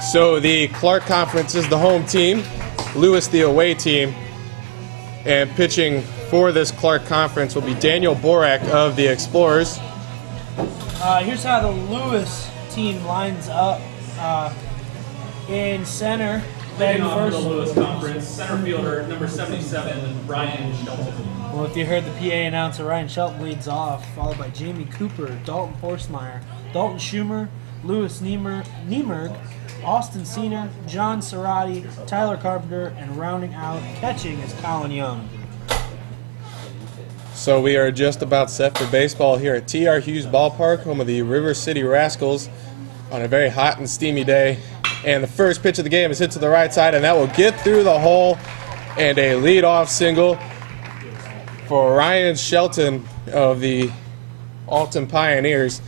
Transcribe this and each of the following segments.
So the Clark Conference is the home team, Lewis the away team, and pitching for this Clark Conference will be Daniel Borak of the Explorers. Here's how the Lewis team lines up. In center, batting first. The Lewis Conference, center fielder number 77, Ryan Shelton. Well, if you heard the PA announcer, Ryan Shelton leads off, followed by Jamie Cooper, Dalton Horstmeyer, Dalton Schumer, Lewis Niemerg, Austin Cena, John Cerati, Tyler Carpenter, and rounding out catching is Colin Young. So we are just about set for baseball here at T.R. Hughes Ballpark, home of the River City Rascals, on a very hot and steamy day. And the first pitch of the game is hit to the right side, and that will get through the hole. And a leadoff single for Ryan Shelton of the Alton Pioneers.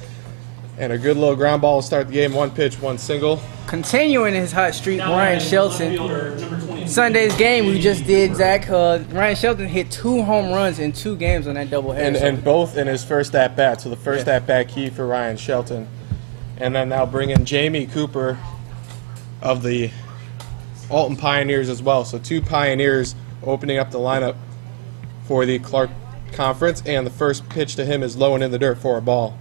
And a good little ground ball to start the game. One pitch, one single. Continuing his hot streak, Ryan Shelton. Sunday's game we just did, Zach. Ryan Shelton hit 2 home runs in 2 games on that doubleheader. And both in his first at-bat. So the first at-bat key for Ryan Shelton. And then now bring in Jamie Cooper of the Alton Pioneers as well. So 2 Pioneers opening up the lineup for the Clark Conference. And the first pitch to him is low and in the dirt for a ball.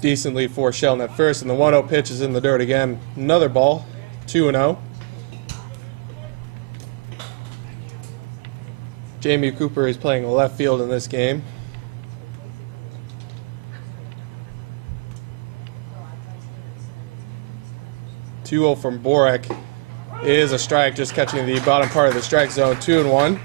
Decent lead for Shelton at first, and the 1-0 pitch is in the dirt again. Another ball, 2-0. Jamie Cooper is playing left field in this game. Two-0 from Borak is a strike, just catching the bottom part of the strike zone. 2-1.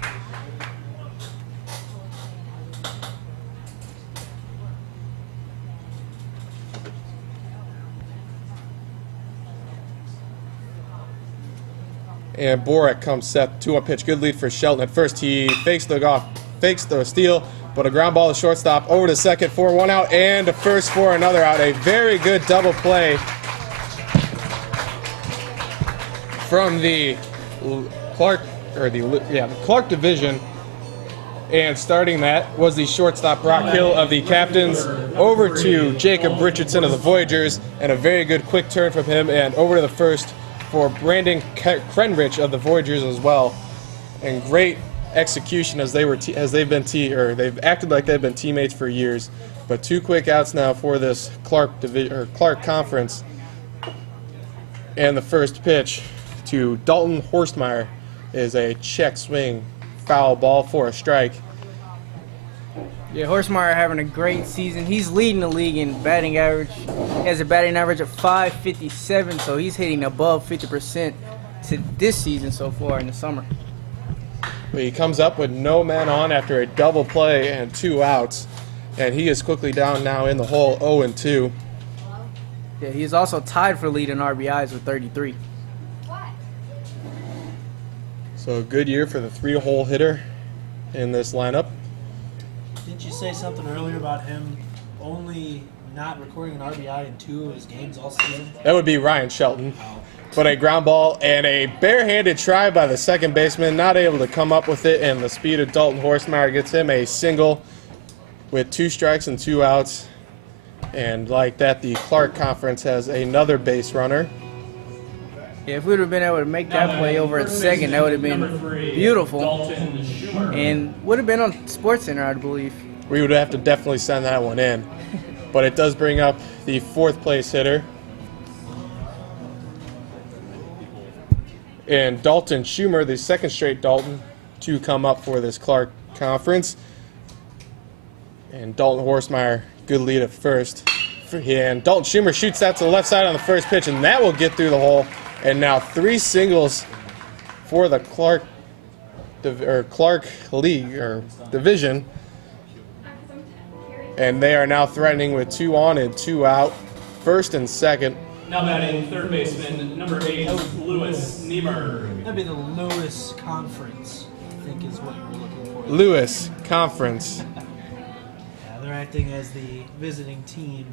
And Borak comes set, 2-1 pitch, good lead for Shelton. At first, he fakes the steal, but a ground ball to shortstop, over to second for 1 out, and to first for another out. A very good double play from the Clark division. And starting that was the shortstop Brock Hill of the Captains, over to Jacob Richardson of the Voyagers, and a very good quick turn from him, and over to the first for Brandon Krenrich of the Voyagers as well. And great execution as they've acted like they've been teammates for years. But 2 quick outs now for this Clark Conference. And the first pitch to Dalton Horstmeyer is a check swing foul ball for a strike. Yeah, Horstmeyer having a great season. He's leading the league in batting average. He has a batting average of .557, so he's hitting above 50% to this season so far in the summer. He comes up with no man on after a double play and 2 outs, and he is quickly down now in the hole, 0-2. Yeah, he is also tied for lead in RBIs with 33. So a good year for the 3-hole hitter in this lineup. Didn't you say something earlier about him only not recording an RBI in 2 of his games all season? That would be Ryan Shelton. But a ground ball and a barehanded try by the second baseman, not able to come up with it, and the speed of Dalton Horstmeyer gets him a single with 2 strikes and 2 outs. And like that, the Clark Conference has another base runner. Yeah, if we would have been able to make that play over at second, that would have been beautiful. And would have been on SportsCenter, I believe. We would have to definitely send that one in. But it does bring up the 4th place hitter. And Dalton Schumer, the second straight Dalton, to come up for this Clark Conference. And Dalton Horstmeyer, good lead at first. And Dalton Schumer shoots that to the left side on the first pitch, and that will get through the hole. And now 3 singles for the Clark League or division. And they are now threatening with 2 on and 2 out, first and second. Now batting third baseman, number 8, Lewis Niemerg. That'd be the Lewis Conference, I think is what you were looking for. Lewis Conference. Yeah, they're acting as the visiting team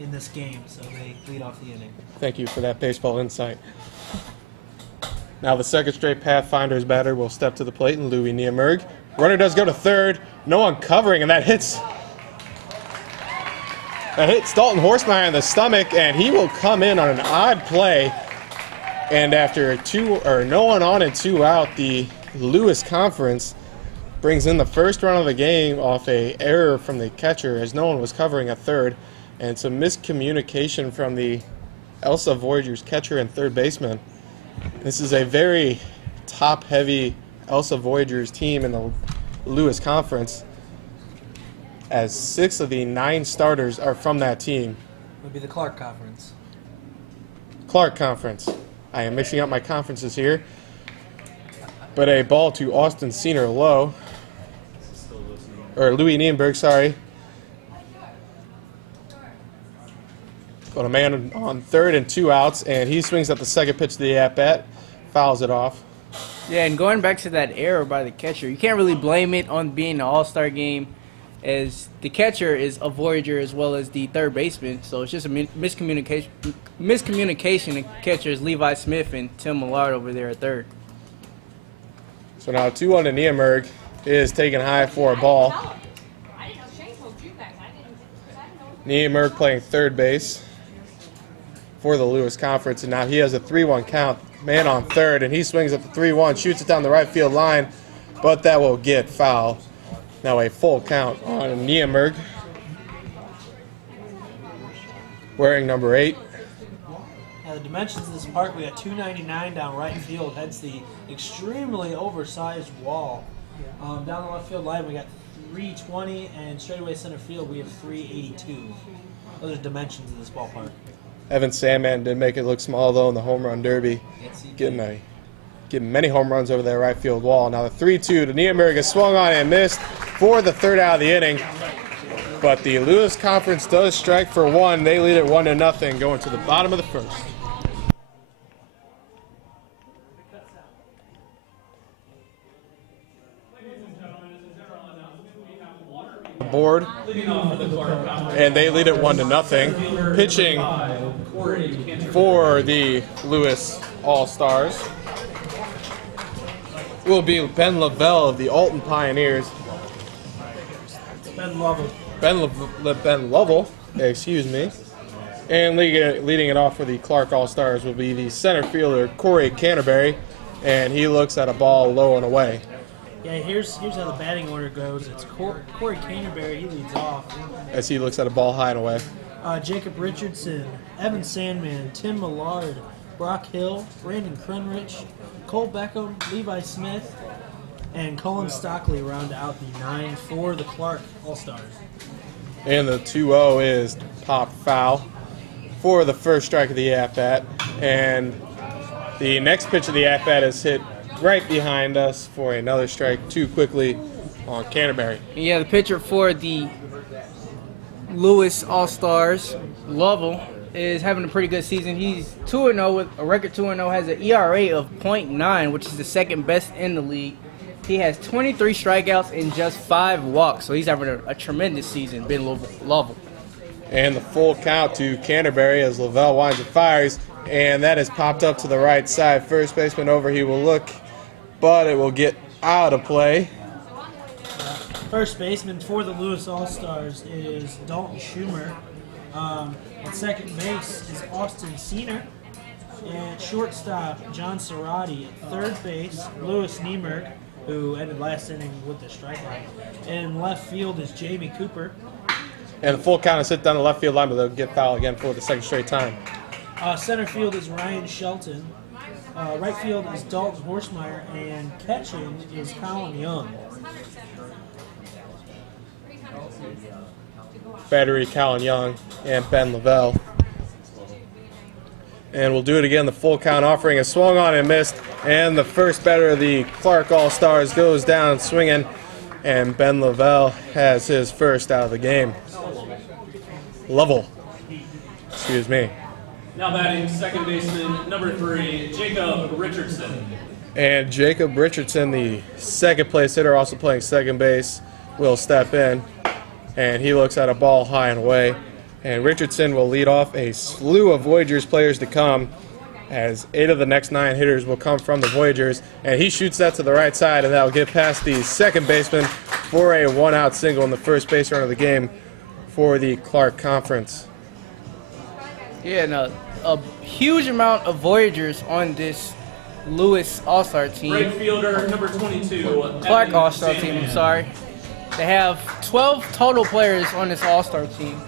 in this game, so they lead off the inning. Thank you for that baseball insight. Now the second straight Pathfinders batter will step to the plate, and Louis Niemerg. Runner does go to third. No one covering, and that hits Dalton Horsemeyer in the stomach, and he will come in on an odd play. And after no one on and 2 out, the Lewis Conference brings in the first run of the game off a error from the catcher as no one was covering at third, and some miscommunication from the Elsa Voyagers catcher and third baseman. This is a very top-heavy Elsa Voyagers team in the Lewis Conference, as 6 of the 9 starters are from that team. Would be the Clark Conference. Clark Conference. I am mixing up my conferences here. But a ball to Austin Senior low. Or Louis Nienberg, sorry. Got a man on third and 2 outs, and he swings at the second pitch of the at-bat, fouls it off. Yeah, and going back to that error by the catcher, you can't really blame it on being an all-star game, as the catcher is a Voyager as well as the third baseman, so it's just a miscommunication. The catcher is Levi Smith and Tim Millard over there at third. So now 2-1 to Niemerg is taken high for a ball. Niemerg playing third base for the Lewis Conference, and now he has a 3-1 count. Man on third, and he swings at the 3-1, shoots it down the right field line, but that will get foul. Now a full count on Niemerg, wearing number 8. Now the dimensions of this park, we got 299 down right field. That's the extremely oversized wall. Down the left field line, we got 320, and straightaway center field, we have 382. Those are dimensions of this ballpark. Evan Sandman did make it look small, though, in the home run derby. Getting many home runs over that right field wall. Now the 3-2 to Niemerg is swung on and missed for the third out of the inning. But the Lewis Conference does strike for 1. They lead it 1-0 going to the bottom of the first. Board, and they lead it 1-0. Pitching for the Lewis All-Stars will be Ben Lavelle of the Alton Pioneers. Ben Lovell. Ben Lovell, excuse me. And leading it off for the Clark All-Stars will be the center fielder Corey Canterbury, and he looks at a ball low and away. Yeah, here's how the batting order goes. It's Corey Canterbury, he leads off. As he looks at a ball high and away. Jacob Richardson, Evan Sandman, Tim Millard, Brock Hill, Brandon Crenrich, Cole Beckham, Levi Smith, and Colin Stockley round out the 9 for the Clark All-Stars. And the 2-0 is pop foul for the first strike of the at-bat. And the next pitch of the at-bat is hit right behind us for another strike too quickly on Canterbury. Yeah, the pitcher for the Lewis All-Stars, Lovell, is having a pretty good season. He's 2-0 with a record 2-0, has an ERA of .9, which is the second best in the league. He has 23 strikeouts and just 5 walks, so he's having a tremendous season, Ben Lovell. And the full count to Canterbury as Lavelle winds and fires, and that is popped up to the right side. First baseman over, he will look, but it will get out of play. First baseman for the Lewis All-Stars is Dalton Schumer. At second base is Austin Senior. And shortstop, John Cerati. At third base, Louis Niemerg, who ended last inning with the strikeout. And left field is Jamie Cooper. And the full count is hit down the left field line, but they'll get foul again for the second straight time. Center field is Ryan Shelton. Right field is Dalton Horsemeyer. And catching is Colin Young. Battery, Colin Young, and Ben Lavelle. And we'll do it again. The full count offering is swung on and missed. And the first batter of the Clark All-Stars goes down swinging. And Ben Lavelle has his first out of the game. Lovell. Excuse me. Now batting second baseman, number 3, Jacob Richardson. And Jacob Richardson, the second place hitter, also playing second base, will step in. And he looks at a ball high and away. And Richardson will lead off a slew of Voyagers players to come as 8 of the next 9 hitters will come from the Voyagers, and he shoots that to the right side, and that'll get past the second baseman for a 1-out single in the first base run of the game for the Clark Conference. Yeah, no, a huge amount of Voyagers on this Lewis All-Star team. Right fielder, number 22. Clark Evan All-Star team, I'm Sandman. sorry. They have 12 total players on this All-Star team.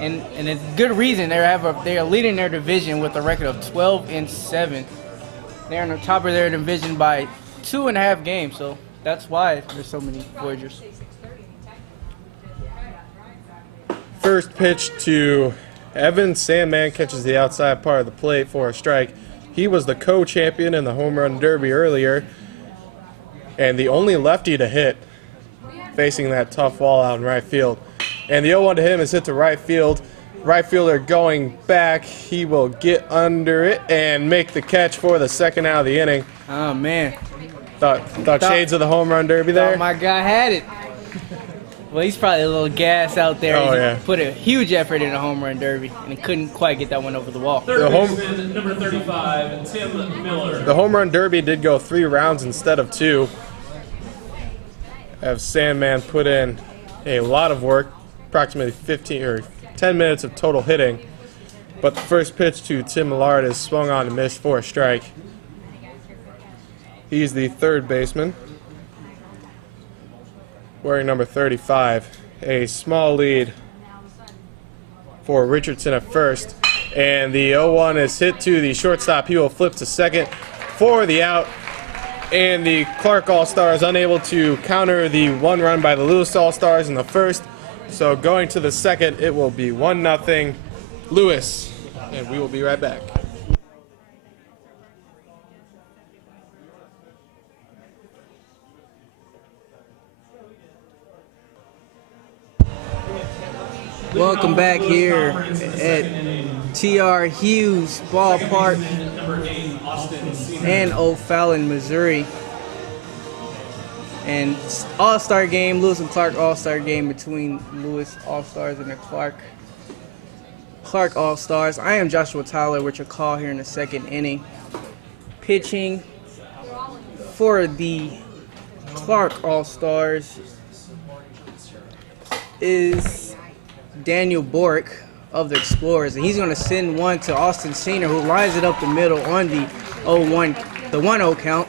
And it's good reason they are leading their division with a record of 12-7. They're on the top of their division by 2.5 games, so that's why there's so many Voyagers. First pitch to Evan Sandman, catches the outside part of the plate for a strike. He was the co-champion in the home run derby earlier, and the only lefty to hit, facing that tough wall out in right field. And the 0-1 to him is hit to right field. Right fielder going back. He will get under it and make the catch for the second out of the inning. Oh, man. Thought shades of the home run derby there. Thought my guy had it. Well, he's probably a little gas out there. Oh, He yeah. put a huge effort in the home run derby, and he couldn't quite get that one over the wall. Third The home- baseman, number 35, Tim Miller. The home run derby did go 3 rounds instead of 2. As Sandman put in a lot of work, approximately 15 or 10 minutes of total hitting. But the first pitch to Tim Millard is swung on and missed for a strike. He's the third baseman, wearing number 35. A small lead for Richardson at first. And the 0-1 is hit to the shortstop. He will flip to second for the out. And the Clark All-Stars unable to counter the 1 run by the Lewis All-Stars in the first. So going to the second, it will be 1-0 Lewis. And we will be right back. Welcome back here at T.R. Hughes Ballpark Number 8, Austin Senior. in O'Fallon, Missouri. And All-Star game, Lewis and Clark All-Star game between Lewis All-Stars and the Clark All-Stars. I am Joshua Tyler with your call here in the second inning. Pitching for the Clark All-Stars is Daniel Bork of the Explorers, and he's going to send one to Austin Senior, who lines it up the middle on the 1-0 count.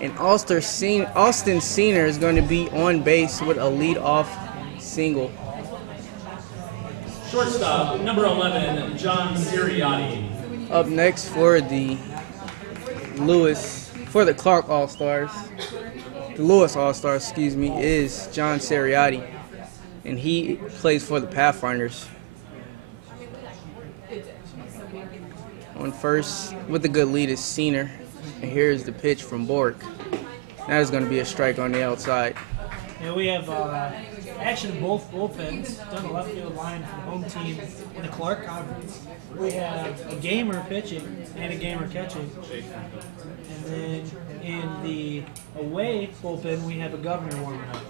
And Austin Senior is going to be on base with a leadoff single. Shortstop, number 11, John Sirianni. Up next for the Clark All-Stars, the Lewis All-Stars, excuse me, is John Sirianni, and he plays for the Pathfinders. On first with a good lead is Senior, and here's the pitch from Bork. That is going to be a strike on the outside. And we have action in both bullpens down the left field line for the home team in the Clark Conference. We have a gamer pitching and a gamer catching. And then in the away bullpen, we have a governor warming up.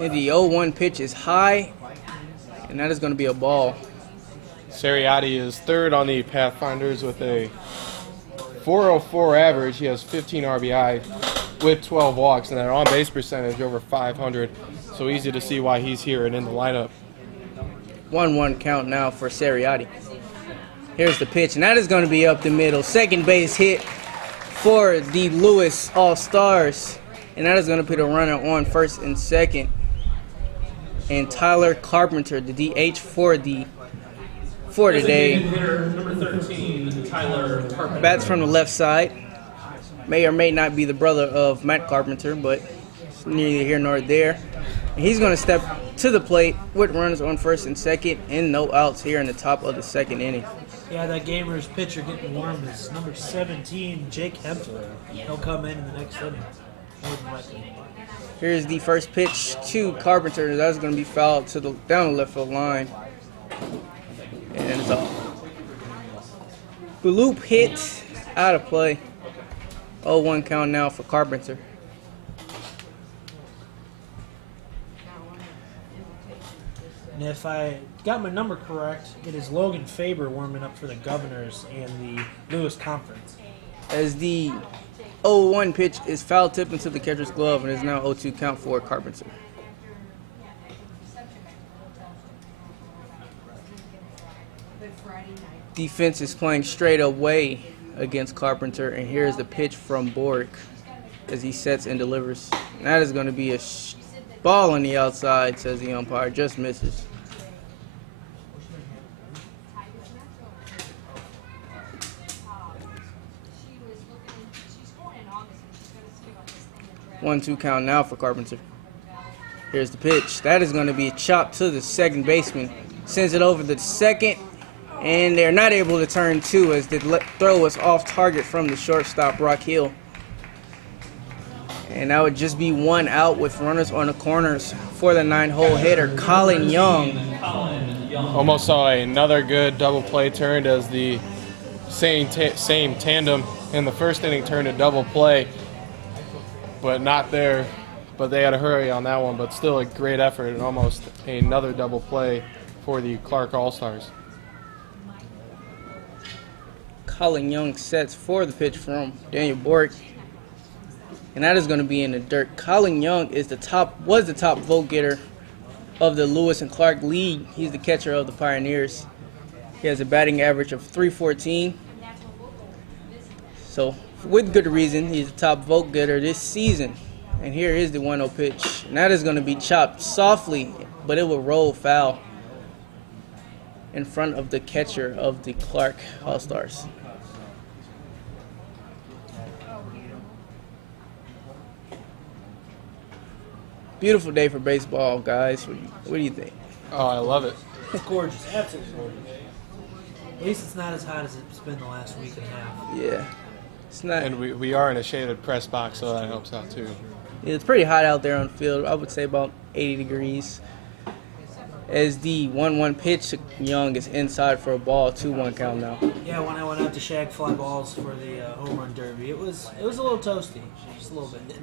And the 0-1 pitch is high, and that is going to be a ball. Sariati is third on the Pathfinders with a 404 average. He has 15 RBI with 12 walks and an on-base percentage over 500. So easy to see why he's here and in the lineup. 1-1 count now for Sariati. Here's the pitch, and that is going to be up the middle. Second base hit for the Lewis All-Stars, and that is going to put a runner on first and second. And Tyler Carpenter, the DH for today, Designated hitter, number 13, Tyler Carpenter. bats from the left side. May or may not be the brother of Matt Carpenter, but it's neither here nor there. And he's going to step to the plate with runners on first and second and no outs here in the top of the second inning. Yeah, that gamer's pitcher getting warm is number 17, Jake Hempler. He'll come in the next inning. More than likely. Here's the first pitch to Carpenter. That's going to be fouled to down the left field line. And it's off. Bloop hit out of play. 0-1 count now for Carpenter. And if I got my number correct, it is Logan Faber warming up for the Governors and the Lewis Conference. As the 0-1 pitch is foul tip into the catcher's glove and is now 0-2 count for Carpenter. Defense is playing straight away against Carpenter, and here's the pitch from Boric as he sets and delivers. And that is going to be a ball on the outside, says the umpire, just misses. One-two count now for Carpenter. Here's the pitch. That is going to be a chop to the second baseman. Sends it over the second, and they're not able to turn two as the throw was off target from the shortstop, Brock Hill. And that would just be one out with runners on the corners for the 9-hole hitter, Colin Young. Almost saw another good double play turned as the same tandem in the first inning turned a double play, but not there. But they had to hurry on that one, but still a great effort and almost another double play for the Clark All-Stars. Colin Young sets for the pitch from Daniel Boric, and that is going to be in the dirt. Colin Young was the top vote getter of the Lewis and Clark League. He's the catcher of the Pioneers. He has a batting average of .314. So, with good reason, he's the top vote getter this season. And here is the 1-0 pitch. And that is going to be chopped softly, but it will roll foul in front of the catcher of the Clark All-Stars. Beautiful day for baseball, guys. What do you think? Oh, I love it. It's gorgeous, absolutely gorgeous. At least it's not as hot as it's been the last week and a half. Yeah. It's not. And we are in a shaded press box, so that helps out too. It's pretty hot out there on the field. I would say about 80 degrees. As the 1-1 pitch, Young is inside for a ball, 2-1 count now. Yeah, when I went out to shag fly balls for the home run derby, it was a little toasty, just a little bit.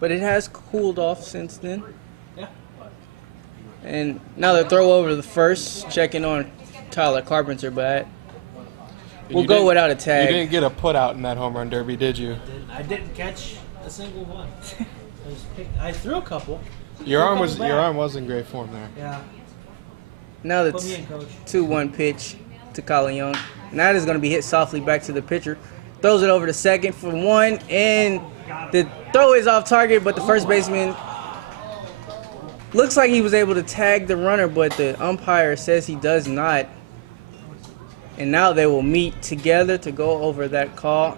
But it has cooled off since then. Yeah. And now the throw over to the first, checking on Tyler Carpenter, but we'll go without a tag. You didn't get a put out in that home run derby, did you? I didn't catch a single one. I threw a couple. Your arm was in great form there. Yeah. Now the Put me in, coach. 2-1 pitch to Colin Young. And that is going to be hit softly back to the pitcher. Throws it over to second for one, and the throw is off target, but the first baseman looks like he was able to tag the runner, but the umpire says he does not. And now they will meet together to go over that call.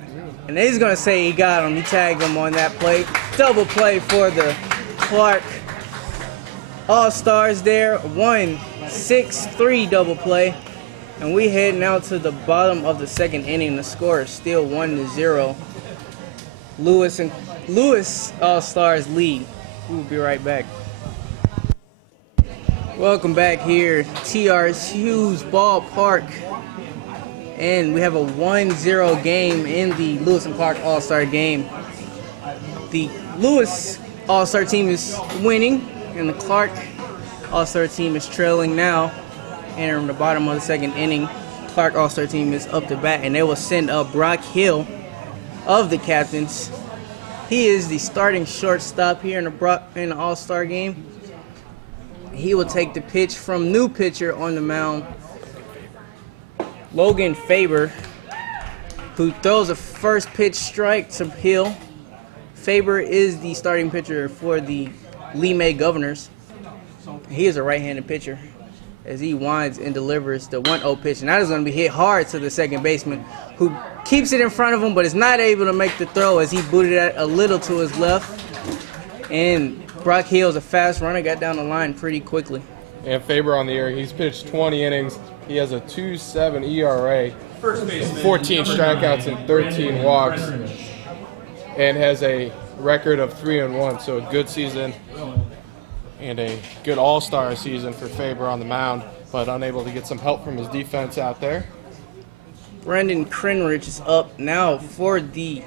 And he's going to say he got him. He tagged him on that play. Double play for the Clark All-Stars there. 1-6-3 double play. And we head now to the bottom of the second inning. The score is still 1-0. Lewis All-Stars lead. We will be right back. Welcome back here, T.R. Hughes Ballpark. And we have a 1-0 game in the Lewis and Clark All-Star game. The Lewis All-Star team is winning, and the Clark All-Star team is trailing now. Entering the bottom of the second inning, Clark All-Star team is up to bat, and they will send up Brock Hill of the Captains. He is the starting shortstop here in the All-Star game. He will take the pitch from new pitcher on the mound, Logan Faber, who throws a first pitch strike to Hill. Faber is the starting pitcher for the Lee May Governors. He is a right-handed pitcher as he winds and delivers the 1-0 pitch. And that is going to be hit hard to the second baseman, who keeps it in front of him but is not able to make the throw as he booted it a little to his left. And Brock Hill is a fast runner, got down the line pretty quickly. And Faber on the air, he's pitched 20 innings. He has a 2.7 ERA, First baseman, 14 strikeouts and 13 walks, and has a record of 3-1. So a good season and a good all-star season for Faber on the mound, but unable to get some help from his defense out there. Brendan Krenrich is up now for the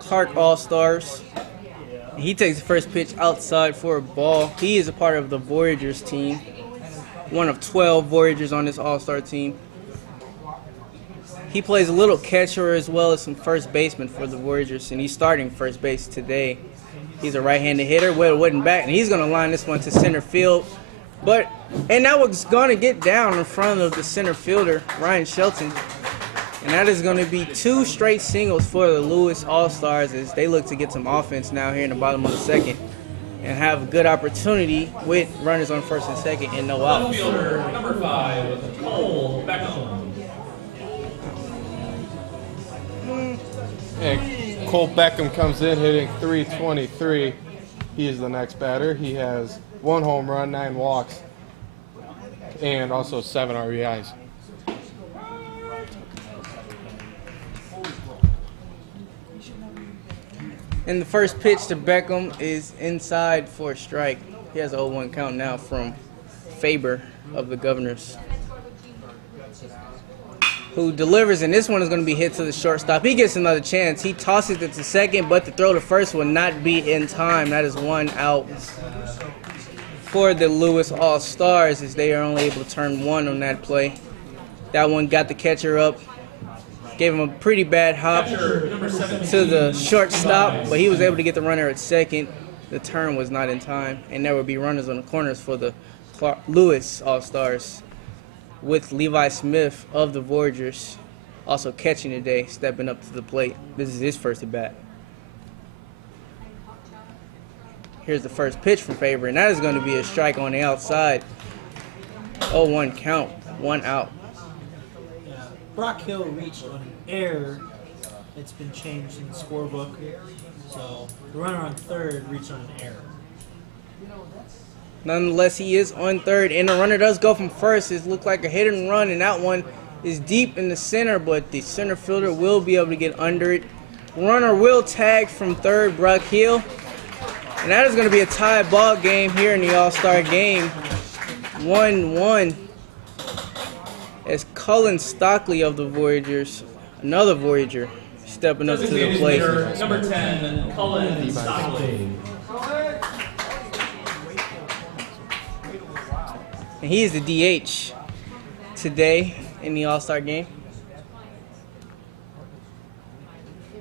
Clark All-Stars. He takes the first pitch outside for a ball. He is a part of the Voyagers team. one of 12 Voyagers on this All-Star team. He plays a little catcher as well as some first baseman for the Voyagers, and he's starting first base today. He's a right-handed hitter, well, wooden bat, and he's going to line this one to center field. And that was going to get down in front of the center fielder, Ryan Shelton. And that is going to be 2 straight singles for the Lewis All-Stars as they look to get some offense now here in the bottom of the second and have a good opportunity with runners on first and second and no outs. Fielder number 5, Cole Beckham. And Cole Beckham comes in hitting .323. He is the next batter. He has 1 home run, 9 walks, and also 7 RBIs. And the first pitch to Beckham is inside for a strike. He has a 0-1 count now from Faber of the Governors, who delivers, and this one is going to be hit to the shortstop. He gets another chance. He tosses it to second, but the throw to first will not be in time. That is 1 out for the Lewis All-Stars as they are only able to turn 1 on that play. That one got the catcher up, gave him a pretty bad hop to the shortstop, but he was able to get the runner at second. The turn was not in time, and there would be runners on the corners for the Lewis All-Stars, with Levi Smith of the Voyagers also catching today, stepping up to the plate. This is his first at bat. Here's the first pitch from Faber, and that is going to be a strike on the outside. 0-1 count, 1 out. Yeah. Brock Hill reached on an error. It's been changed in the scorebook. So the runner on third reached on an error. Nonetheless, he is on third, and the runner does go from first. It looks like a hit and run, and that one is deep in the center, but the center fielder will be able to get under it. Runner will tag from third, Brock Hill. And that is going to be a tie ball game here in the All-Star game. 1-1 as Cullen Stockley of the Voyagers, another Voyager, stepping up to the plate. Number 10, Cullen Stockley. And he is the DH today in the All-Star game.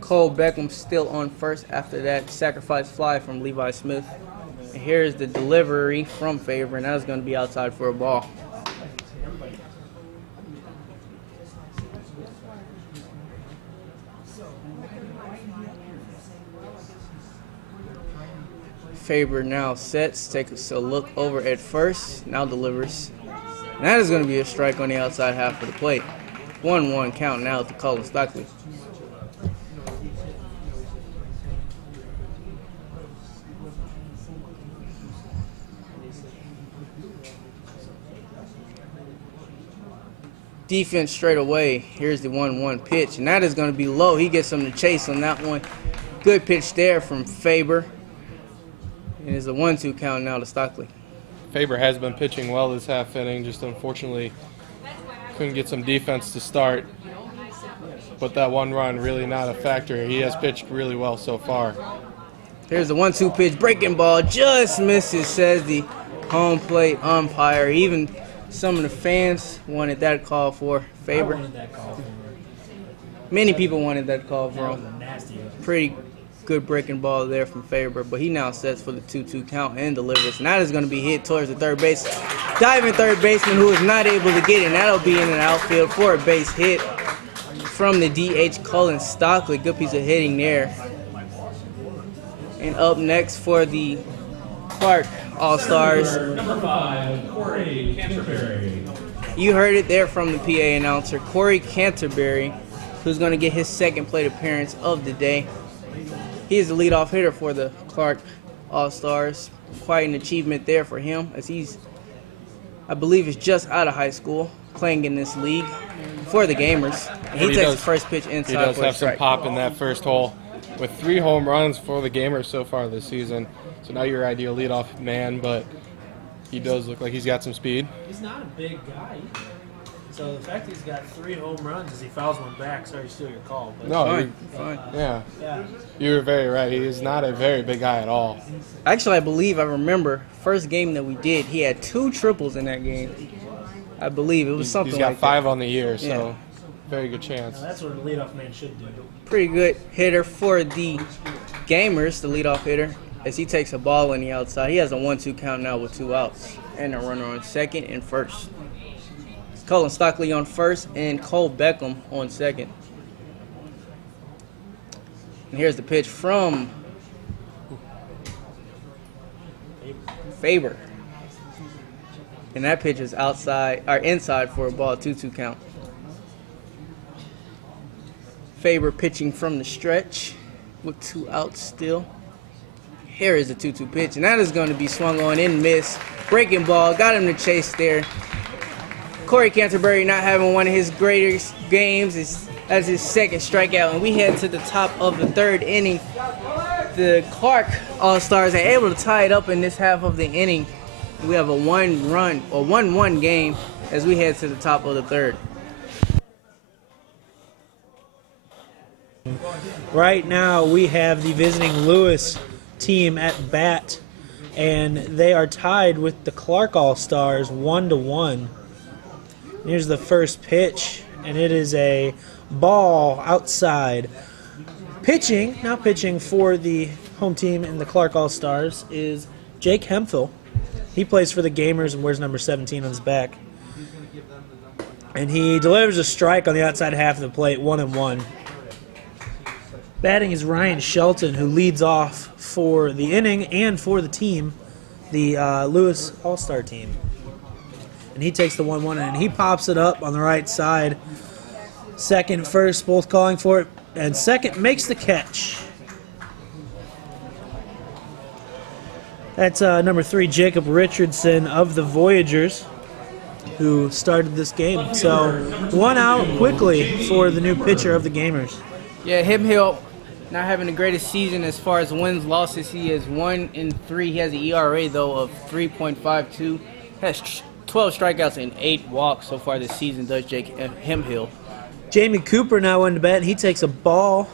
Cole Beckham still on first after that sacrifice fly from Levi Smith. And here's the delivery from Faber, and that is going to be outside for a ball. Faber now sets, takes a look over at first, now delivers. And that is going to be a strike on the outside half of the plate. 1-1 count now to Cullen Stockley. Defense straight away. Here's the 1-1 pitch, and that is going to be low. He gets some to chase on that one. Good pitch there from Faber. It is a 1-2 count now to Stockley. Faber has been pitching well this half inning, just unfortunately couldn't get some defense to start. But that 1 run really not a factor. He has pitched really well so far. Here's the 1-2 pitch, breaking ball, just misses, says the home plate umpire. Even some of the fans wanted that call for Faber. I wanted that call for him. Many people wanted that call for That was him. a nasty. Pretty good breaking ball there from Faber, but he now sets for the 2-2 count and delivers. And that is going to be hit towards the third base. Diving third baseman who is not able to get it, and that'll be in an outfield for a base hit from the DH Cullen Stockley. Good piece of hitting there. And up next for the Clark All-Stars. Number 5, Corey Canterbury. You heard it there from the PA announcer, Corey Canterbury, who's going to get his second plate appearance of the day. He is the leadoff hitter for the Clark All-Stars. Quite an achievement there for him, as he's, I believe, is just out of high school, playing in this league for the Gamers. And he takes the first pitch inside He does for a have some strike. pop in that first hole, with 3 home runs for the Gamers so far this season. So not your ideal leadoff man, but he does look like he's got some speed. He's not a big guy either. So the fact he's got 3 home runs as he fouls one back, sorry to steal your call. But No, Fine, fine. yeah, yeah. you were very right. He is not a very big guy at all. Actually, I remember, first game that we did, he had 2 triples in that game. I believe it was something He's got like 5 on the year, so Yeah. very good chance. Now, that's what a leadoff man should do. that. Pretty good hitter for the Gamers, the leadoff hitter, as he takes a ball on the outside. He has a 1-2 count now with 2 outs and a runner on second and first. Colin Stockley on first and Cole Beckham on second. And here's the pitch from Faber. And that pitch is outside or inside for a ball, 2-2 count. Faber pitching from the stretch with 2 outs still. Here is a 2-2 pitch, and that is going to be swung on and missed. Breaking ball, got him to chase there. Corey Canterbury not having one of his greatest games as his second strikeout, and we head to the top of the 3rd inning. The Clark All-Stars are able to tie it up in this half of the inning. We have a 1-1 game as we head to the top of the 3rd. Right now, we have the visiting Lewis team at bat, and they are tied with the Clark All-Stars 1-1. Here's the first pitch, and it is a ball outside. Now pitching for the home team in the Clark All-Stars is Jake Hemphill. He plays for the Gamers and wears number 17 on his back. And he delivers a strike on the outside half of the plate, 1-1. Batting is Ryan Shelton, who leads off for the inning and for the team, the Lewis All-Star team. And he takes the 1-1 and he pops it up on the right side. Second, first, both calling for it. And second makes the catch. That's number 3, Jacob Richardson of the Voyagers, who started this game. So 1 out quickly for the new pitcher of the Gamers. Yeah, Hemphill not having the greatest season as far as wins, losses. He is 1-3. He has an ERA, though, of 3.52. Has 12 strikeouts and 8 walks so far this season, does Jake Hemphill. Jamie Cooper now in the bat, and he takes a ball.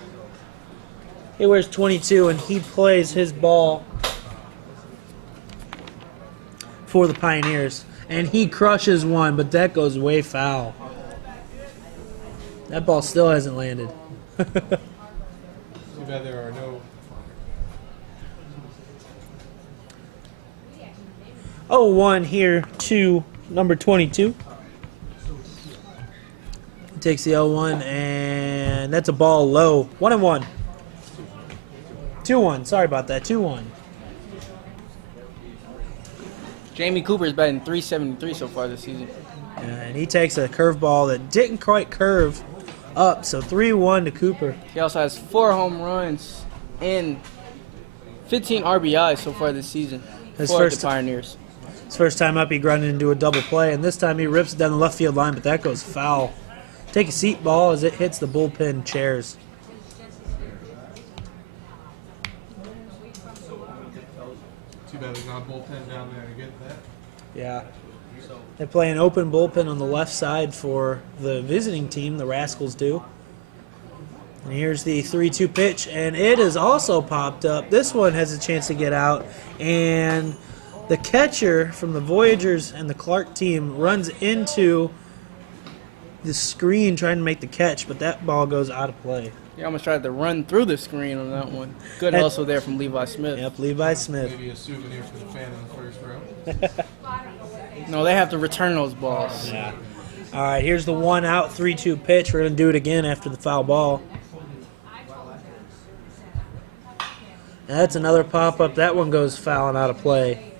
He wears 22, and he plays his ball for the Pioneers. And he crushes one, but that goes way foul. That ball still hasn't landed. Too bad there are no. 0-1 here to number 22. He takes the 0-1, and that's a ball low. 1-1. 2-1. Sorry about that. 2-1. Jamie Cooper is batting .373 so far this season. And he takes a curveball that didn't quite curve up, so 3-1 to Cooper. He also has 4 home runs and 15 RBIs so far this season for the Pioneers. His first time up, he grunted into a double play, and this time he rips it down the left field line, but that goes foul. Take a seat, ball, as it hits the bullpen chairs. Too bad there's not a bullpen down there to get that. Yeah. They play an open bullpen on the left side for the visiting team, the Rascals do. And here's the 3-2 pitch, and it is also popped up. This one has a chance to get out, and the catcher from the Voyagers and the Clark team runs into the screen trying to make the catch, but that ball goes out of play. He almost tried to run through the screen on that one. Good hustle there from Levi Smith. Yep, Levi Smith. Maybe a souvenir for the fan in the first row. No, they have to return those balls. Yeah. All right, here's the 1 out, 3-2 pitch. We're going to do it again after the foul ball. And that's another pop-up. That one goes foul and out of play.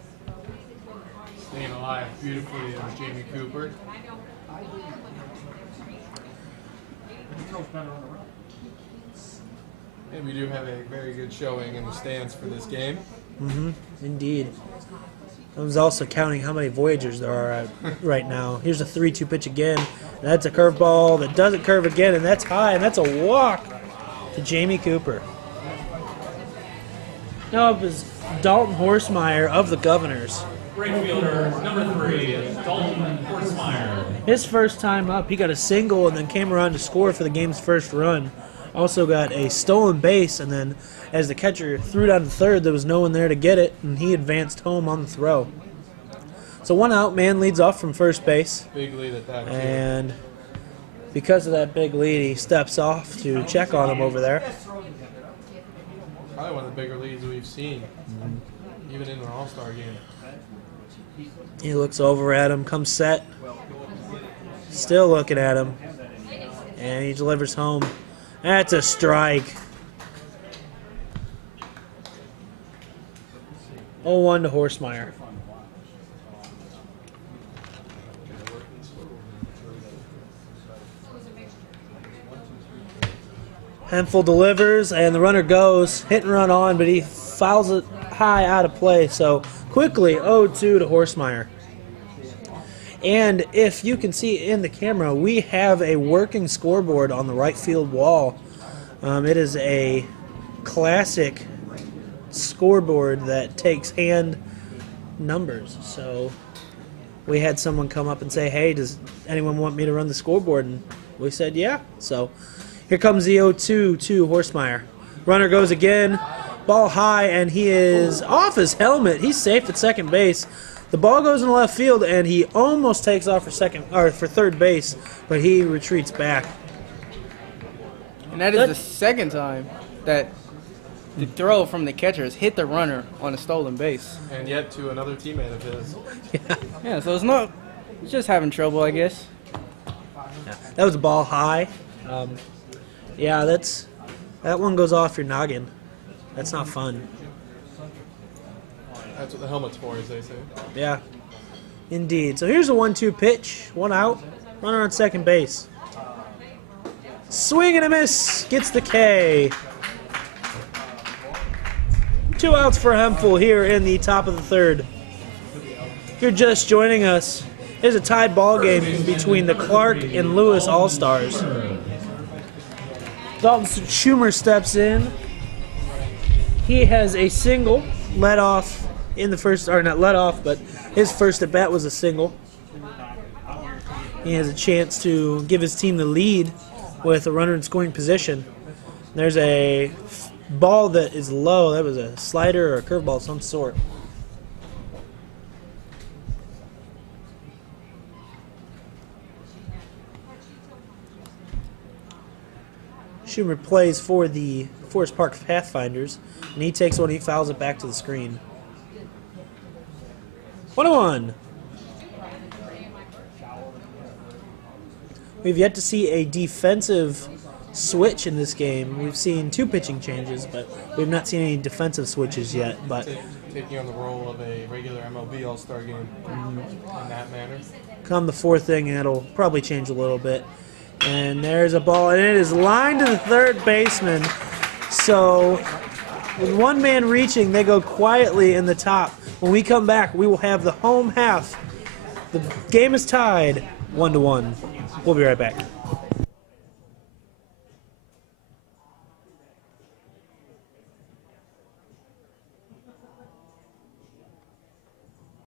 Staying alive beautifully, Jamie Cooper. And we do have a very good showing in the stands for this game. Indeed. I was also counting how many Voyagers there are right now. Here's a 3-2 pitch again. And that's a curveball that doesn't curve again, and that's high, and that's a walk to Jamie Cooper. Now up is Dalton Horsemeyer of the Governors. Right fielder, number 3, Dalton Horsemeyer. His first time up, he got a single and then came around to score for the game's first run. Also got a stolen base, and then as the catcher threw down to third, there was no one there to get it, and he advanced home on the throw. So 1 out, man leads off from first base. Big lead at that. And because of that big lead, he steps off to check on him over there. Probably one of the bigger leads we've seen, even in an All-Star game. He looks over at him, comes set. Still looking at him. And he delivers home. That's a strike. 0-1 to Horsemeyer. Hemphill delivers, and the runner goes. Hit and run on, but he fouls it high out of play. So quickly, 0-2 to Horsemeyer. And if you can see in the camera, we have a working scoreboard on the right field wall. It is a classic scoreboard that takes hand numbers. So we had someone come up and say, hey, does anyone want me to run the scoreboard? And we said, yeah. So here comes the 0-2 to Horsemeyer. Runner goes again, ball high, and he is off his helmet. He's safe at second base. The ball goes in left field, and he almost takes off for third base, but he retreats back. And that is the second time that the throw from the catcher has hit the runner on a stolen base. And yet to another teammate of his. Yeah, so it's just having trouble, I guess. Yeah, that was a ball high. Yeah, that one goes off your noggin. That's not fun. That's what the helmet's for, as they say. Yeah, indeed. So here's a 1-2 pitch. 1 out. Runner on second base. Swing and a miss. Gets the K. 2 outs for Hemphill here in the top of the third. If you're just joining us, there's a tied ball game between the Clark and Lewis All-Stars. Dalton Schumer steps in. He has a single led off in the first, or not led off, but his first at bat was a single. He has a chance to give his team the lead with a runner in scoring position. There's a ball that is low. That was a slider or a curveball of some sort. Schumer plays for the Forest Park Pathfinders, and he takes one, he fouls it back to the screen. 1-1. We've yet to see a defensive switch in this game. We've seen 2 pitching changes, but we've not seen any defensive switches yet. But taking on the role of a regular MLB All-Star game in that manner. Come the 4th inning, it'll probably change a little bit. And there's a ball, and it is lined to the third baseman. So with one man reaching, they go quietly in the top. When we come back, we will have the home half. The game is tied 1-1. We'll be right back.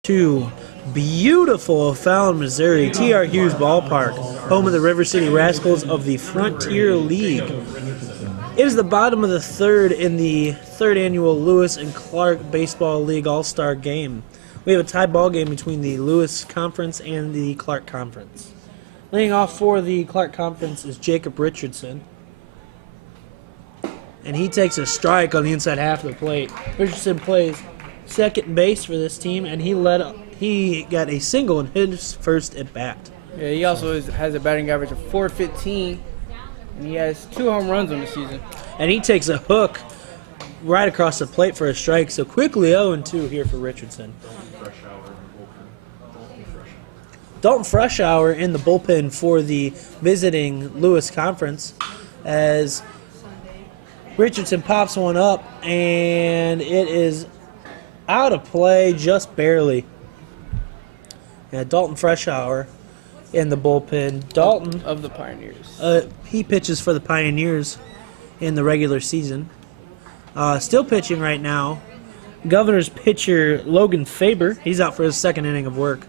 To beautiful O'Fallon, Missouri, T.R. Hughes Ballpark, home of the River City Rascals of the Frontier League. It is the bottom of the third in the 3rd annual Lewis and Clark Baseball League All-Star Game. We have a tie ball game between the Lewis Conference and the Clark Conference. Leading off for the Clark Conference is Jacob Richardson. And he takes a strike on the inside half of the plate. Richardson plays second base for this team, and he got a single in his first at bat. Yeah, he also has a batting average of .415, and he has 2 home runs on the season. And he takes a hook right across the plate for a strike. So quickly 0-2 here for Richardson. Dalton Freshour in the bullpen for the visiting Lewis Conference as Richardson pops one up, and it is out of play just barely. Yeah, Dalton Freshour in the bullpen. Dalton of the Pioneers. He pitches for the Pioneers in the regular season. Still pitching right now. Governor's pitcher Logan Faber. He's out for his 2nd inning of work.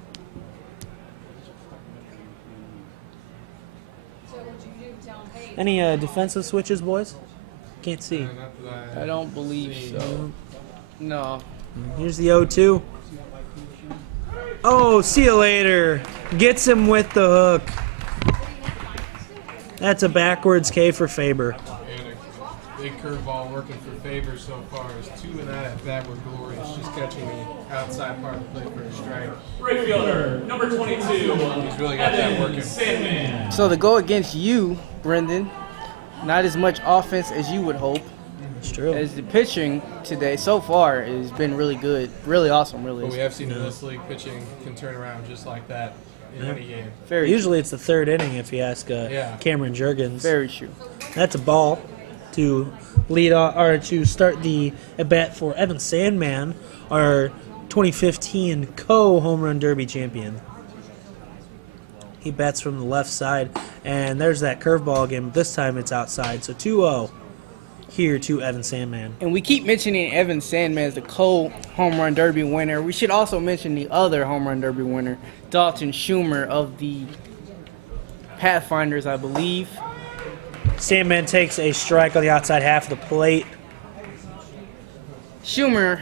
Any defensive switches, boys? Can't see. I don't believe so. No. Here's the 0-2. Oh, see you later. Gets him with the hook. That's a backwards K for Faber. And a big curveball working for Faber so far. His 2 and that at bat were glorious. Just catching the outside part of the plate for a strike. Right fielder, number 22. He's really got that working. Sandman. So to go against you, Brendan, not as much offense as you would hope. It's true. As the pitching today so far has been really good, really awesome, really. But we have seen in this league pitching can turn around just like that in any game. Very Usually it's the third inning if you ask Cameron Jurgens. very true. That's a ball to lead or to start the at bat for Evan Sandman, our 2015 co-home run derby champion. He bats from the left side, and there's that curveball again. But this time it's outside, so 2-0 here to Evan Sandman. And we keep mentioning Evan Sandman as the co-home run derby winner. We should also mention the other home run derby winner, Dalton Schumer of the Pathfinders, I believe. Sandman takes a strike on the outside half of the plate. Schumer,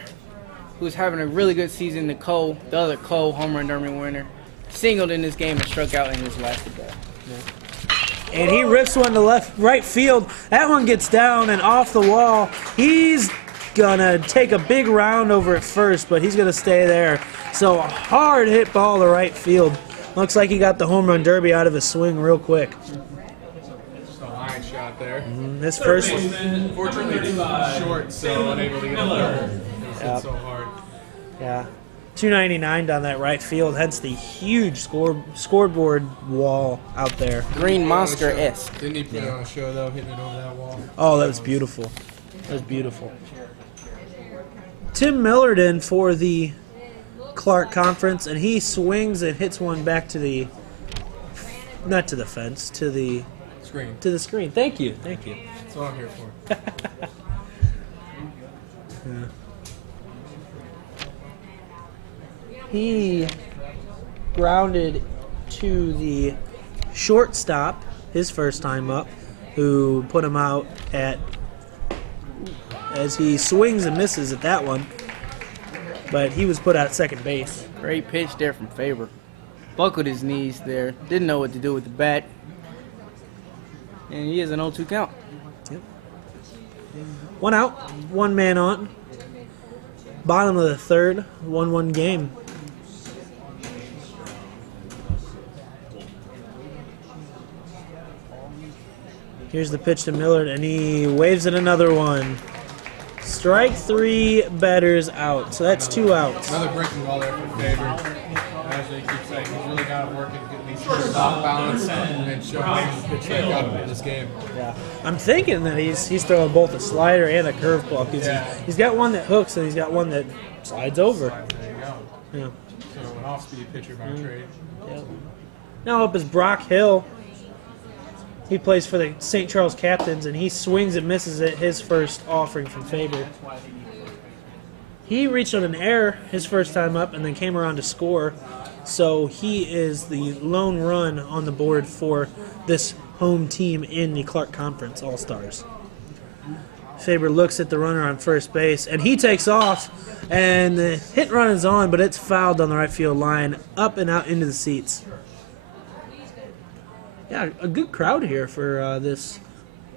who's having a really good season, the other home run derby winner, singled in this game and struck out in his last at bat. And he rips one to right field. That one gets down and off the wall. He's gonna take a big round over at first, but he's gonna stay there. So a hard hit ball to right field. Looks like he got the home run derby out of his swing real quick. Just a line shot there. This first one. Fortunately, it's short, so unable to get up there. It was hit so hard. Yeah. 299 down that right field, hence the huge scoreboard wall out there. Green Monster-esque. Didn't he put it on a show, though, hitting it over that wall? Oh, that was beautiful. That was beautiful. Tim Millerton for the Clark Conference, and he swings and hits one back to the, not to the fence, to the Screen. to the screen. Thank you. Thank you. That's what I'm here for. He grounded to the shortstop his first time up, who put him out at as he swings and misses at that one. But he was put out at second base. Great pitch there from Faber. Buckled his knees there. Didn't know what to do with the bat. And he has an 0-2 count. One out, one man on. Bottom of the third, 1-1 game. Here's the pitch to Millard, and he waves at another one. Strike 3, batters out. So that's 2 outs. Another breaking ball there for Faber. As they keep saying, he's really got to work and get these first off balance and show him the pitch that got him in this game. Yeah, I'm thinking that he's throwing both a slider and a curveball. He's got one that hooks and he's got one that slides over. There you go. Yeah. So an off-speed pitcher by trade. Yep. Now up is Brock Hill. He plays for the St. Charles Captains, and he swings and misses at his first offering from Faber. He reached on an error his first time up and then came around to score. So he is the lone run on the board for this home team in the Clark Conference All-Stars. Faber looks at the runner on first base, and he takes off, and the hit run is on, but it's fouled on the right field line, up and out into the seats. Yeah, a good crowd here for this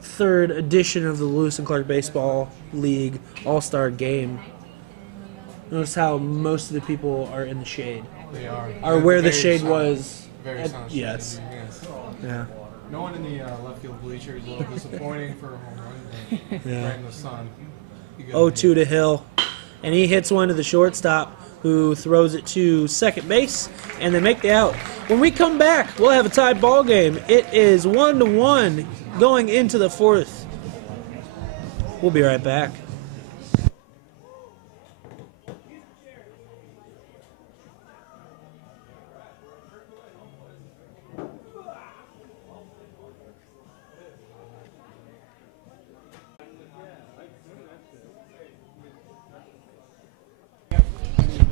third edition of the Lewis and Clark Baseball League All-Star Game. Notice how most of the people are in the shade. They are. Or where the Very shade sun- was. Very sunshiny. Yes. Yes. Yeah. No one in the left field bleachers. A little disappointing for a home run. But Yeah. right in the sun. You got 0-2 to Hill. And he hits one to the shortstop, who throws it to second base, and they make the out. When we come back, we'll have a tied ball game. It is 1-1 going into the fourth. We'll be right back.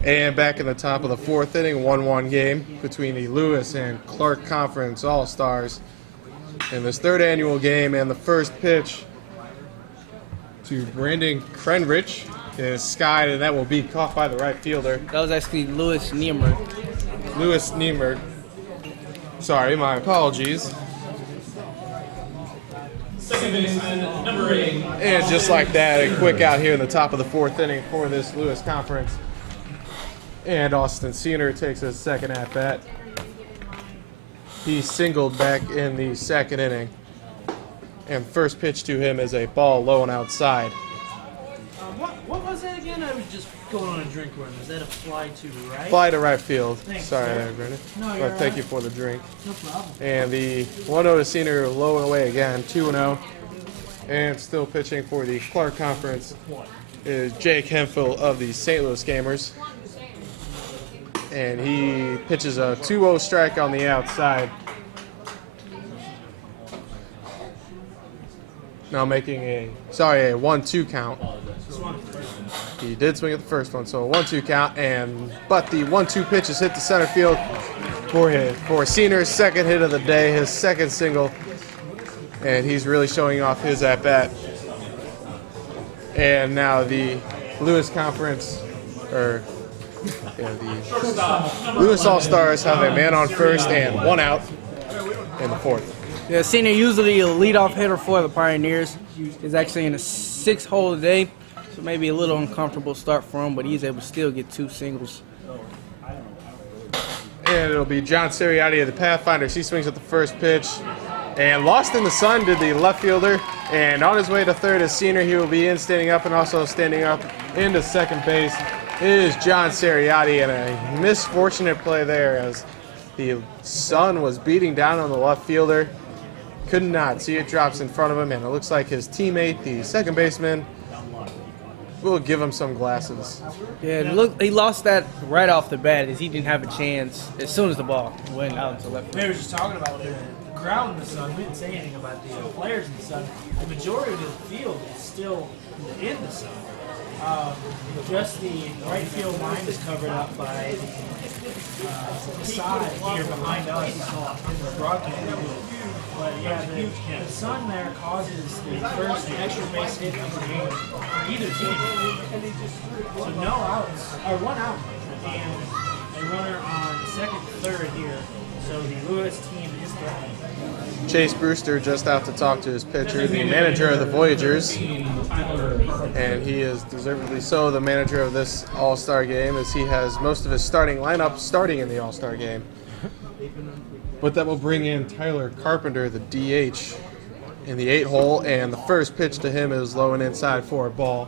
And back in the top of the fourth inning, 1-1 game between the Lewis and Clark Conference All-Stars in this third annual game. And the first pitch to Brandon Krenrich is skied, and that will be caught by the right fielder. That was actually Louis Niemer. Lewis Niemerg. Sorry, my apologies. Second baseman, number 8. And just like that, a quick out here in the top of the 4th inning for this Lewis Conference. And Austin Senior takes his second at bat. He singled back in the 2nd inning. And first pitch to him is a ball low and outside. What was that again? I was just going on a drink run. Was that a fly to right? Fly to right field. Thanks, Sorry sir. there, Brendan. No, you're But all thank right. you for the drink. No problem. And the 1-0 to Senior, low and away again, 2-0. And still pitching for the Clark Conference is Jake Hemphill of the St. Louis Gamers. And he pitches a 2-0 strike on the outside. Now making a 1-2 count. He did swing at the first one, so a 1-2 count, but the 1-2 pitch is hit to center field for Senior's second hit of the day, his second single, and he's really showing off his at bat. And now the Lewis Conference, the Lewis All-Stars have a man on first and 1 out in the 4th. Yeah, Senior usually a leadoff hitter for the Pioneers. He's actually in a 6th hole today, so maybe a little uncomfortable start for him, but he's able to still get 2 singles. And it'll be John Seriati of the Pathfinders. He swings at the first pitch. And Lost in the Sun did the left fielder. And on his way to third as Senior, he will be in standing up, and also standing up into second base is John Seriati. And a misfortunate play there as the sun was beating down on the left fielder. Could not see it, drops in front of him, and it looks like his teammate, the second baseman, will give him some glasses. Yeah, look, he lost that right off the bat as he didn't have a chance as soon as the ball went out to left We field. were just talking about the crowd in the sun. We didn't say anything about the players in the sun. The majority of the field is still in the sun. Just the right field line is covered up by the side here behind us in the broadcast booth. But yeah, the sun there causes the first extra base hit of the game for either team. So no outs, or 1 out, and a runner on second, third here. So the Lewis team is threatening. Chase Brewster just out to talk to his pitcher, the manager of the Voyagers. And he is deservedly so the manager of this All-Star game, as he has most of his starting lineup starting in the All-Star game. But that will bring in Tyler Carpenter, the DH, in the 8 hole, and the first pitch to him is low and inside for a ball.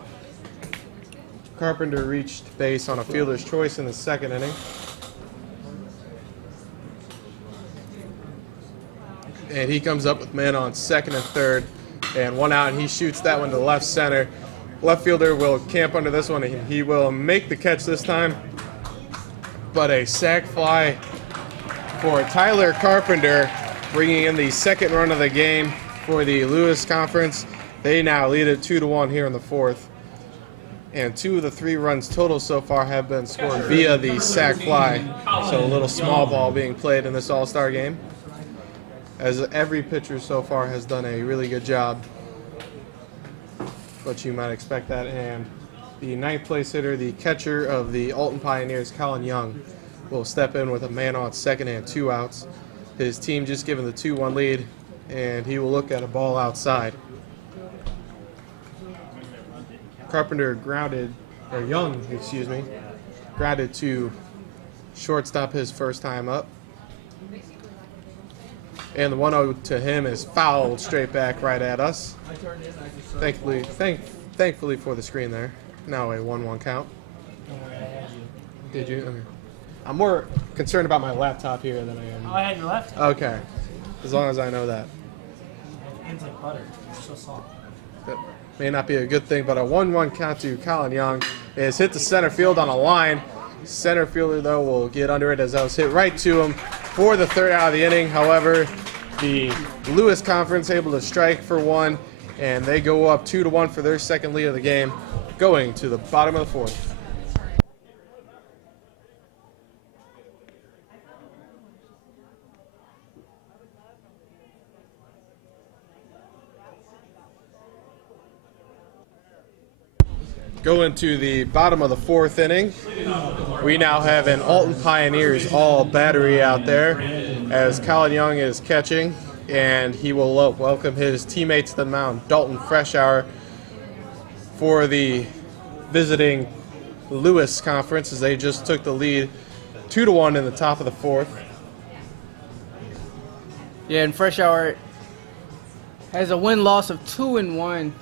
Carpenter reached base on a fielder's choice in the 2nd inning. And he comes up with men on 2nd and 3rd, and 1 out, and he shoots that one to left center. Left fielder will camp under this one, and he will make the catch this time. But a sac fly for Tyler Carpenter, bringing in the 2nd run of the game for the Lewis Conference. They now lead it 2-1 here in the 4th. And 2 of the 3 runs total so far have been scored via the sac fly. So a little small ball being played in this All-Star game, as every pitcher so far has done a really good job. But you might expect that. And the 9th place hitter, the catcher of the Alton Pioneers, Colin Young, will step in with a man on 2nd and 2 outs. His team just given the 2-1 lead, and he will look at a ball outside. Young, grounded to shortstop his first time up. And the 1-0 to him is fouled straight back right at us. Thankfully for the screen there. Now a 1-1 count. Did you? Okay. I'm more concerned about my laptop here than I am. Oh, I had your left. Okay. As long as I know that. Hands like butter. They're so soft. That may not be a good thing, but a 1-1 count to Colin Young is hit to center field on a line. Center fielder, though, will get under it as that was hit right to him for the 3rd out of the inning. However, the Lewis Conference able to strike for 1, and they go up 2-1 for their 2nd lead of the game, going to the bottom of the 4th. Going to the bottom of the 4th inning, we now have an Alton Pioneers all battery out there as Colin Young is catching, and he will welcome his teammates to the mound. Dalton Freshour for the visiting Lewis Conference as they just took the lead 2-1 in the top of the 4th. Yeah, and Freshour has a win-loss of 2-1.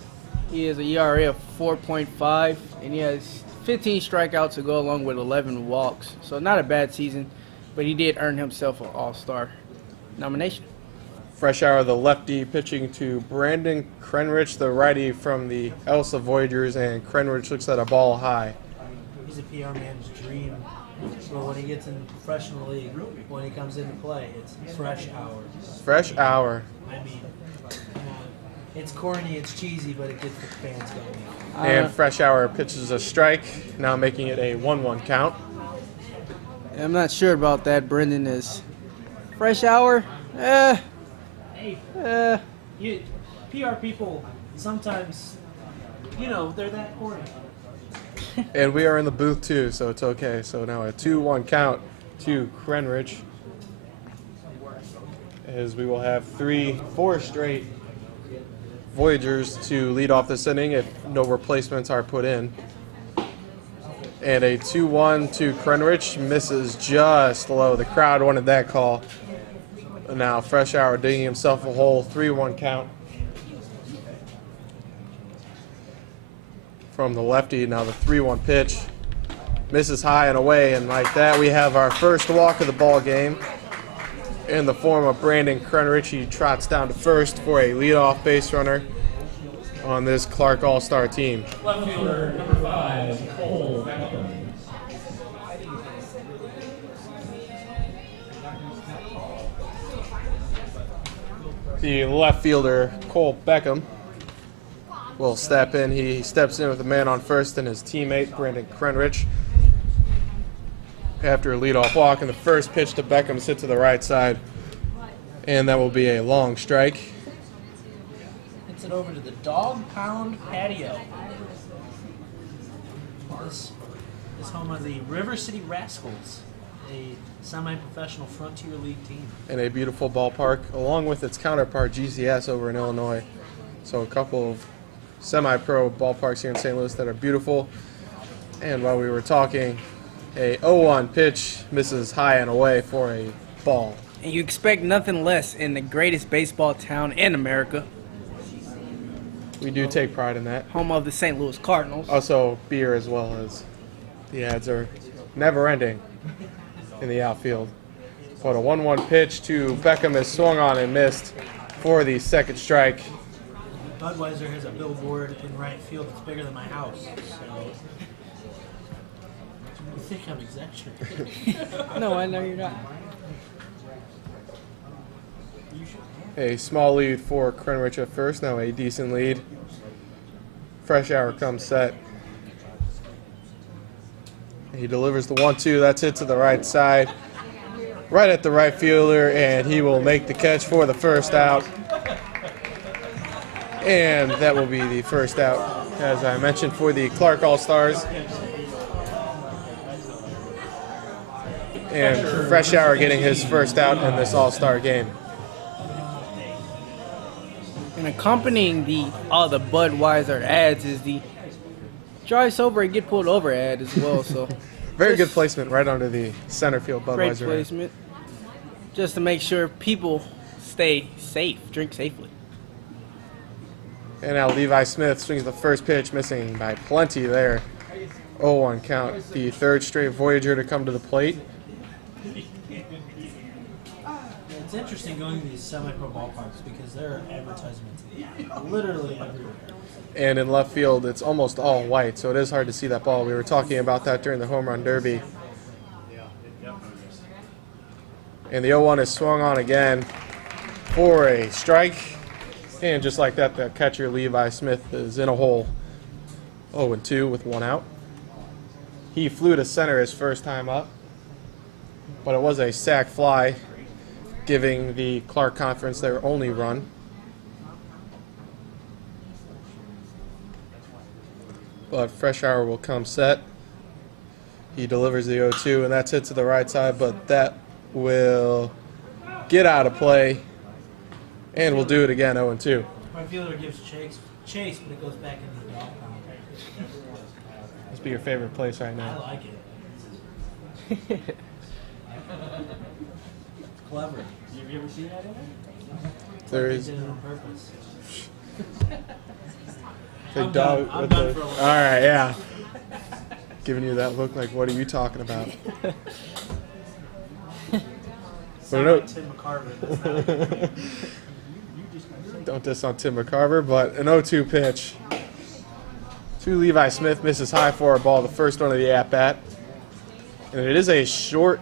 He has an ERA of 4.5, and he has 15 strikeouts to go along with 11 walks. So not a bad season, but he did earn himself an All-Star nomination. Freshour, the lefty, pitching to Brandon Krenrich, the righty from the Elsa Voyagers, and Krenrich looks at a ball high. He's a PR man's dream. So when he gets in the professional league, when he comes into play, it's fresh hours. Fresh hour. I mean, it's corny, it's cheesy, but it gets the fans going. And Freshour pitches a strike, now making it a 1-1 count. I'm not sure about that, Brendan. Is Freshour? PR people sometimes, they're that corny. And we are in the booth too, so it's okay. So now a 2-1 count to Krenrich, as we will have 4 straight Voyagers to lead off this inning if no replacements are put in. And a 2-1 to Krenrich, misses just low. The crowd wanted that call. And now Freshour digging himself a hole, 3-1 count. From the lefty, now the 3-1 pitch. Misses high and away, and like that we have our first walk of the ball game in the form of Brandon Krenrich. He trots down to first for a leadoff base runner on this Clark All-Star team. Left fielder, number 5, Cole Beckham. The left fielder, Cole Beckham, will step in. He steps in with a man on first and his teammate, Brandon Krenrich. After a leadoff walk, and the first pitch to Beckham hit to the right side, and that will be a long strike. Hits it over to the Dog Pound Patio. This home of the River City Rascals, a semi-professional Frontier League team. In a beautiful ballpark, along with its counterpart GCS over in Illinois. So a couple of semi-pro ballparks here in St. Louis that are beautiful. And while we were talking, a 0-1 pitch misses high and away for a ball. And you expect nothing less in the greatest baseball town in America, We do take pride in that. home of the St. Louis Cardinals. Also, beer as well, as the ads are never ending in the outfield. But a 1-1 pitch to Beckham is swung on and missed for the second strike. Budweiser has a billboard in right field that's bigger than my house. So you think I'm exaggerating? No, I know you're not. A small lead for Krenrich at first, now a decent lead. Freshour comes set. He delivers the 1-2, that's hit to the right side. Right at the right fielder, and he will make the catch for the first out. And that will be the first out, as I mentioned, for the Clark All-Stars. And Freshour getting his first out in this All-Star game. And accompanying all the Budweiser ads is the drive sober and get pulled over ad as well. So Very good placement right under the center field great Budweiser. placement, just to make sure people stay safe, drink safely. And now Levi Smith swings the first pitch, missing by plenty there. 0-1 count. The third straight Voyager to come to the plate. It's interesting going to these semi-pro ballparks because there are advertisements literally everywhere. And in left field, it's almost all white, so it is hard to see that ball. We were talking about that during the home run derby. And the 0-1 is swung on again for a strike. And just like that, the catcher Levi Smith is in a hole. 0-2 with 1 out. He flew to center his first time up, but it was a sac fly, giving the Clark Conference their only run. but Freshour will come set. He delivers the 0-2, and that's hit to the right side, but that will get out of play, and we'll do it again, 0-2. My fielder gives chase, but it goes back into the dog pound. Must be your favorite place right I now. like it. It's clever. Have you ever seen that in it? There They is did it on purpose. the I'm dog. done. I'm with done the- for a All little right, yeah. Giving you that look like, what are you talking about? Sound no- like Tim McCarver. That's not Don't diss on Tim McCarver, but an 0-2 pitch to Levi Smith, misses high for a ball, the first one of the at-bat. And it is a short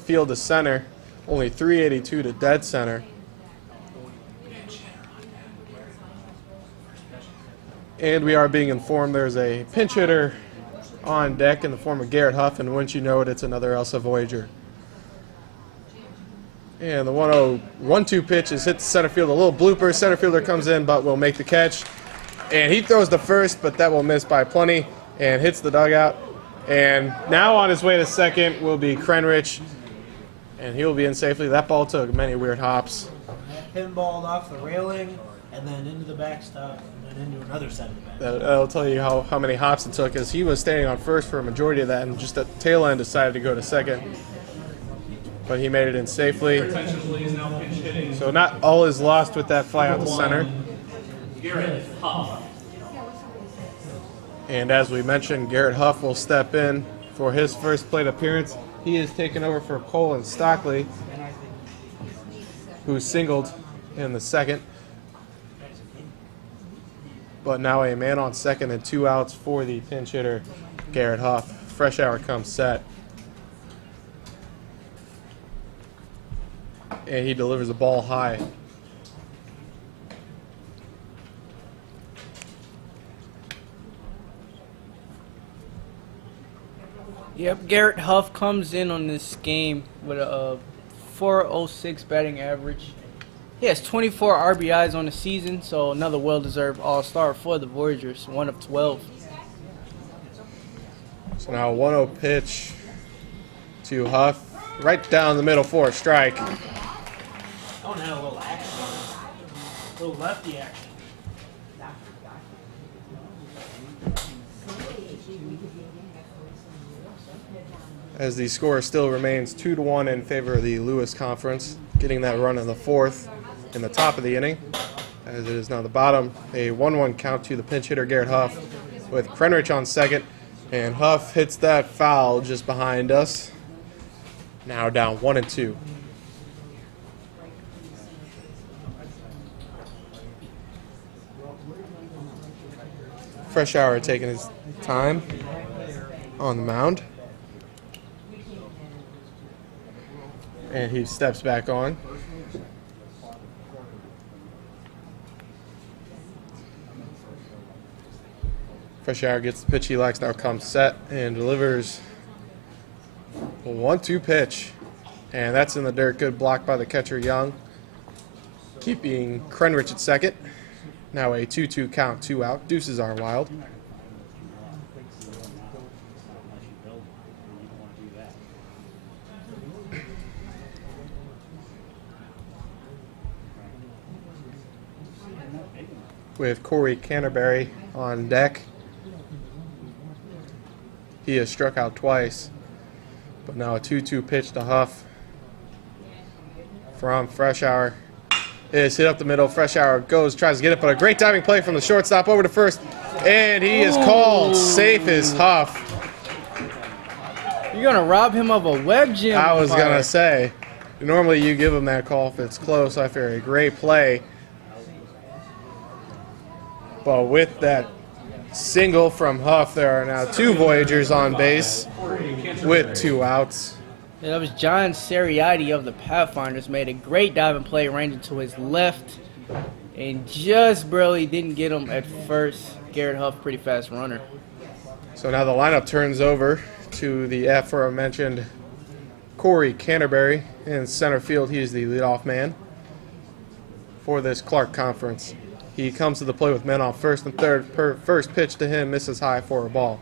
field to center, only 382 to dead center. And we are being informed there's a pinch hitter on deck in the form of Garrett Huff, and once you know it, it's another Elsa Voyager. And the 1-0-1-2 pitch is hit to center field. A little blooper. Center fielder comes in, but will make the catch. And he throws the first, but that will miss by plenty and hits the dugout. And now on his way to second will be Krenrich, and he will be in safely. That ball took many weird hops. pinballed off the railing and then into the backstop and then into another side of the back. That'll tell you how many hops it took, as he was standing on first for a majority of that, and just at the tail end decided to go to second. But he made it in safely. Potentially is now pinch hitting So not all is lost with that fly out to center. Garrett Huff. And as we mentioned, Garrett Huff will step in for his first plate appearance. He is taking over for Colin Stockley, who singled in the second. But now a man on second and 2 outs for the pinch hitter, Garrett Huff. Freshour comes set. And he delivers the ball high. Yep, Garrett Huff comes in on this game with a 406 batting average. He has 24 RBIs on the season, so another well-deserved all-star for the Voyagers, 1 of 12. So now a 1-0 pitch to Huff, right down the middle for a strike. That one had a little action. A little lefty action. As the score still remains 2-1 in favor of the Lewis Conference, getting that run in the fourth in the top of the inning. As it is now the bottom, a 1-1 count to the pinch hitter Garrett Huff with Krenrich on second, and Huff hits that foul just behind us. Now down 1-2. Freshour taking his time on the mound. And he steps back on. Freshour gets the pitch he likes, now comes set and delivers a 1-2 pitch. And that's in the dirt. Good block by the catcher Young. Keeping Krenrich at second. Now a 2-2 count, 2 out. Deuces are wild. With Corey Canterbury on deck. He has struck out twice, but now a 2-2 pitch to Huff from Freshour. It is hit up the middle. Freshour goes, tries to get it, but a great diving play from the shortstop over to first, and he is called safe as Huff. You're going to rob him of a web gem. I was umpire. going to say, normally you give him that call if it's close after a great play. But with that single from Huff, there are now 2 Voyagers on base with 2 outs. Yeah, that was John Seriati of the Pathfinders. Made a great diving play, ranging to his left, and just barely didn't get him at first. Garrett Huff, pretty fast runner. So now the lineup turns over to the aforementioned Corey Canterbury in center field. He is the leadoff man for this Clark Conference. He comes to the plate with men on first and third. First pitch to him misses high for a ball.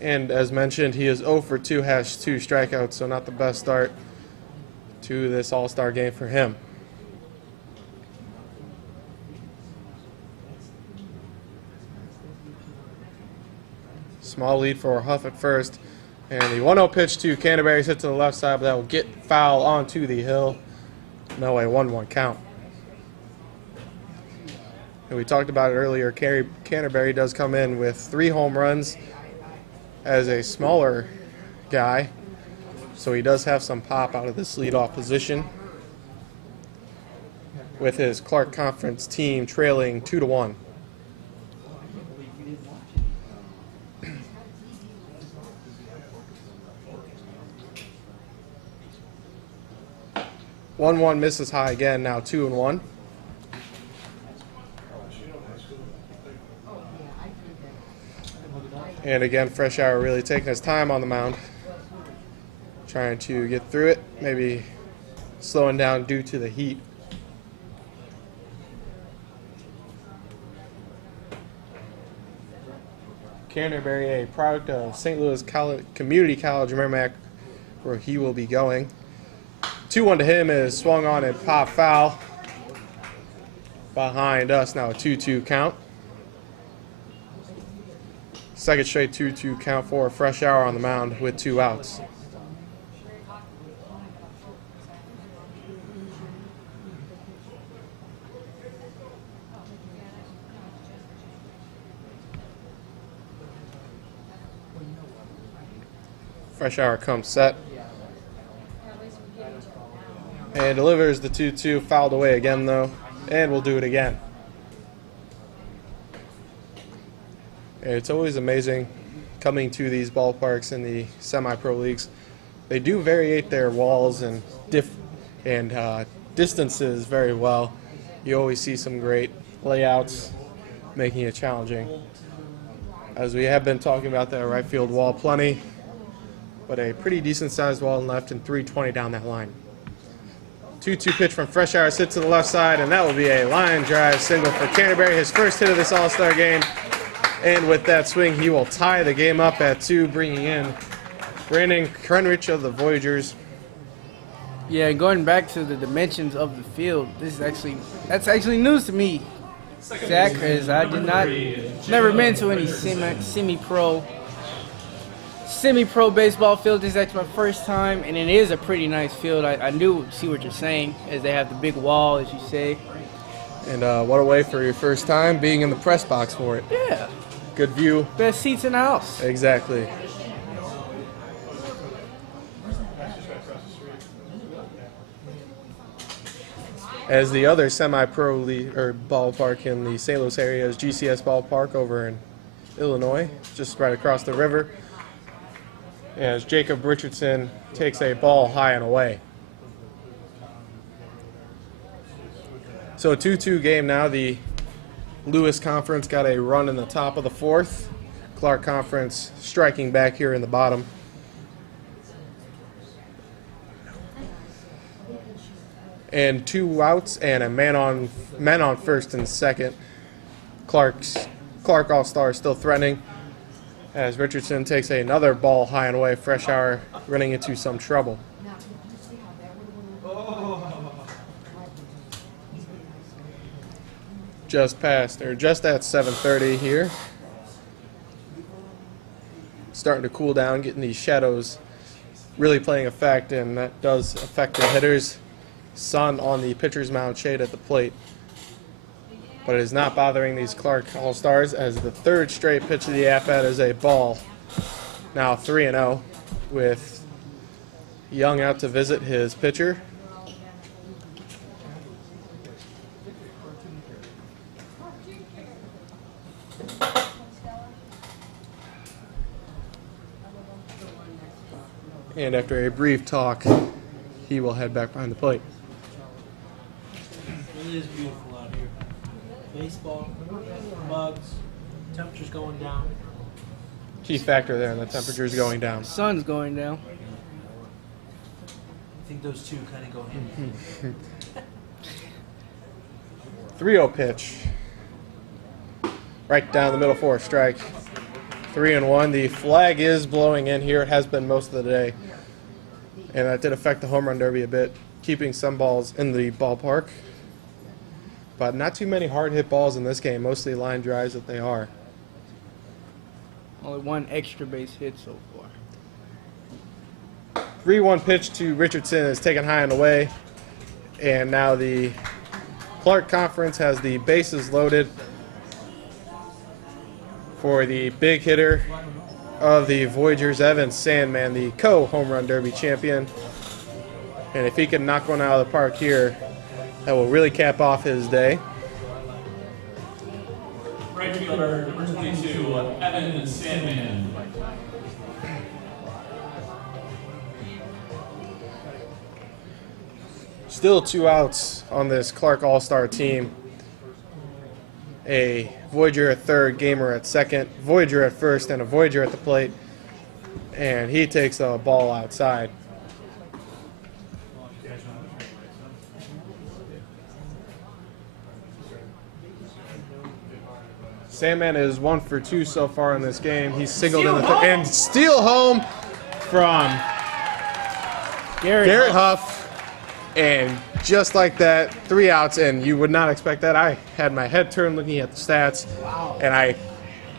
And as mentioned, he is 0 for 2, has 2 strikeouts, so not the best start to this All-Star game for him. Small lead for Huff at first. And the 1-0 pitch to Canterbury hit to the left side, but that will get foul onto the hill. No, a 1-1 count. And we talked about it earlier. Canterbury does come in with 3 home runs as a smaller guy. So he does have some pop out of this leadoff position, with his Clark Conference team trailing 2-1. One misses high again, now 2-1. And again, Freshour really taking his time on the mound, trying to get through it, maybe slowing down due to the heat. Canterbury, a product of St. Louis Community College Merrimack, where he will be going. 2-1 to him is swung on and pop foul behind us. Now a 2-2 count. Second straight 2-2 count for Freshour on the mound with 2 outs. Freshour comes set and delivers the 2-2, fouled away again though, and we'll do it again. It's always amazing coming to these ballparks in the semi-pro leagues. They do variate their walls and distances very well. You always see some great layouts, making it challenging. As we have been talking about that right field wall plenty, but a pretty decent sized wall left and 320 down that line. 2-2 pitch from Freshour, sits to the left side, and that will be a line drive single for Canterbury, his first hit of this All-Star game. And with that swing, he will tie the game up at 2, bringing in Brandon Krenrich of the Voyagers. Yeah, going back to the dimensions of the field, that's actually news to me, Zach, because I never been to any semi-pro baseball field. This is actually my first time, and it is a pretty nice field. I do see what you're saying, as they have the big wall, as you say. And what a way for your first time being in the press box for it. Yeah. Good view. Best seats in the house. Exactly. As the other semi-pro league or ballpark in the St. Louis area is GCS Ballpark over in Illinois, just right across the river. As Jacob Richardson takes a ball high and away. So a 2-2 game now. The Lewis Conference got a run in the top of the 4th. Clark Conference striking back here in the bottom. And 2 outs and a man on first and second. Clark All-Star still threatening as Richardson takes another ball high and away. Freshour running into some trouble. Just at 7:30 here. Starting to cool down, getting these shadows really playing effect, and that does affect the hitters. Sun on the pitcher's mound, shade at the plate. But it is not bothering these Clark All-Stars, as the 3rd straight pitch of the at-bat is a ball. Now 3-0 with Young out to visit his pitcher. And after a brief talk, he will head back behind the plate. It is beautiful out here. Baseball, bugs, temperatures going down. Key factor there, and the temperature's going down. Sun's going down. I think those two kind of go hand in hand. 3-0 pitch. Right down the middle for a strike. 3-1. The flag is blowing in here. It has been most of the day. And that did affect the home run derby a bit, keeping some balls in the ballpark. But not too many hard hit balls in this game, mostly line drives that they are. Only one extra base hit so far. 3-1 pitch to Richardson is taken high and away. And now the Clark Conference has the bases loaded for the big hitter of the Voyagers, Evan Sandman, the co-home run derby champion. And if he can knock one out of the park here, that will really cap off his day. Right fielder, number 22, Evan Sandman. Still 2 outs on this Clark All-Star team. A Voyager at third, Gamer at second, Voyager at first, and a Voyager at the plate. And he takes a ball outside. Sandman is 1 for 2 so far in this game. He's singled in the third. And steal home from Garrett Huff. And just like that, 3 outs, and you would not expect that. I had my head turned looking at the stats, and I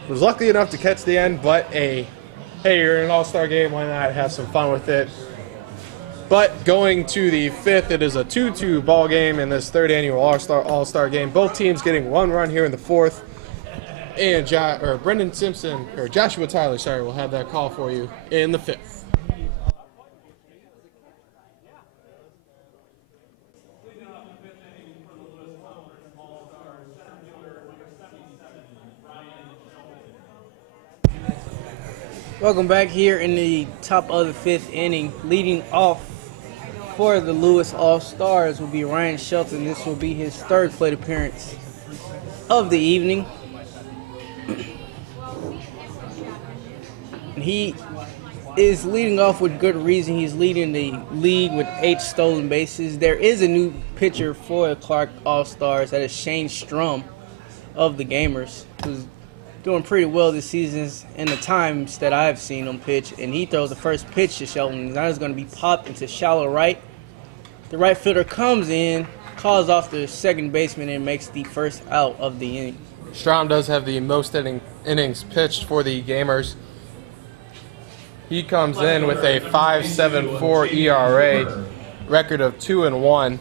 was lucky enough to catch the end, but hey, you're in an all-star game, why not have some fun with it? But going to the 5th, it is a 2-2 ball game in this 3rd annual all-star game. Both teams getting 1 run here in the 4th, and Brendan Simpson, or Joshua Tyler, sorry, will have that call for you in the 5th. Welcome back here in the top of the 5th inning. Leading off for the Lewis All-Stars will be Ryan Shelton. This will be his 3rd plate appearance of the evening. He is leading off with good reason. He's leading the league with 8 stolen bases. There is a new pitcher for the Clark All-Stars. That is Shane Strum of the Gamers, who's doing pretty well this season in the times that I've seen him pitch. And he throws the first pitch to Shelton. Now it's going to be popped into shallow right. The right fielder comes in, calls off the second baseman, and makes the first out of the inning. Strom does have the most innings pitched for the Gamers. He comes in with a 5.74 ERA, record of 2-1.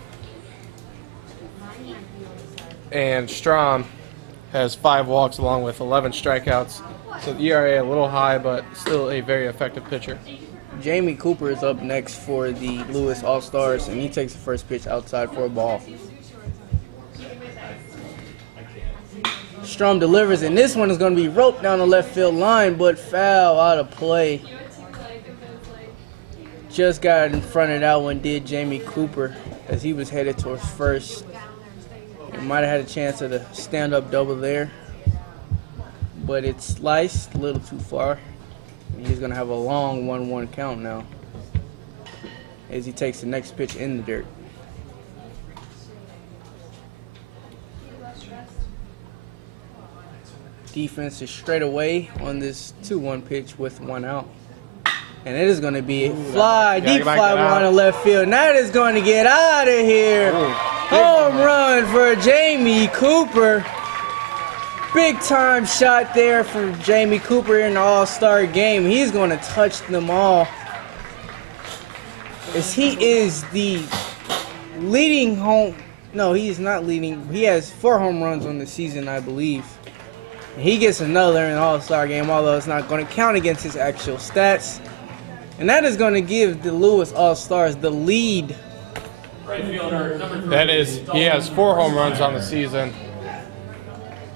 And Strom has 5 walks along with 11 strikeouts. So the ERA a little high, but still a very effective pitcher. Jamie Cooper is up next for the Lewis All-Stars, and he takes the first pitch outside for a ball. Strom delivers, and this one is going to be roped down the left field line, but foul out of play. Just got in front of that one, did Jamie Cooper, as he was headed towards first. He might have had a chance at a stand-up double there, but it's sliced a little too far. He's going to have a long 1-1 count now as he takes the next pitch in the dirt. Defense is straight away on this 2-1 pitch with 1 out. And it is going to be a fly, deep fly one to left field. And that is going to get out of here. Home run for Jamie Cooper. Big time shot there from Jamie Cooper in the All-Star game. He's going to touch them all, as he is the leading home. No, he is not leading. He has 4 home runs on the season, I believe. He gets another in the All-Star game, although it's not going to count against his actual stats. And that is going to give the Lewis All-Stars the lead. Right fielder, number 3. That is, he has 4 home runs on the season,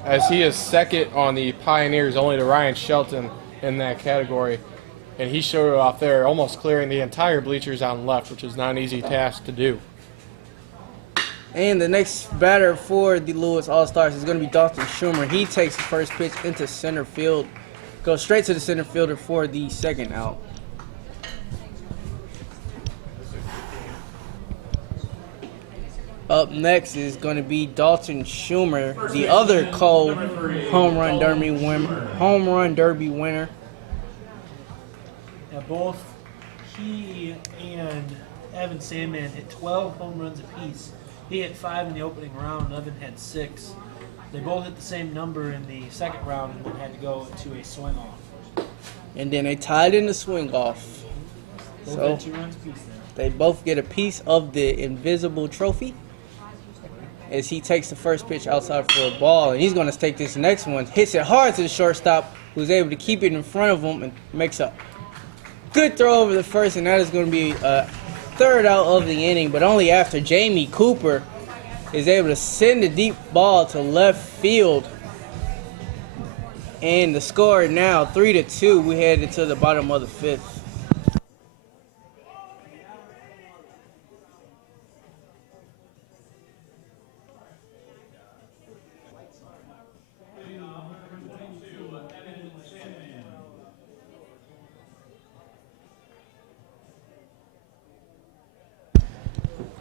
as he is second on the Pioneers, only to Ryan Shelton in that category. And he showed it off there, almost clearing the entire bleachers on left, which is not an easy task to do. And the next batter for the Lewis All-Stars is going to be Dalton Schumer. He takes the first pitch into center field, goes straight to the center fielder for the second out. Up next is going to be Dalton Schumer, the other Cole home run derby winner. Yeah, both he and Evan Sandman hit 12 home runs apiece. He hit 5 in the opening round, Evan had 6. They both hit the same number in the second round and then had to go to a swing off. And then they tied in the swing off. Both So had 2 runs apiece there. they both get a piece of the invisible trophy as he takes the first pitch outside for a ball. And he's going to take this next one, hits it hard to the shortstop, who's able to keep it in front of him and makes a good throw over the first, and that is going to be a third out of the inning, but only after Jamie Cooper is able to send the deep ball to left field. And the score now 3-2. We headed to the bottom of the 5th.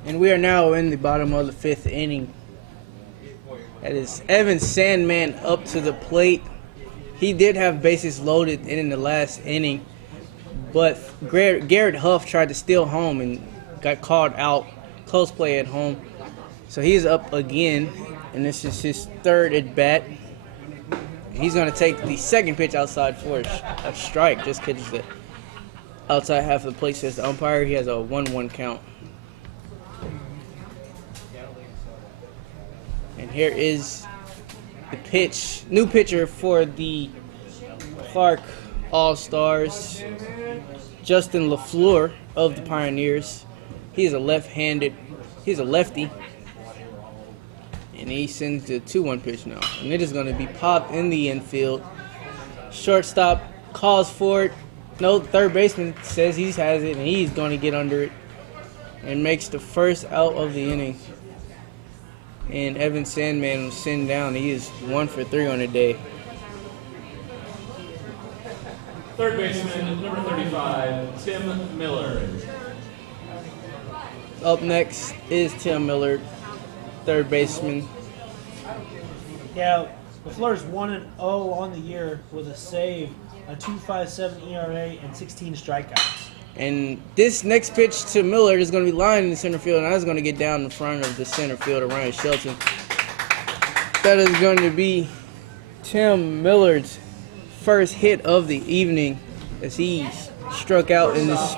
And we are now in the bottom of the 5th inning. That is Evan Sandman up to the plate. He did have bases loaded in the last inning, but Garrett Huff tried to steal home and got called out. Close play at home. So he's up again, and this is his third at bat. He's going to take the second pitch outside for a strike. Just catches the outside half of the plate, says the umpire. He has a 1-1 count. And here is the pitch. New pitcher for the Clark All-Stars, Justin LaFleur of the Pioneers. He's a lefty. And he sends the 2-1 pitch now. And it is going to be popped in the infield. Shortstop calls for it. No, third baseman says he has it, and he's going to get under it. And makes the first out of the inning. And Evan Sandman was sitting down. He is 1 for 3 on the day. Third baseman, number 35, Tim Miller. Up next is Tim Miller, third baseman. Yeah, LaFleur's 1-0 on the year with a save, a 2.57 ERA, and 16 strikeouts. And this next pitch to Miller is going to be lined in the center field, and I was going to get down in front of the center fielder, Ryan Shelton. That is going to be Tim Miller's first hit of the evening as he struck out in this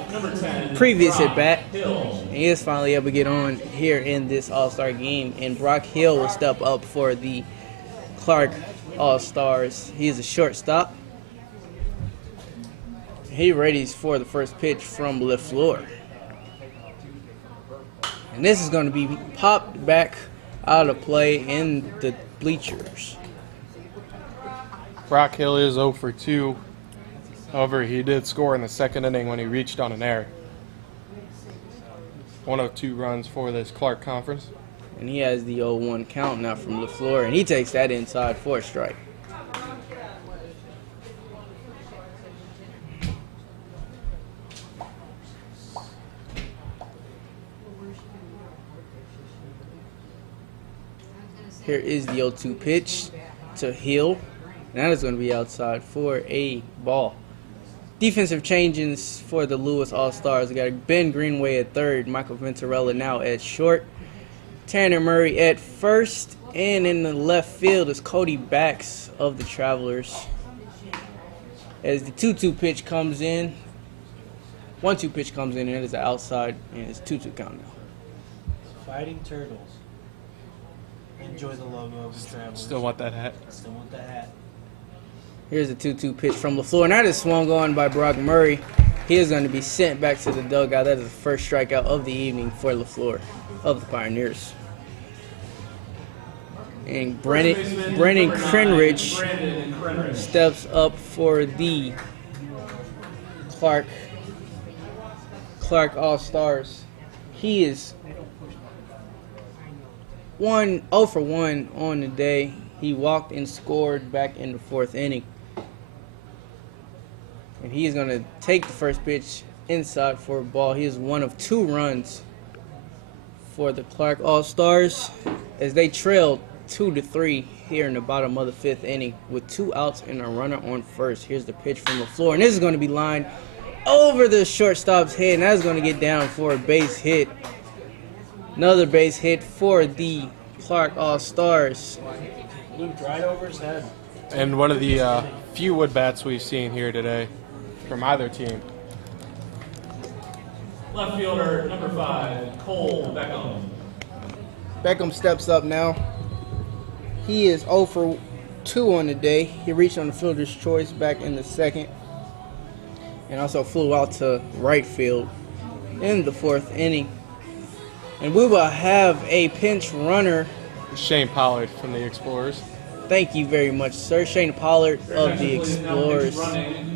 previous at-bat. And he is finally able to get on here in this All-Star game. And Brock Hill will step up for the Clark All-Stars. He is a shortstop. He readies for the first pitch from LaFleur. And this is going to be popped back out of play in the bleachers. Brock Hill is 0 for 2. However, he did score in the second inning when he reached on an error. 1 of 2 runs for this Clark Conference. And he has the 0-1 count now from LaFleur, and he takes that inside for a strike. Here is the 0-2 pitch to Hill. And that is going to be outside for a ball. Defensive changes for the Lewis All-Stars. We got Ben Greenway at third, Michael Venturella now at short, Tanner Murray at first, and in the left field is Cody Bax of the Travelers. As the 2-2 pitch comes in, 1-2 pitch comes in, and it is outside, and it's 2-2 count now. Fighting Turtles. Enjoy the logo of the Travelers. Still want that hat. Still want that hat. Here's a 2-2 pitch from LaFleur, and that is swung on by Brock Murray. He is going to be sent back to the dugout. That is the first strikeout of the evening for LaFleur of the Pioneers. And Brennan Krenrich steps up for the Clark All-Stars. He is 0 for 1 on the day. He walked and scored back in the 4th inning. And he is going to take the first pitch inside for a ball. He is 1 of 2 runs for the Clark All-Stars as they trailed 2-3 here in the bottom of the 5th inning with 2 outs and a runner on first. Here's the pitch from LaFleur, and this is going to be lined over the shortstop's head, and that's going to get down for a base hit. Another base hit for the Clark All-Stars. Looped right over his head. And one of the few wood bats we've seen here today from either team. Left fielder, number 5, Cole Beckham. Beckham steps up now. He is 0 for 2 on the day. He reached on the fielder's choice back in the 2nd. And also flew out to right field in the 4th inning. And we will have a pinch runner. Shane Pollard from the Explorers. Thank you very much, sir. Shane Pollard of the Explorers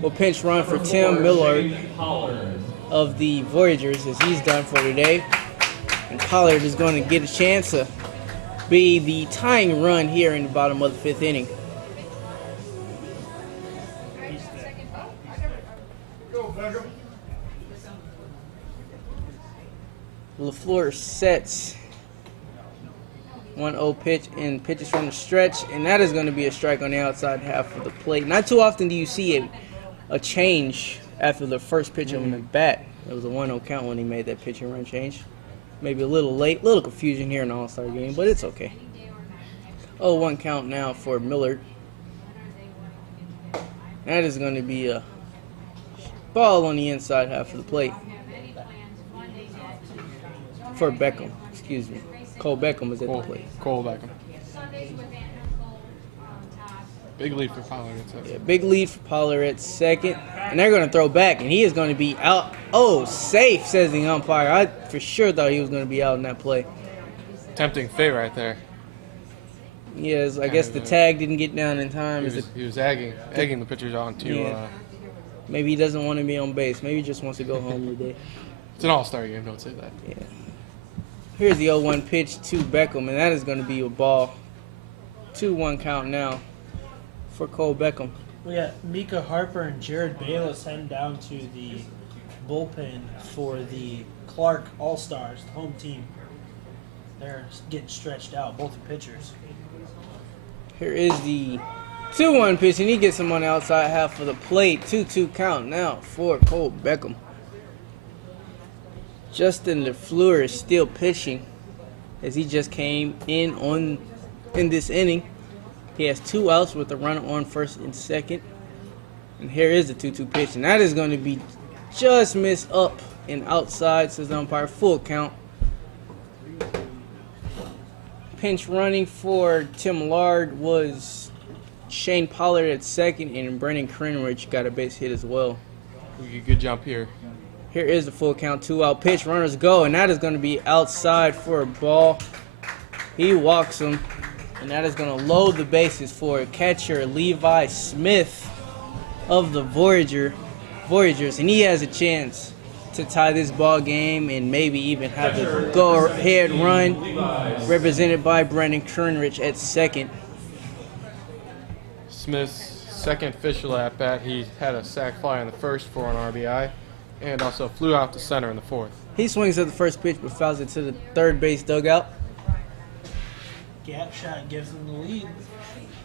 will pinch run for Tim Millard of the Voyagers as he's done for today. And Pollard is going to get a chance to be the tying run here in the bottom of the 5th inning. LaFleur sets 1-0 pitch and pitches from the stretch, and that is going to be a strike on the outside half of the plate. Not too often do you see a change after the first pitch on the bat. It was a 1-0 count when he made that pitch and run change. Maybe a little late, little confusion here in the All-Star game, but it's okay. 0-1 count now for Millard. That is going to be a ball on the inside half of the plate for Beckham. Excuse me. Cole Beckham is at the plate. Cole Beckham. Big lead for Pollard at second. Yeah, big lead for Pollard at second. And they're going to throw back, and he is going to be out. Oh, safe, says the umpire. I for sure thought he was going to be out in that play. Tempting fate right there. Yes, I guess the tag didn't get down in time. He was egging the pitchers on to. Yeah. Maybe he doesn't want to be on base. Maybe he just wants to go home today. It's an all-star game, don't say that. Yeah. Here's the 0-1 pitch to Beckham, and that is going to be a ball. 2-1 count now for Cole Beckham. We got Mika Harper and Jared Bayless heading down to the bullpen for the Clark All-Stars, the home team. They're getting stretched out, both are pitchers. Here is the 2-1 pitch, and he gets him on the outside half of the plate. 2-2 count now for Cole Beckham. Justin LaFleur is still pitching as he just came in this inning. He has 2 outs with a runner on first and second. And here is the 2-2 pitch, and that is going to be just missed up and outside, says the umpire. Full count. Pinch running for Tim Millard was Shane Pollard at second, and Brennan Krenrich got a base hit as well. Good jump here. Here is the full count, 2-out pitch. Runners go, and that is going to be outside for a ball. He walks him, and that is going to load the bases for catcher Levi Smith of the Voyagers, and he has a chance to tie this ball game and maybe even have the go-ahead run represented by Brennan Krenrich at second. Smith's second official at bat. He had a sac fly in the first for an RBI, and also flew out to center in the fourth. He swings at the first pitch but fouls it to the third base dugout. Gap shot gives him the lead.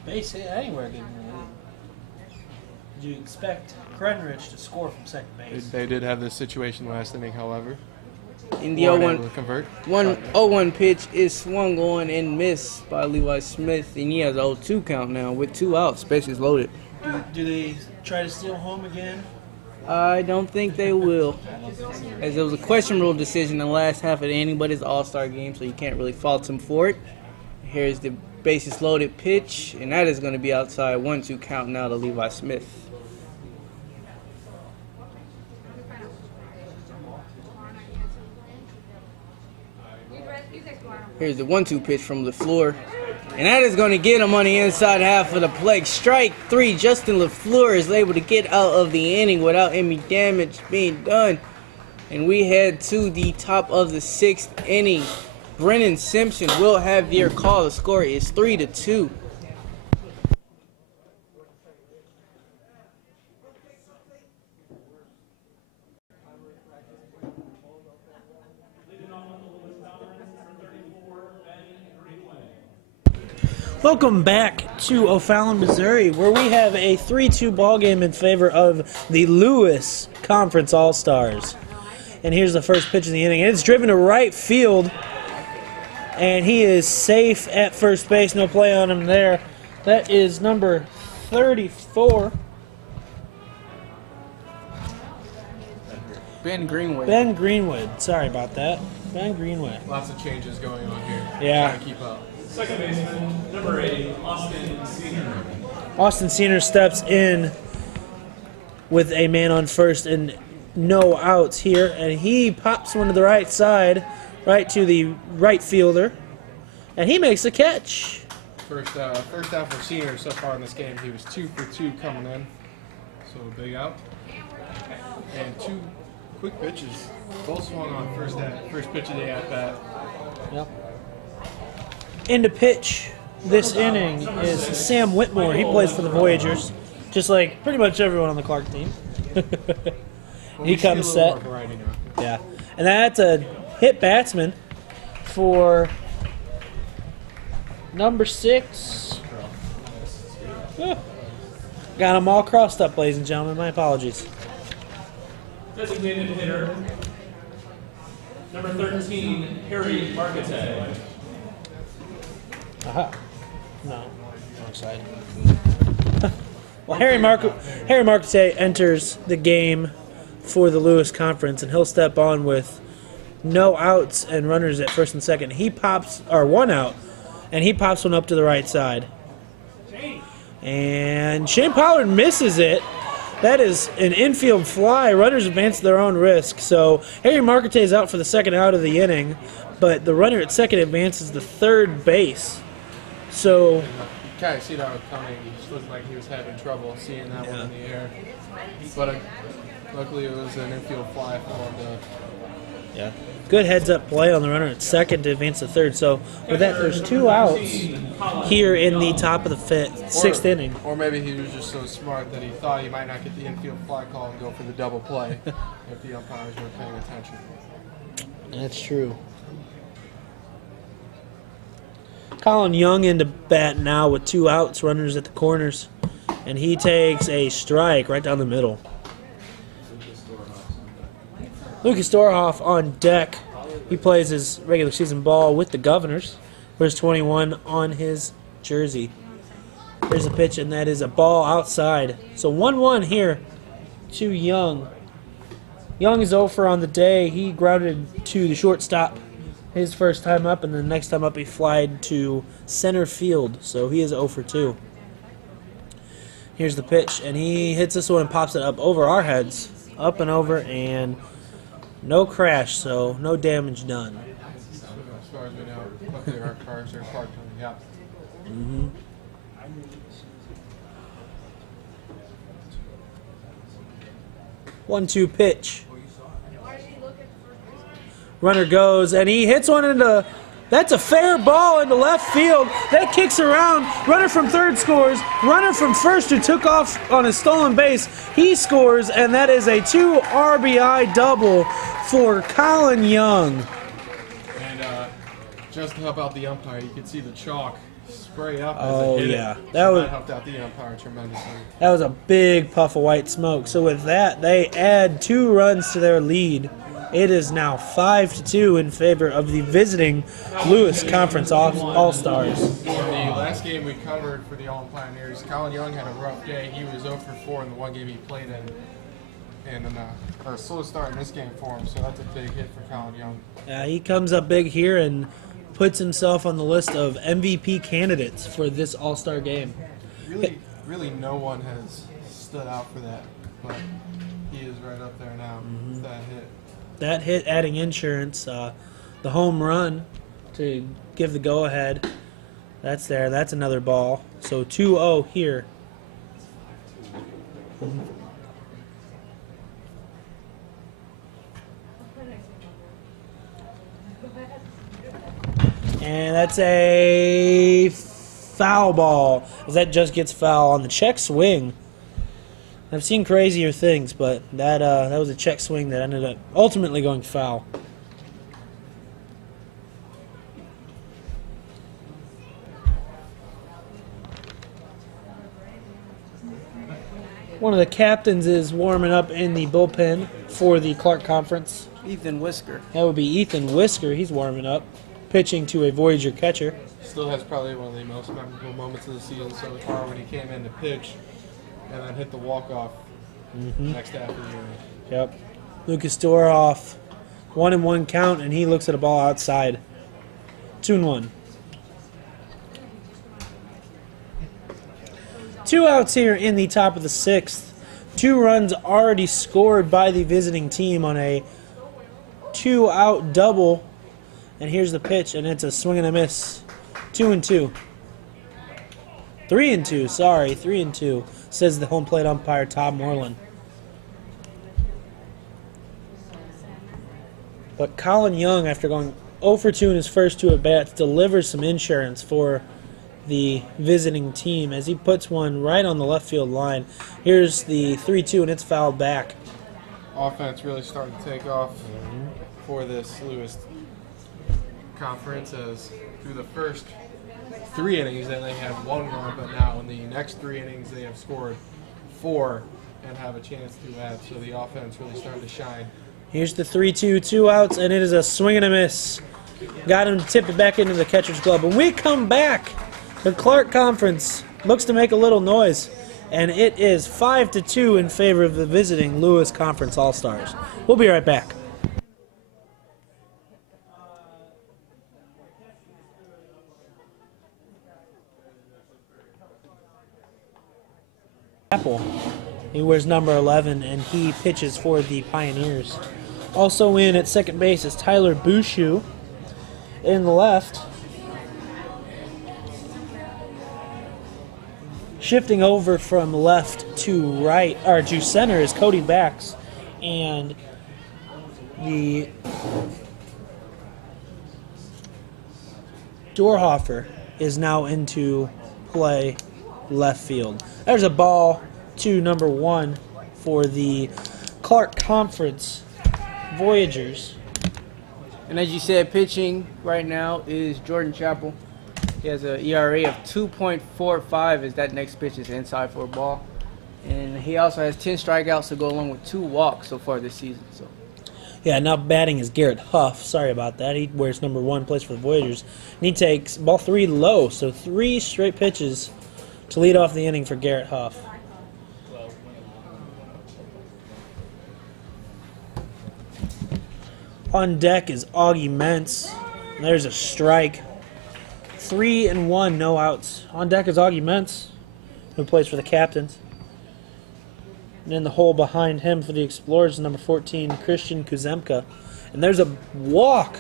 Base hit anywhere gives him the lead. Do you expect Krenrich to score from second base? They did have this situation last inning, however. In the Weren't able to convert. 0-1 pitch is swung on and missed by Levi Smith, and he has a 0-2 count now with 2 outs, bases loaded. Do they try to steal home again? I don't think they will, as it was a questionable decision in the last half of the inning, but it's an all-star game, so you can't really fault him for it. Here's the bases loaded pitch, and that is going to be outside. 1-2 count now to Levi Smith. Here's the 1-2 pitch from LaFleur. And that is going to get him on the inside half of the plate. Strike 3. Justin LaFleur is able to get out of the inning without any damage being done. And we head to the top of the 6th inning. Brennan Simpson will have your call. The score is 3-2. Welcome back to O'Fallon, Missouri, where we have a 3-2 ball game in favor of the Lewis Conference All-Stars. And here's the first pitch of the inning. And it's driven to right field, and he is safe at first base. No play on him there. That is number 34. Ben Greenwood. Ben Greenwood. Sorry about that. Ben Greenwood. Lots of changes going on here. Yeah. Trying to keep up. Second baseman, number 8, Austin Senior. Austin Senior steps in with a man on first and no outs here, and he pops one to the right side, right to the right fielder, and he makes a catch. First out for Senior so far in this game. He was 2 for 2 coming in, so a big out. And 2 quick pitches, both swung on first pitch of the at bat. Yep. In to pitch this inning is Sam Whitmore. He plays for the Voyagers, just like pretty much everyone on the Clark team. He comes set. Yeah. And that's a hit batsman for number 6. Got them all crossed up, ladies and gentlemen. My apologies. Designated hitter, number 13, Harry Marquette. Aha. No. Wrong side. Well, Harry Marquette enters the game for the Lewis Conference, and he'll step on with no outs and runners at first and second. He pops, or 1 out, and he pops one up to the right side. And Shane Pollard misses it. That is an infield fly. Runners advance at their own risk. So Harry Marquette is out for the second out of the inning, but the runner at second advances to third base. So You kind of see that was coming. He just looked like he was having trouble seeing that one in the air. But luckily it was an infield fly for him to... good heads-up play on the runner at second to advance to third. So with that, there's 2 outs here in the top of the 6th inning. Or maybe he was just so smart that he thought he might not get the infield fly call and go for the double play if the umpires were paying attention. That's true. Colin Young into bat now with 2 outs, runners at the corners. And he takes a strike right down the middle. Lucas Dorhoff on deck. He plays his regular season ball with the Governors. Wears 21 on his jersey. There's a pitch, and that is a ball outside. So 1-1 here to Young. Young is 0 for on the day. He grounded to the shortstop his first time up, and the next time up he flied to center field. So he is 0 for 2. Here's the pitch, and he hits this one and pops it up over our heads. Up and over, and no crash, so no damage done. As far as we know, luckily our cars are parked on the out. 1-2 pitch. Runner goes, and he hits one into... That's a fair ball into left field. That kicks around. Runner from third scores. Runner from first who took off on a stolen base, he scores, and that is a 2 RBI double for Colin Young. And just to help out the umpire, you can see the chalk spray up as Oh, it hit yeah. it. That was- helped out the umpire tremendously. That was a big puff of white smoke. So with that, they add 2 runs to their lead. It is now 5-2 in favor of the visiting Lewis Conference All-Stars. In the last game we covered for the Allen Pioneers, Colin Young had a rough day. He was 0 for 4 in the one game he played in, and a slow start in this game for him. So that's a big hit for Colin Young. He comes up big here and puts himself on the list of MVP candidates for this All-Star game. Really, no one has stood out for that, but he is right up there now with that hit. That hit adding insurance, the home run to give the go-ahead, that's there. That's another ball. So 2-0 here. And that's a foul ball, as that just gets foul on the check swing. I've seen crazier things, but that was a check swing that ended up ultimately going foul. One of the captains is warming up in the bullpen for the Clark Conference. Ethan Whisker. That would be Ethan Whisker. He's warming up, pitching to a Voyager catcher. Still has probably one of the most memorable moments of the season so far when he came in to pitch and then hit the walk-off next half of the inning. Yep. Lucas Doroff, 1-1 count, and he looks at a ball outside. 2-1. 2 outs here in the top of the 6th. 2 runs already scored by the visiting team on a 2-out double. And here's the pitch, and it's a swing and a miss. 2-2. 3-2, sorry, 3-2, says the home plate umpire, Todd Moreland. But Colin Young, after going 0 for 2 in his first 2 at-bats, delivers some insurance for the visiting team as he puts one right on the left field line. Here's the 3-2, and it's fouled back. Offense really starting to take off for this Lewis Conference as through the first 3 innings they have 1 run, but now in the next 3 innings they have scored 4 and have a chance to add. So the offense really starting to shine. Here's the 3-2, 2 outs, and it is a swing and a miss. Got him to tip it back into the catcher's glove. When we come back, the Clark Conference looks to make a little noise, and it is 5-2 in favor of the visiting Lewis Conference All-Stars. We'll be right back. Apple. He wears number 11, and he pitches for the Pioneers. Also in at second base is Tyler Bushu. In the left, shifting over from left to right, or to center, is Cody Bax, and the Dorhofer is now into play left field. There's a ball to number 1 for the Clark Conference Voyagers. And as you said, pitching right now is Jordan Chappell. He has an ERA of 2.45 as that next pitch is inside for a ball. And he also has 10 strikeouts to go along with 2 walks so far this season. So, Yeah, now batting is Garrett Huff. Sorry about that. He wears number 1, plays for the Voyagers. And he takes ball 3 low, so 3 straight pitches to lead off the inning for Garrett Huff. On deck is Augie Mentz. There's a strike. 3-1, no outs. On deck is Augie Mentz, who plays for the Captains. And in the hole behind him for the Explorers is number 14, Christian Kuzemka. And there's a walk,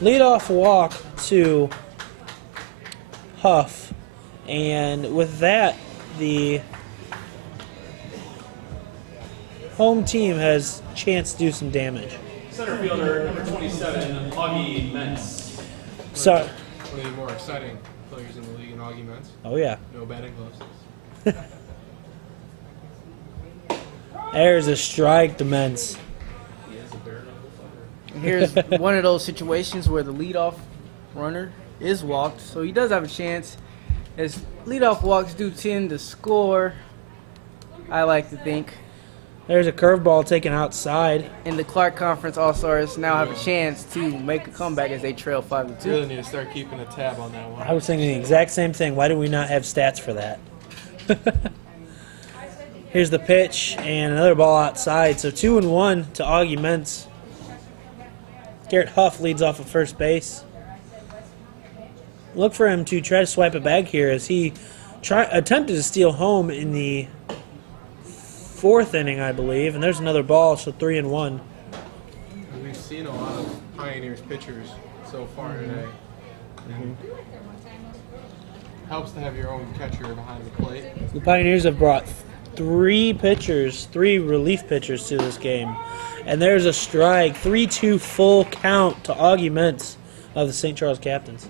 leadoff walk to Huff. And with that, the home team has a chance to do some damage. Center fielder, number 27, Augie Mentz. So, One of the more exciting players in the league in Augie Mentz. oh yeah, No batting gloves. there's a strike to Mentz. here's one of those situations where the leadoff runner is walked, so he does have a chance. As leadoff walks do tend to score, I like to think. There's a curveball taken outside. And the Clark Conference All-Stars now have a chance to make a comeback as they trail 5-2. Really need to start keeping a tab on that one. I was thinking the exact same thing. Why do we not have stats for that? Here's the pitch and another ball outside. So 2-1 to Augie Mentz. Garrett Huff leads off at first base. Look for him to try to swipe a bag here as he attempted to steal home in the 4th inning, I believe. And there's another ball, so 3-1. We've seen a lot of Pioneers pitchers so far today. And helps to have your own catcher behind the plate. The Pioneers have brought 3 relief pitchers to this game. And there's a strike, 3-2 full count to Augie Mentz of the St. Charles Captains.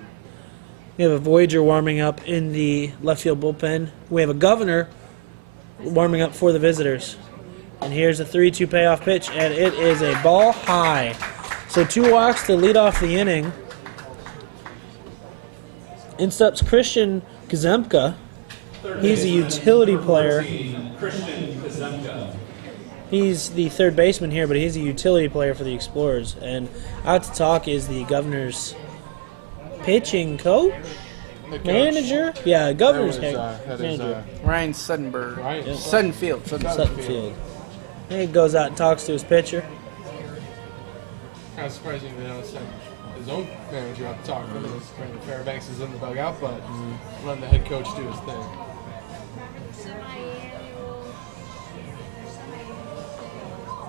We have a Voyager warming up in the left field bullpen. We have a Governor warming up for the visitors. And here's a 3-2 payoff pitch, and it is a ball high. So 2 walks to lead off the inning. In steps Christian Kuzemka, He's a utility player. Christian Kazemka. He's the third baseman here, but he's a utility player for the Explorers. And out to talk is the Governor's pitching coach? Manager? Yeah, Governor's manager. Ryan Suttonberg. Right. Yeah. Suttonfield. Suttonfield. And he goes out and talks to his pitcher. Kind of surprising they don't send his own manager out to talk to him. Brandon Fairbanks is in the dugout, but letting the head coach do his thing.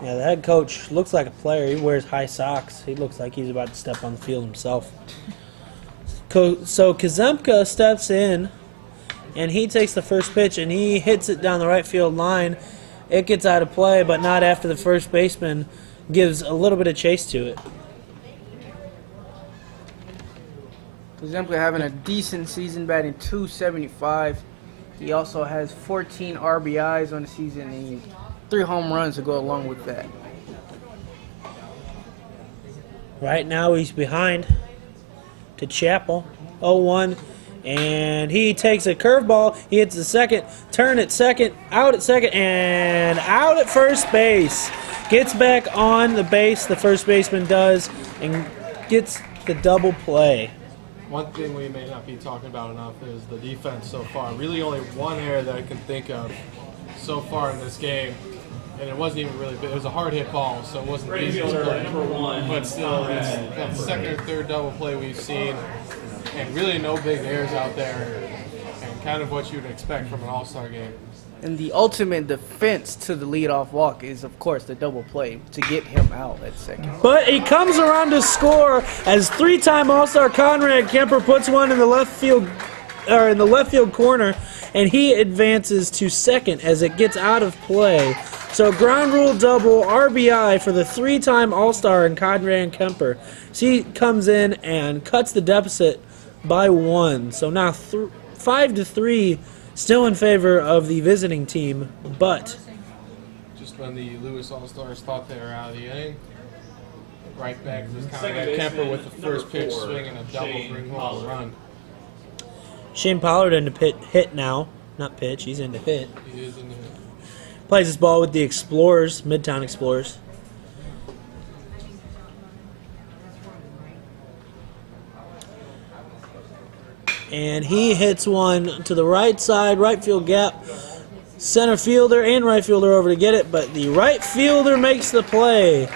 Yeah, the head coach looks like a player. He wears high socks. He looks like he's about to step on the field himself. So Kazemka steps in, and he takes the first pitch, and he hits it down the right field line. It gets out of play, but not after the first baseman gives a little bit of chase to it. Kazemka having a decent season, batting .275. He also has 14 RBIs on the season and 3 home runs to go along with that. Right now he's behind to Chappell, 0-1, and he takes a curveball. He hits the second, turn at second, out and out at first base. Gets back on the base, the first baseman does, and gets the double play. One thing we may not be talking about enough is the defense so far. Really only one error that I can think of so far in this game, and it wasn't even really big. It was a hard hit ball, so it wasn't Right easy to fielder, play. number 1. But still, it's that second or third double play we've seen, and really no big errors out there, and kind of what you'd expect from an all-star game. And the ultimate defense to the leadoff walk is, of course, the double play to get him out at second. But he comes around to score as 3-time All-Star Conrad Kemper puts one in the left field corner, and he advances to second as it gets out of play. So ground rule double RBI for the 3-time All-Star and Conrad Kemper. So he comes in and cuts the deficit by 1. So now 5-3. Still in favor of the visiting team, but Just when the Lewis All-Stars thought they were out of the inning, right back was Second Conrad Kemper baseman, with the number first pitch 4, swinging a double Shane ring home Pollard. run. Shane Pollard into hit now. Not pitch, he's into hit. He is in the Plays his ball with the Explorers, Midtown Explorers. And he hits one to the right side, right field gap. Center fielder and right fielder over to get it, but the right fielder makes the play.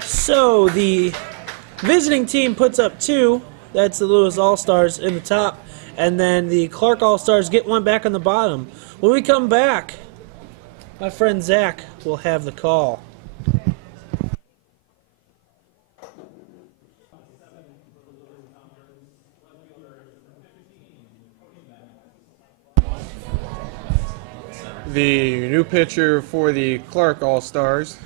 So the visiting team puts up 2. That's the Lewis All-Stars in the top. And then the Clark All-Stars get one back on the bottom. When we come back, my friend Zach will have the call. The new pitcher for the Clark All-Stars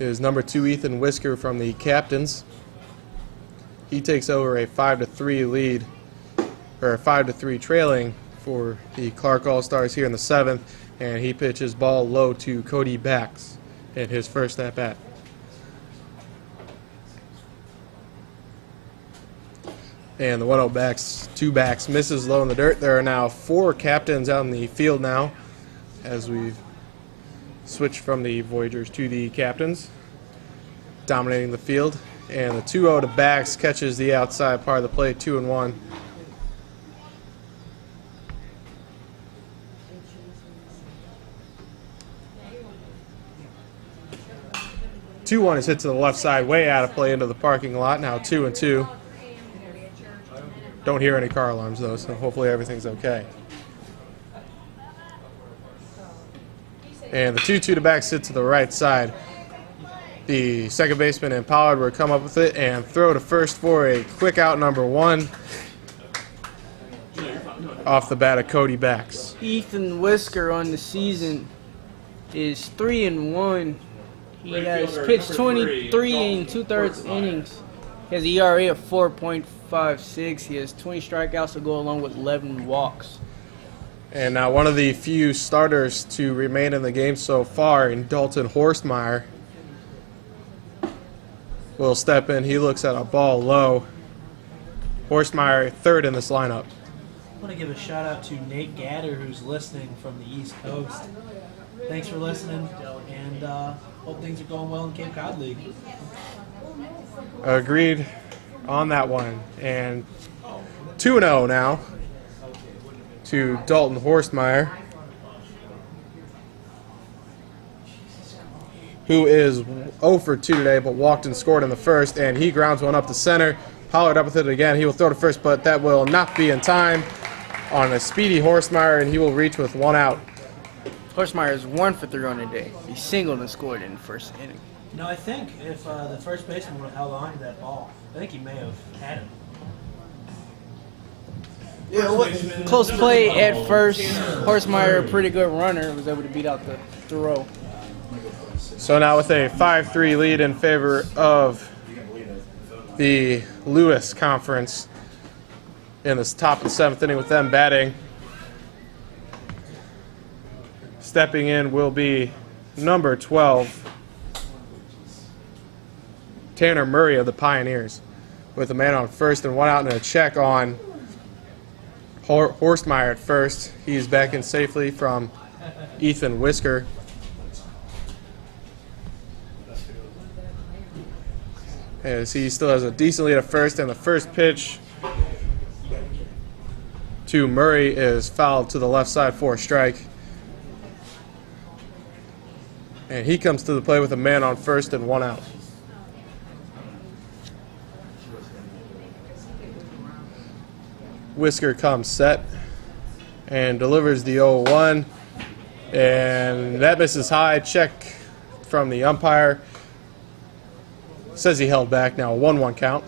is number 2 Ethan Whisker from the Captains. He takes over a 5-3 lead, or a 5-3 trailing for the Clark All-Stars here in the 7th, and he pitches ball low to Cody Bax in his first at-bat. And the 1-0 backs, 2 backs, misses low in the dirt. There are now 4 captains out in the field now, as we've switched from the Voyagers to the captains, dominating the field. And the 2-0 to Bax catches the outside part of the plate, 2-1. Two-1 is hit to the left side, way out of play into the parking lot. Now 2-2. Don't hear any car alarms though, so hopefully everything's okay. And the 2-2 to Bax hit to the right side. The second baseman and Pollard will come up with it and throw to first for a quick out, number 1. Off the bat of Cody Bax. Ethan Whisker on the season is 3-1. He Right has fielder, pitched number 23 3, and 2/3 Dalton innings. He has an ERA of 4.56. He has 20 strikeouts to go along with 11 walks. And now one of the few starters to remain in the game so far, in Dalton Horstmeyer, will step in. He looks at a ball low. Horstmeyer third in this lineup. I want to give a shout out to Nate Gatter, who's listening from the East Coast. Thanks for listening, and hope things are going well in Cape Cod League. Agreed on that one. And 2-0 now to Dalton Horstmeyer, who is 0 for 2 today, but walked and scored in the first, and he grounds one up to center. Pollard up with it again. He will throw to first, but that will not be in time on a speedy Horstmeyer, and he will reach with 1 out. Horstmeyer is 1 for 3 on the day. He singled and scored in the first inning. No, I think if the first baseman would have held on to that ball, I think he may have had him. Close play at first. Horstmeyer, a pretty good runner, was able to beat out the throw. So now with a 5-3 lead in favor of the Lewis Conference in the top of the 7th inning with them batting. Stepping in will be number 12, Tanner Murray of the Pioneers, with a man on first and 1 out and a check on Horstmeyer at first. He's back in safely from Ethan Whisker. As he still has a decent lead at first, and the first pitch to Murray is fouled to the left side for a strike. And he comes to the plate with a man on first and 1 out. Whisker comes set and delivers the 0-1, and that misses high. Check from the umpire. Says he held back. Now a 1-1 count.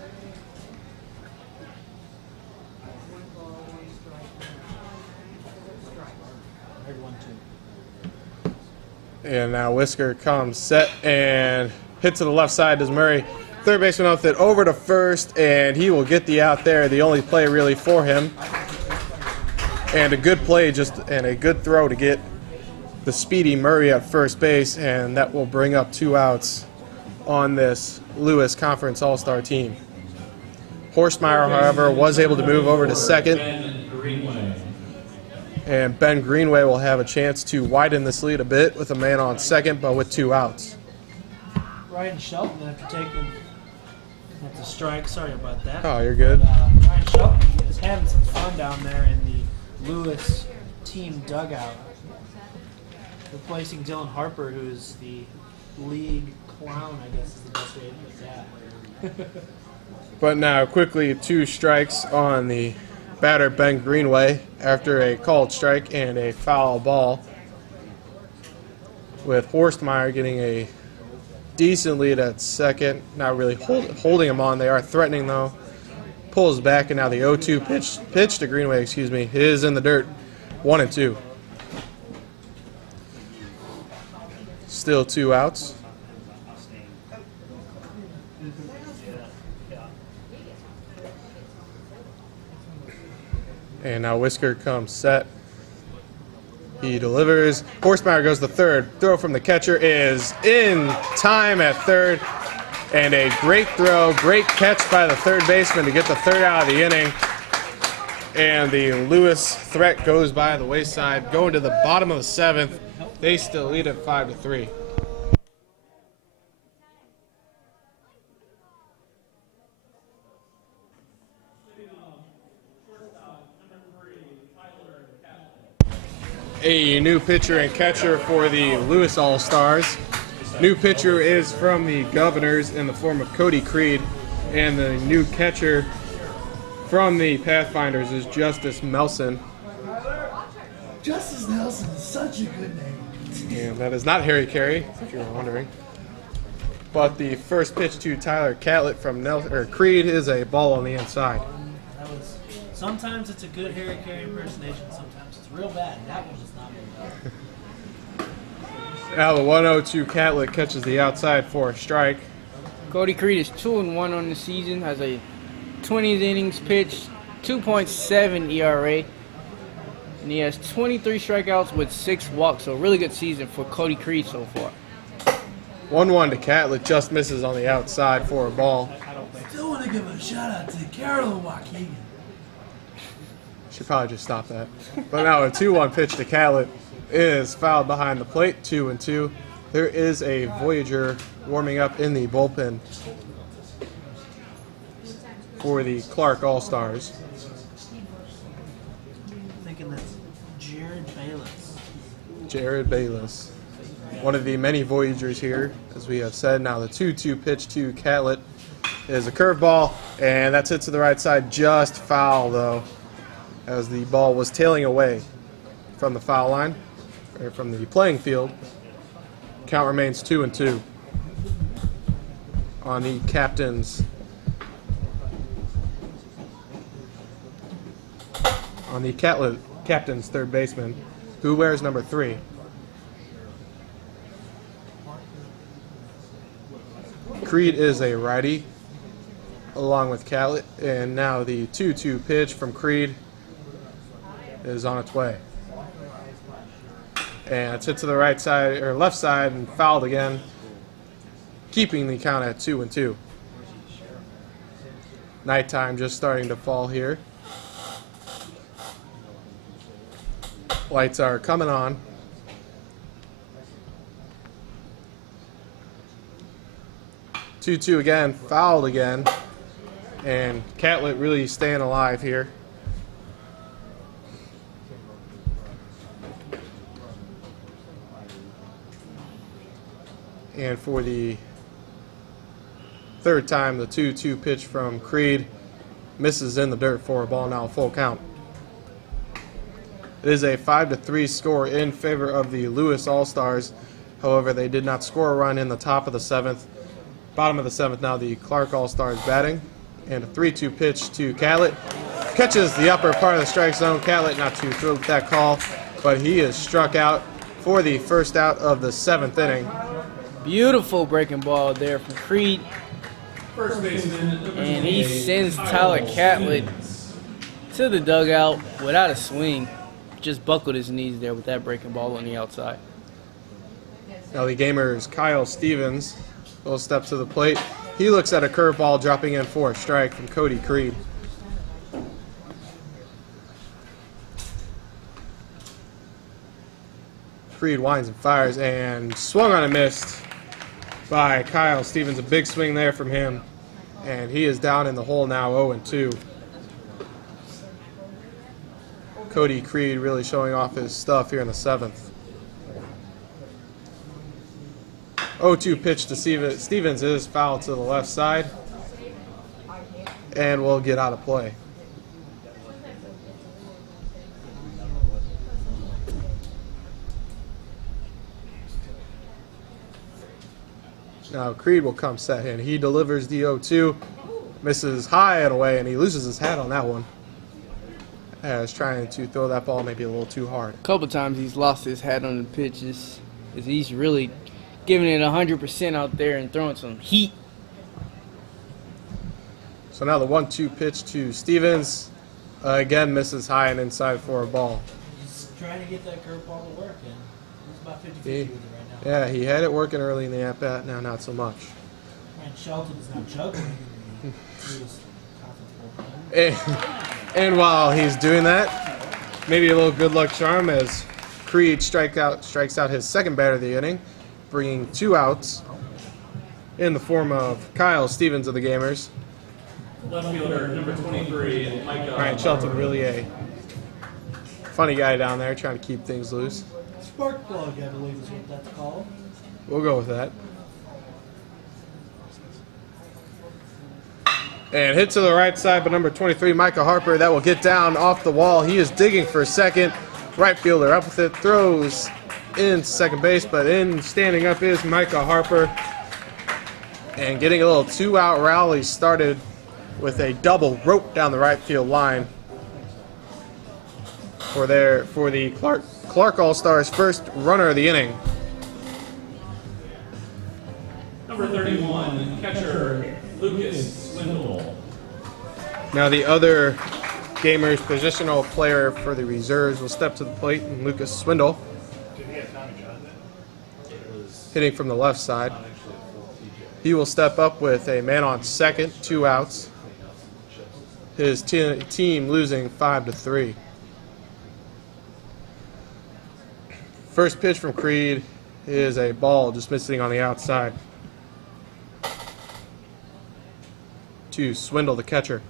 And now Whisker comes set and hits to the left side. Does Murray. Third baseman up it over to first, and he will get the out there. The only play really for him. And a good play and a good throw to get the speedy Murray at first base, and that will bring up 2 outs on this Lewis Conference All-Star team. Horstmeyer, however, was able to move over to second. And Ben Greenway will have a chance to widen this lead a bit with a man on second, but with 2 outs. Ryan Shelton, after taking that's a strike. Sorry about that. Oh, you're good. Ryan Shelton is having some fun down there in the Lewis team dugout, replacing Dylan Harper, who is the league clown, I guess is the best way to put that. But now quickly 2 strikes on the batter Ben Greenway after a called strike and a foul ball, with Horstmeyer getting a decent lead at second. Not really holding him on. They are threatening though. Pulls back, and now the 0-2 pitch to Greenway, is in the dirt. 1-2. Still 2 outs. And now Whisker comes set. He delivers. Horstmeyer goes to third. Throw from the catcher is in time at third. And a great throw, great catch by the third baseman to get the 3rd out of the inning. And the Lewis threat goes by the wayside. Going to the bottom of the 7th. They still lead at 5-3. A new pitcher and catcher for the Lewis All-Stars. New pitcher is from the Governors in the form of Cody Creed, and the new catcher from the Pathfinders is Justice Nelson. Justice Nelson is such a good name. And that is not Harry Carey, if you were wondering. But the first pitch to Tyler Catlett from Creed is a ball on the inside. That was, sometimes it's a good Harry Carey impersonation, sometimes it's real bad. That one was not real bad. Now the 1-0 Catlett catches the outside for a strike. Cody Creed is 2-1 on the season, has a 20 innings pitched, 2.7 ERA, and he has 23 strikeouts with 6 walks. So a really good season for Cody Creed so far. 1-1 to Catlett, just misses on the outside for a ball. Still want to give a shout out to Carolyn Waukegan. Should probably just stop that. But now a 2-1 pitch to Catlett is fouled behind the plate, 2-2. There is a Voyager warming up in the bullpen for the Clark All-Stars. Thinking that's Jared Bayless. Jared Bayless. One of the many Voyagers here, as we have said. Now the 2-2 pitch to Catlett is a curveball, and that's hit to the right side, just foul though, as the ball was tailing away from the foul line, or from the playing field. Count remains 2-2 on the captain's Catlett, captain's third baseman, who wears number 3. Creed is a righty, along with Catlett, and now the 2-2 pitch from Creed is on its way. And it's hit to the right side, or left side, and fouled again, keeping the count at 2-2. Nighttime just starting to fall here. Lights are coming on. Two again, fouled again, and Catlett really staying alive here. And for the third time, the 2-2 pitch from Creed misses in the dirt for a ball, now full count. It is a 5-3 score in favor of the Lewis All-Stars. However, they did not score a run in the top of the 7th. Bottom of the 7th, now the Clark All-Stars batting. And a 3-2 pitch to Catlett. Catches the upper part of the strike zone. Catlett not too thrilled with that call, but he is struck out for the first out of the 7th inning. Beautiful breaking ball there from Creed. First baseman, And he sends Tyler Catlett to the dugout without a swing. Just buckled his knees there with that breaking ball on the outside. Now the Gamers' Kyle Stevens will step to the plate. He looks at a curveball dropping in for a strike from Cody Creed. Creed winds and fires and swung on and missed by Kyle Stevens. A big swing there from him. And he is down in the hole now, 0-2. Cody Creed really showing off his stuff here in the 7th. 0-2 pitch to Stevens is fouled to the left side and will get out of play. Now Creed will come set in. He delivers the 0-2, misses high and away, and he loses his hat on that one. As trying to throw that ball maybe a little too hard. A couple times he's lost his hat on the pitches. He's really giving it 100% out there and throwing some heat. So now the 1-2 pitch to Stevens. Again, misses high and inside for a ball. He's trying to get that curveball to work, and he's about 50-50 with it right now. Yeah, he had it working early in the at-bat, now not so much. Ryan Shelton is now juggling in the Lewis conference bullpen. And while he's doing that, maybe a little good luck charm as Creed strikes out his second batter of the inning, bringing 2 outs in the form of Kyle Stevens of the Gamers. left fielder, number 23, Micah. Ryan Shelton, really a funny guy down there trying to keep things loose. Spark plug, I believe is what that's called. We'll go with that. And hit to the right side by number 23, Micah Harper. That will get down off the wall. He is digging for second. Right fielder up with it, throws in second base, but in standing up is Micah Harper. And getting a little 2-out rally started with a double rope down the right field line for the Clark All-Stars first runner of the inning. Number 31, catcher, Lucas Swindle. Now the other Gamers positional player for the reserves will step to the plate, and Lucas Swindle, hitting from the left side. He will step up with a man on second, 2 outs. His team losing 5-3. First pitch from Creed is a ball just missing on the outside. To Swindle, the catcher.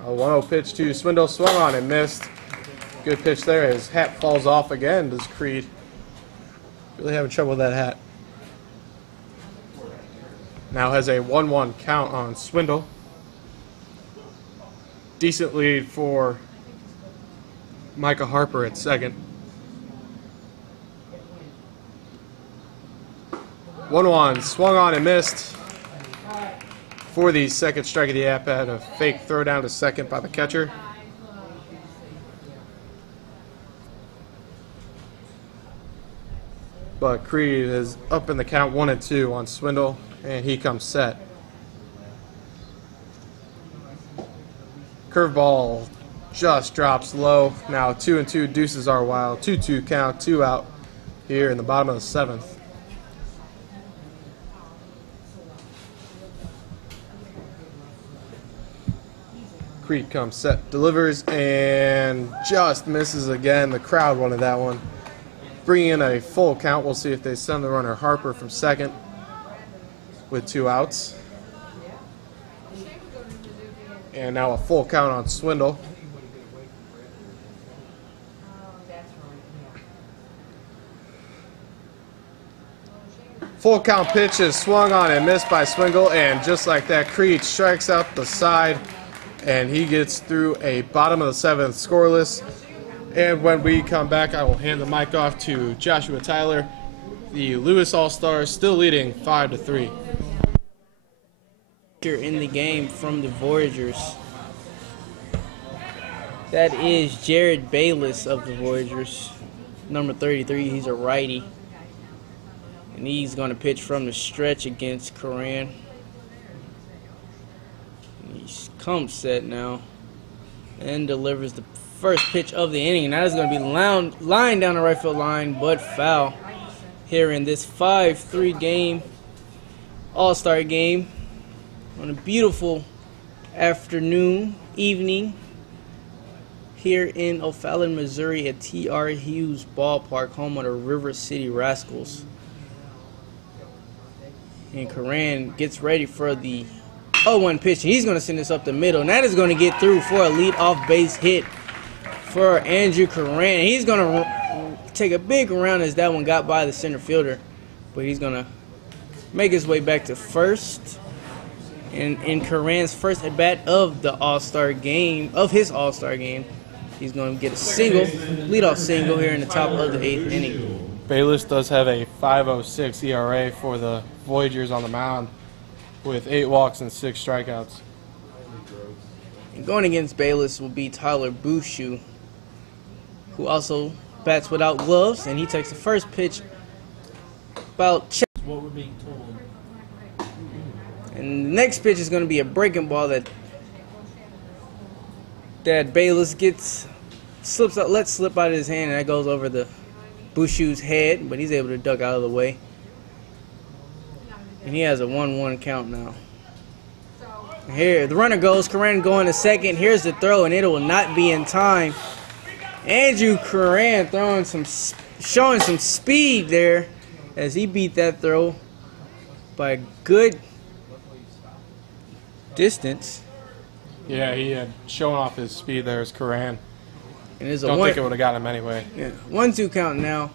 A 1-0 pitch to Swindle, swung on and missed. Good pitch there. His hat falls off again. Does Creed really having trouble with that hat? Now has a 1-1 count on Swindle. Decent lead for Micah Harper at second. 1-1, swung on and missed for the second strike of the at-bat. A fake throw down to second by the catcher. But Creed is up in the count 1-2 on Swindle, and he comes set. Curveball just drops low. Now 2-2, deuces are wild. 2-2 count, 2 out here in the bottom of the 7th. Creed comes set, delivers, and just misses again. The crowd wanted that one. Bringing in a full count. We'll see if they send the runner Harper from second with 2 outs. And now a full count on Swindle. Full count pitch is swung on and missed by Swindle, and just like that, Creed strikes out the side, and he gets through a bottom of the 7th scoreless. And when we come back, I will hand the mic off to Joshua Tyler. The Lewis All-Stars still leading 5-3. In the game from the Voyagers. That is Jared Bayless of the Voyagers, number 33. He's a righty, and he's going to pitch from the stretch against Coran. He comes set now and delivers the first pitch of the inning, and that is going to be lined down the right field line, but foul here in this 5-3 game, All-Star game, on a beautiful evening here in O'Fallon, Missouri at T.R. Hughes Ballpark, home of the River City Rascals. And Coran gets ready for the 0-1 pitch. He's going to send this up the middle, and that is going to get through for a lead-off base hit for Andrew Coran. He's going to take a big round as that one got by the center fielder, but he's going to make his way back to first. And in Coran's first at-bat of the All-Star game, of his All-Star game, he's going to get a single, lead-off single here in the top of the 8th inning. Bayless does have a 5.06 ERA for the Voyagers on the mound with 8 walks and 6 strikeouts. And going against Bayless will be Tyler Bushu, who also bats without gloves, and he takes the first pitch about what we're being told. And the next pitch is going to be a breaking ball that Bayless lets slip out of his hand, and that goes over the Bushu's head, but he's able to duck out of the way. And he has a 1-1 count now. Here, the runner goes, Coran going to second. Here's the throw, and it will not be in time. Andrew Coran showing some speed there as he beat that throw by a good distance. Yeah, he had shown off his speed there as Coran. And there's Don't think it would have got him anyway. Yeah, 1-2 count now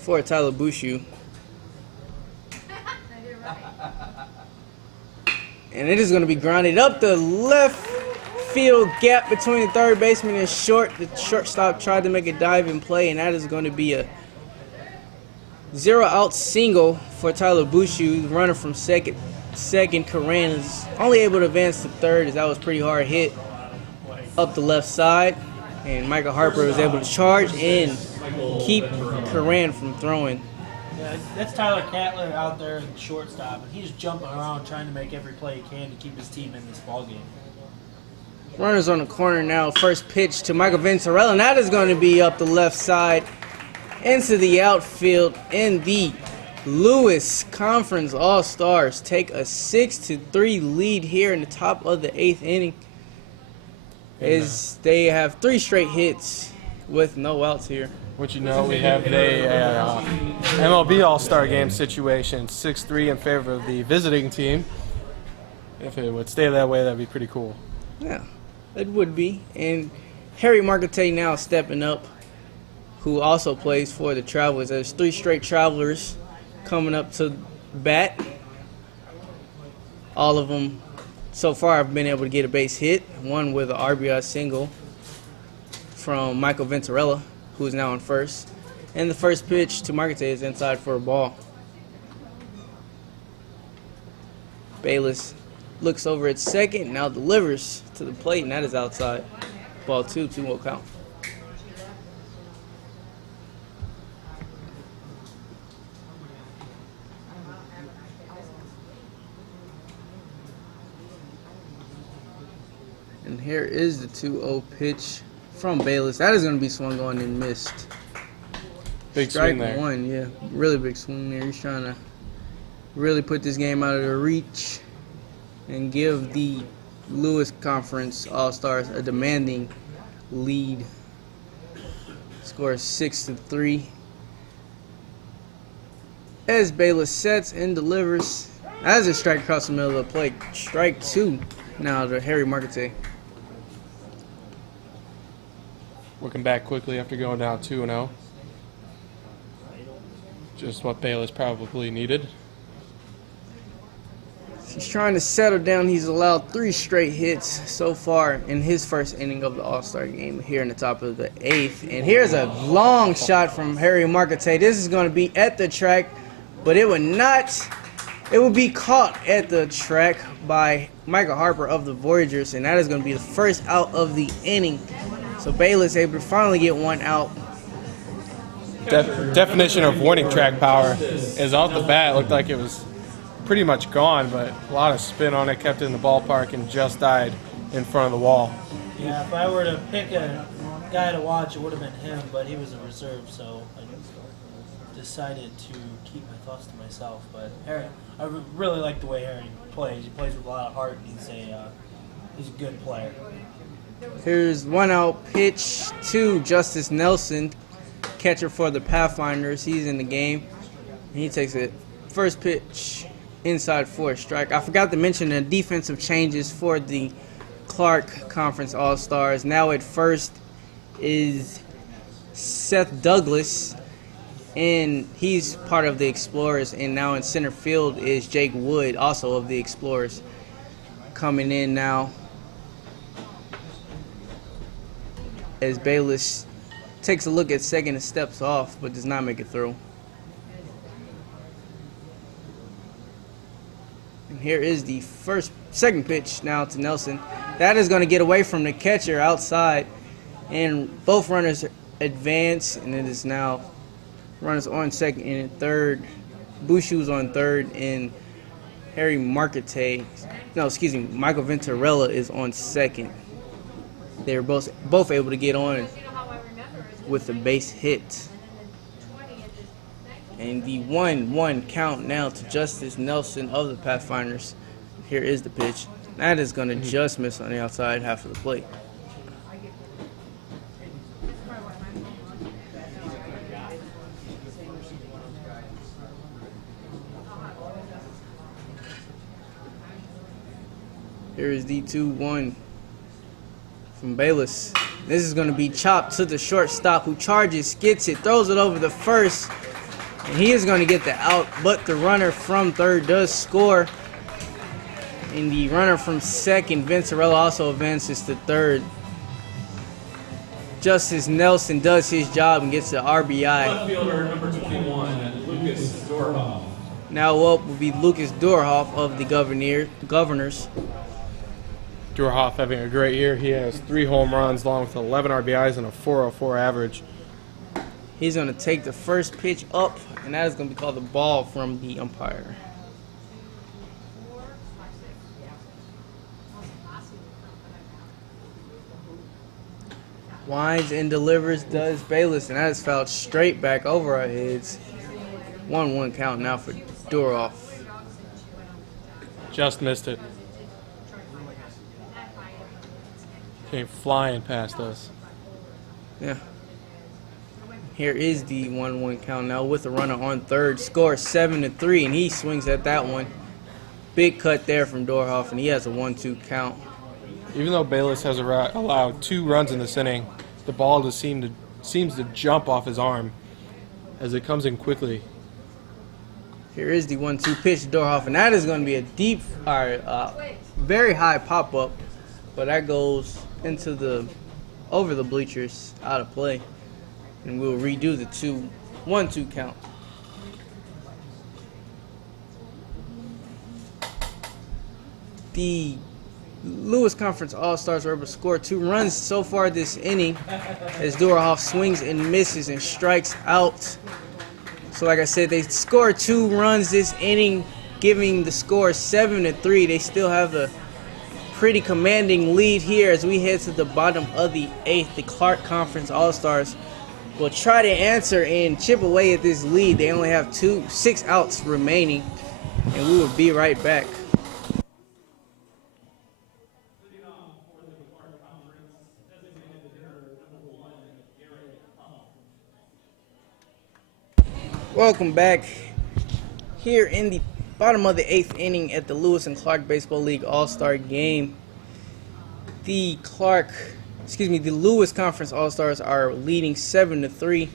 for Tyler Bushu. And it is going to be grounded up the left field gap between the third baseman and short. The shortstop tried to make a dive and play, and that is going to be a 0-out single for Tyler Bushu. The runner from second, Coran is only able to advance to third, as that was pretty hard hit up the left side. And Michael Harper was able to charge and keep Coran from throwing. Yeah, that's Tyler Cattler out there in the shortstop, and he's jumping around trying to make every play he can to keep his team in this ballgame. Runners on the corner now. First pitch to Michael Venturella, and that is going to be up the left side into the outfield in the Lewis Conference All-Stars take a 6-3 lead here in the top of the 8th inning as they have 3 straight hits with no outs here. What you know, we have a MLB All-Star Game situation, 6-3 in favor of the visiting team. If it would stay that way, that'd be pretty cool. Yeah, it would be. And Harry Marquette now stepping up, who also plays for the Travelers. There's 3 straight Travelers coming up to bat. All of them so far have been able to get a base hit, one with an RBI single from Michael Venturella, who is now on first. And the first pitch to Marquette is inside for a ball. Bayless looks over at second, now delivers to the plate, and that is outside. Ball 2, 2-0 count. And here is the 2-0 pitch from Bayless. That is going to be swung on and missed. Big Strike swing there. 1, yeah. Really big swing there. He's trying to really put this game out of their reach and give the Lewis Conference All-Stars a demanding lead. Score 6-3. As Bayless sets and delivers, as a strike across the middle of the plate. Strike 2 now to Harry Marquette. Working back quickly after going down 2-0. Just what Bayless probably needed. He's trying to settle down. He's allowed 3 straight hits so far in his first inning of the All-Star game here in the top of the 8th. And here's a long shot from Harry Marquette. This is going to be at the track, but it would not. It will be caught at the track by Michael Harper of the Voyagers, and that is going to be the first out of the inning. So Bayless able to finally get 1 out. Definition of warning track power is off the bat. It looked like it was pretty much gone, but a lot of spin on it, kept it in the ballpark, and just died in front of the wall. Yeah, if I were to pick a guy to watch, it would have been him, but he was a reserve, so I decided to keep my thoughts to myself. But Harry, I really like the way Harry plays. He plays with a lot of heart, and he's a good player. Here's 1 out pitch to Justice Nelson, catcher for the Pathfinders. He's in the game. He takes it. First pitch inside for a strike. I forgot to mention the defensive changes for the Clark Conference All-Stars. Now at first is Seth Douglas, and he's part of the Explorers. And now in center field is Jake Wood, also of the Explorers, coming in now as Bayless takes a look at second and steps off, but does not make it through. And here is the second pitch now to Nelson. That is going to get away from the catcher outside, and both runners advance, and it is now runners on second and third. Bushu's on third, and Michael Venturella is on second. They were both able to get on with the base hit. And the 1-1 count now to Justice Nelson of the Pathfinders. Here is the pitch. That is going to just miss on the outside half of the plate. Here is the 2-1 from Bayless. This is going to be chopped to the shortstop, who charges, gets it, throws it over the first, and he is going to get the out, but the runner from third does score. And the runner from second, Venturella, also advances to third. Justice Nelson does his job and gets the RBI. Left fielder number 21, Lucas Dorhoff. Now up will be Lucas Dorhoff of the Governors. Dorhoff having a great year. He has 3 home runs along with 11 RBIs and a 404 average. He's going to take the first pitch up, and that is going to be called the ball from the umpire. Winds and delivers does Bayless, and that is fouled straight back over our heads. 1-1 count now for Doroff. Just missed it. Came flying past us. Yeah. Here is the 1-1 count now with a runner on third. Score 7-3, and he swings at that one. Big cut there from Doroff, and he has a 1-2 count. Even though Bayless has allowed 2 runs in this inning, the ball just seems to jump off his arm as it comes in quickly. Here is the 1-2 pitch to Doroff, and that is going to be a deep, very high pop-up, but that goes into over the bleachers, out of play, and we'll redo the 1-2 count. The Lewis Conference All-Stars were able to score 2 runs so far this inning as Doroff swings and misses and strikes out. So like I said, they scored 2 runs this inning, giving the score 7-3. They still have a pretty commanding lead here as we head to the bottom of the 8th. The Clark Conference All-Stars will try to answer and chip away at this lead. They only have 6 outs remaining, and we will be right back. Welcome back here in the bottom of the 8th inning at the Lewis and Clark Baseball League All-Star Game. The Lewis Conference All-Stars are leading 7-3,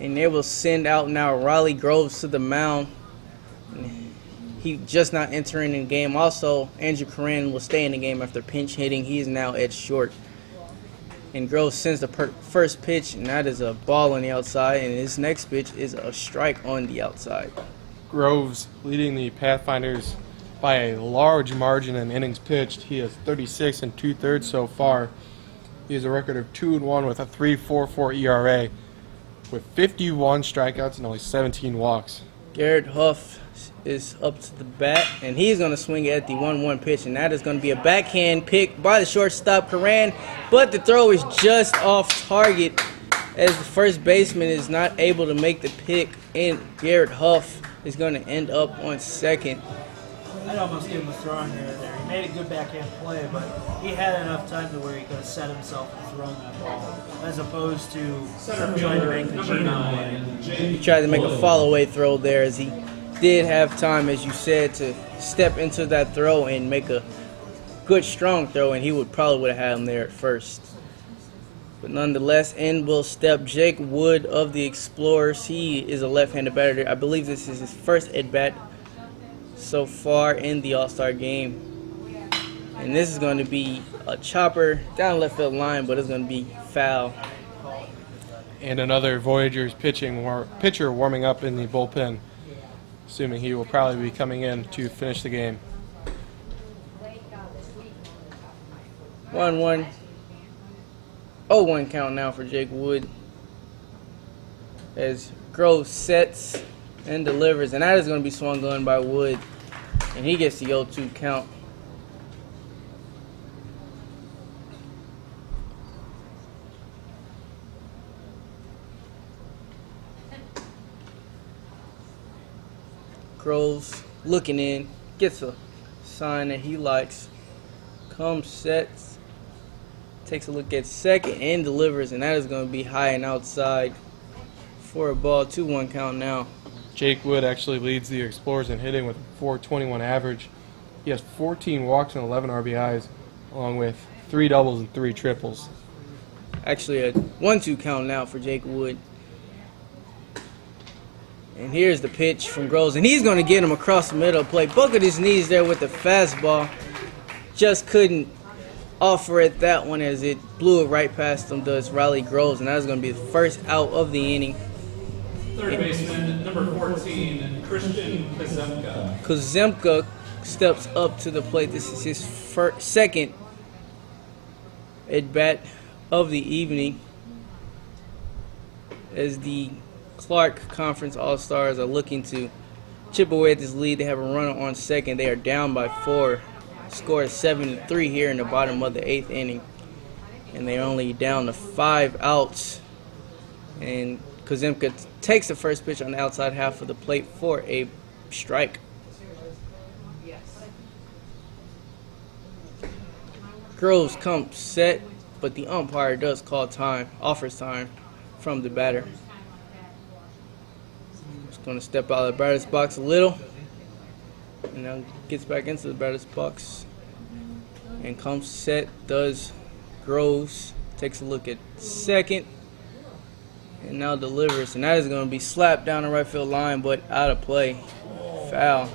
and they will send out now Riley Groves to the mound. He just not entering the game. Also, Andrew Coran will stay in the game after pinch hitting. He is now at short. And Groves sends the first pitch, and that is a ball on the outside, and his next pitch is a strike on the outside. Groves leading the Pathfinders by a large margin in innings pitched. He has 36 2/3 so far. He has a record of 2-1 with a 3.44 ERA, with 51 strikeouts and only 17 walks. Garrett Huff is up to the bat, and he's going to swing at the 1-1 pitch, and that is going to be a backhand pick by the shortstop, Coran, but the throw is just off target as the first baseman is not able to make the pick, and Garrett Huff is going to end up on second. I'd almost give him a throw in there. He made a good backhand play, but he had enough time to where he could have set himself and thrown that ball, as opposed to trying to make the Gino play. He tried to make a follow-away throw there as he did have time, as you said, to step into that throw and make a good, strong throw, and he would have had him there at first. But nonetheless, in will step Jake Wood of the Explorers. He is a left-handed batter. I believe this is his first at-bat so far in the All-Star Game. And this is going to be a chopper down left field line, but it's going to be foul. And another Voyagers pitcher warming up in the bullpen, assuming he will probably be coming in to finish the game. 1-1. 0-1 count now for Jake Wood as Groves sets and delivers, and that is going to be swung on by Wood, and he gets the 0-2 count. Groves looking in, gets a sign that he likes, comes, sets, takes a look at second and delivers, and that is going to be high and outside for a ball. 2-1 count now. Jake Wood actually leads the Explorers in hitting with a .421 average. He has 14 walks and 11 RBIs, along with 3 doubles and 3 triples. Actually a 1-2 count now for Jake Wood. And here's the pitch from Groves, and he's going to get him across the middle of the plate. Buckled his knees there with the fastball. Just couldn't offer it that one as it blew it right past him, does Riley Groves, and that's going to be the first out of the inning. Third baseman, number 14, Christian Kozemka. Kozemka steps up to the plate. This is his second at-bat of the evening as the Clark Conference All-Stars are looking to chip away at this lead. They have a runner on second. They are down by 4. Score is 7-3 here in the bottom of the 8th inning. And they're only down to 5 outs And Kuzemka takes the first pitch on the outside half of the plate for a strike. Groves comes set, but the umpire does call time, offers time from the batter. Just going to step out of the batter's box a little, and now gets back into the batter's box. And comes set, does Groves, takes a look at second, and now delivers. And that is going to be slapped down the right field line, but out of play. Foul.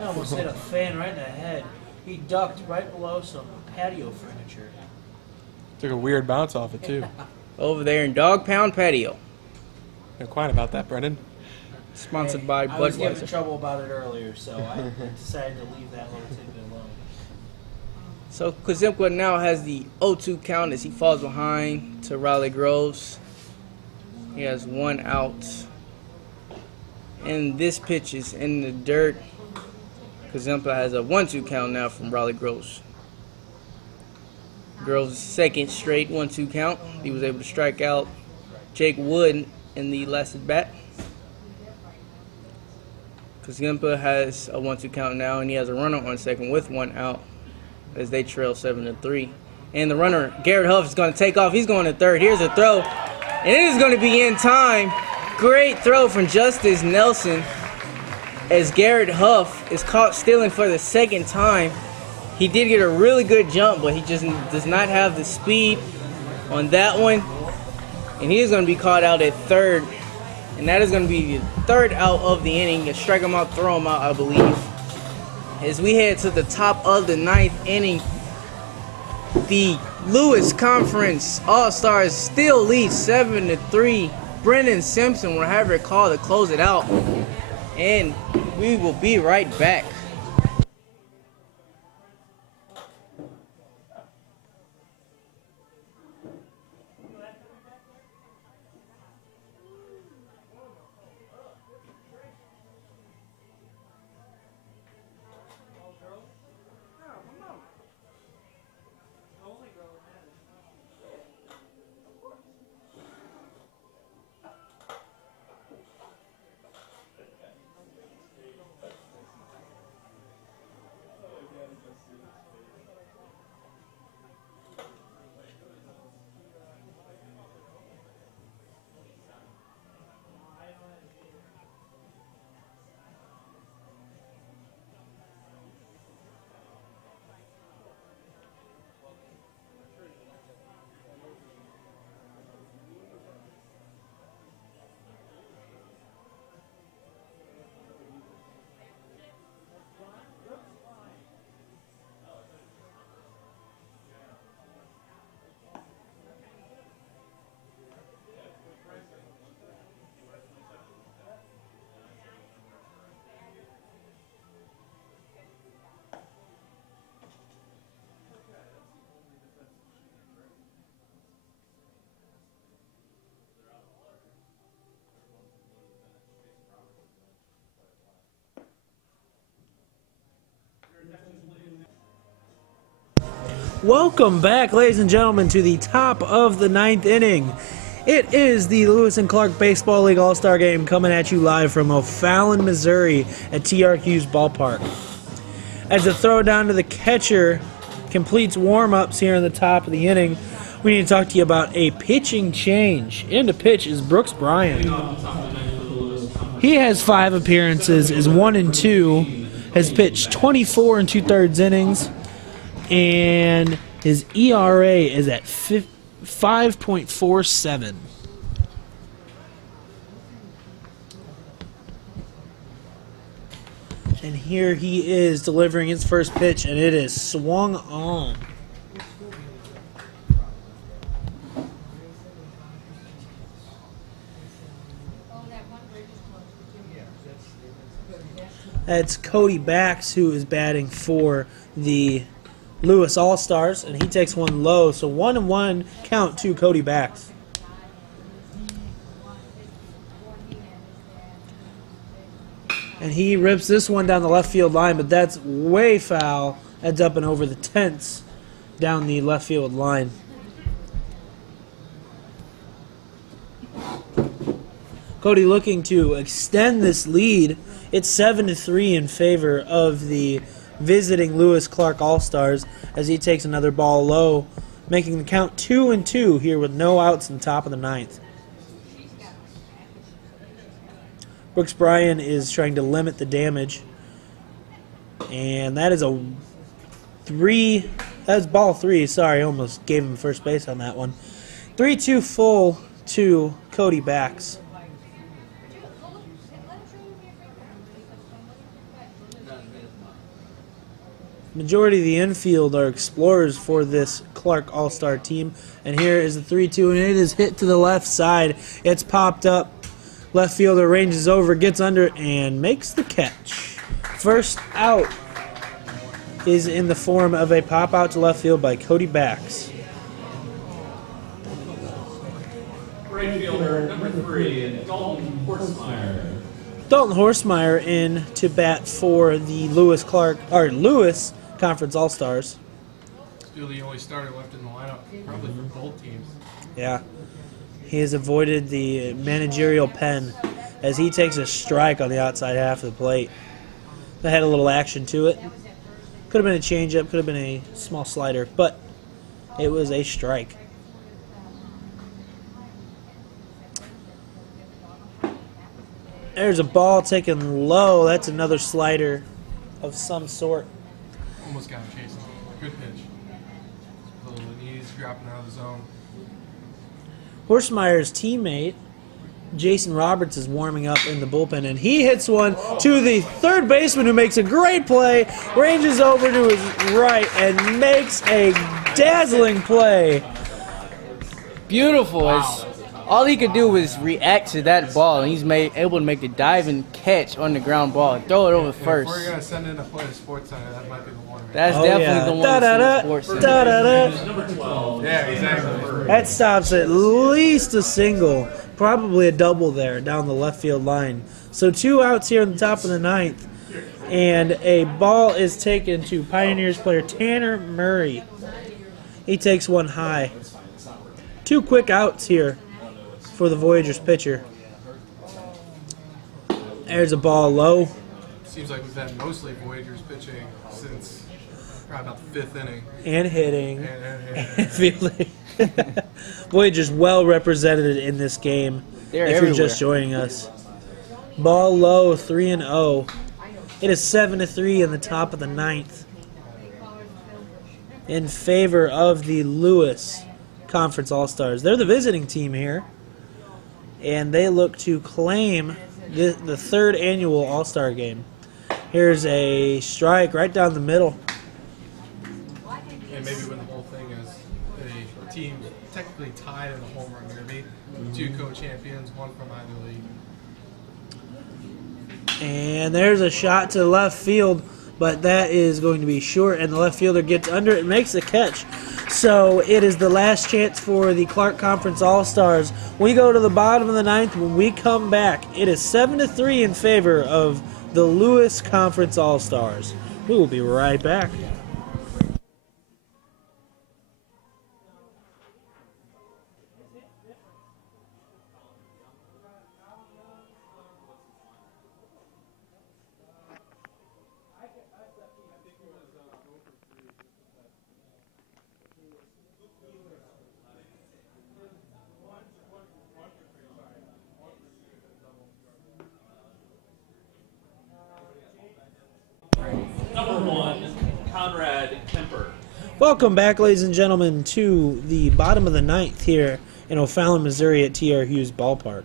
I almost hit a fan right in the head. He ducked right below some patio furniture. Took a weird bounce off it, too. Over there in Dog Pound Patio. No quiet about that, Brendan. Sponsored by I was given Budweiser. trouble about it earlier, so I decided to leave that little tidbit alone. So Kuzemka now has the 0-2 count as he falls behind to Riley Groves. He has one out. And this pitch is in the dirt. Kuzemka has a 1-2 count now from Riley Groves. Groves' second straight 1-2 count. He was able to strike out Jake Wood in the last at bat. Kuzemka has a 1-2 count now, and he has a runner on second with one out as they trail 7-3. And the runner, Garrett Huff, is going to take off. He's going to third. Here's a throw, and it is going to be in time. Great throw from Justice Nelson as Garrett Huff is caught stealing for the second time. He did get a really good jump, but he just does not have the speed on that one. And he is going to be caught out at third. And that is going to be the third out of the inning. You strike him out, throw him out, I believe. As we head to the top of the ninth inning, the Lewis Conference All-Stars still lead 7-3. Brendan Simpson will have her call to close it out. And we will be right back. Welcome back, ladies and gentlemen, to the top of the ninth inning. It is the Lewis and Clark Baseball League All-Star Game coming at you live from O'Fallon, Missouri at TRQ's ballpark. As the throw down to the catcher completes warm-ups here in the top of the inning, we need to talk to you about a pitching change. In to pitch is Brooks Bryan. He has 5 appearances, is 1-2, has pitched 24 2/3 innings, and his ERA is at 5.47. And here he is delivering his first pitch, and it is swung on. That's Cody Bax, who is batting for the Lewis All-Stars, and he takes one low. So 1-1 count to Cody Bax. And he rips this one down the left field line, but that's way foul. Ends up and over the tents down the left field line. Cody looking to extend this lead. It's 7-3 in favor of the visiting Lewis Clark All-Stars as he takes another ball low, making the count 2-2 here with no outs in the top of the ninth. Brooks Bryan is trying to limit the damage. And that is that's ball 3. Sorry, I almost gave him first base on that one. 3-2 full to Cody Bax. Majority of the infield are explorers for this Clark All-Star team. And here is the 3-2, and it is hit to the left side. It's popped up. Left fielder ranges over, gets under, and makes the catch. First out is in the form of a pop out to left field by Cody Bax. Right fielder, number 3, Dalton Horstmeyer. Dalton Horstmeyer in to bat for the Lewis Conference All-Stars. Still the only starter left in the lineup, probably for both teams. Yeah. He has avoided the managerial pen as he takes a strike on the outside half of the plate. That had a little action to it. Could have been a changeup, could have been a small slider, but it was a strike. There's a ball taken low. That's another slider of some sort. Almost got him chasing. Good pitch. A little knees dropping out of the zone. Horstmeyer's teammate, Jason Roberts, is warming up in the bullpen, and he hits one to the third baseman who makes a great play, ranges over to his right, and makes a dazzling play. Beautiful. Wow. All he could do was react to that ball, and he's able to make the dive and catch on the ground ball and throw it over first. If we're going to send in a play to Sports Center, that might be the one. That's definitely the one to Sports Center. Number 12. Yeah, exactly. That stops at least a single, probably a double there down the left field line. So 2 outs here in the top of the ninth, and a ball is taken to Pioneers player Tanner Murray. He takes one high. 2 quick outs here for the Voyagers pitcher. There's a ball low. Seems like we've had mostly Voyagers pitching since probably about the 5th inning. And hitting. And Fielding. Voyagers well represented in this game. They're if everywhere. you're just joining us. Ball low, 3-0. It is 7-3 in the top of the ninth in favor of the Lewis Conference All-Stars. They're the visiting team here, and they look to claim the 3rd annual All-Star game. Here's a strike right down the middle. And maybe when the whole thing is a team technically tied in the home run derby, 2 co-champions, 1 from either league. And there's a shot to left field, but that is going to be short, and the left fielder gets under it and makes the catch. So it is the last chance for the Clark Conference All-Stars. We go to the bottom of the ninth. When we come back, it is 7-3 in favor of the Lewis Conference All-Stars. We will be right back. Number 1, Conrad Kemper. Welcome back, ladies and gentlemen, to the bottom of the ninth here in O'Fallon, Missouri at T.R. Hughes Ballpark.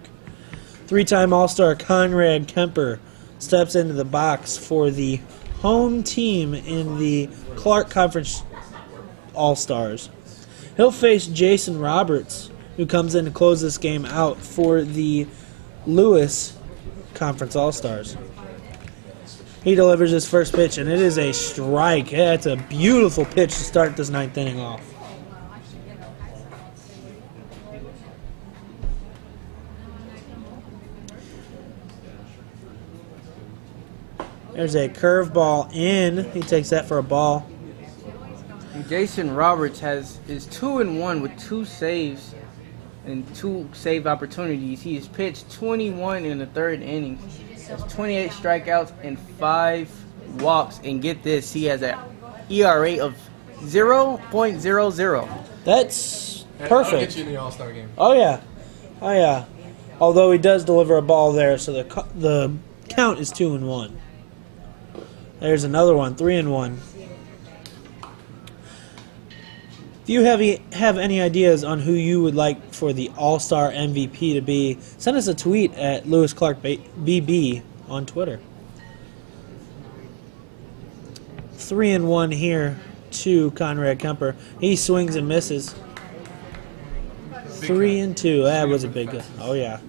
3-time All-Star Conrad Kemper steps into the box for the home team in the Clark Conference All-Stars. He'll face Jason Roberts, who comes in to close this game out for the Lewis Conference All-Stars. He delivers his first pitch, and it is a strike. That's a beautiful pitch to start this ninth inning off. There's a curveball in. He takes that for a ball. Jason Roberts is 2-1 with 2 saves and 2 save opportunities. He has pitched 21 in the 3rd inning. Has 28 strikeouts and 5 walks. And get this, he has an ERA of 0.00. That's And perfect. I'll get you in the All-Star game. Oh yeah, oh yeah. Although he does deliver a ball there, so the count is 2-1. There's another one, 3-1. If you have any ideas on who you would like for the All-Star MVP to be, send us a tweet at Lewis Clark BB on Twitter. 3-1 here to Conrad Kemper. He swings and misses. 3-2. That was a big one. Oh yeah.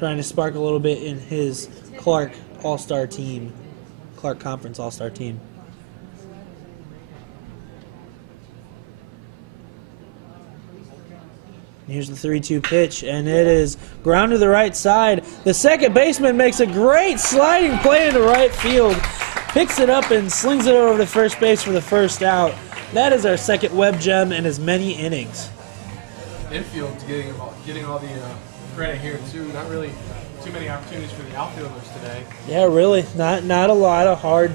Trying to spark a little bit in his Clark All-Star team. Clark Conference All-Star team. Here's the 3-2 pitch, and it is ground to the right side. The second baseman makes a great sliding play into right field. Picks it up and slings it over to first base for the first out. That is our second Webb gem in as many innings. Infield's getting all the credit here too. Not really too many opportunities for the outfielders today. Yeah, really. Not a lot of hard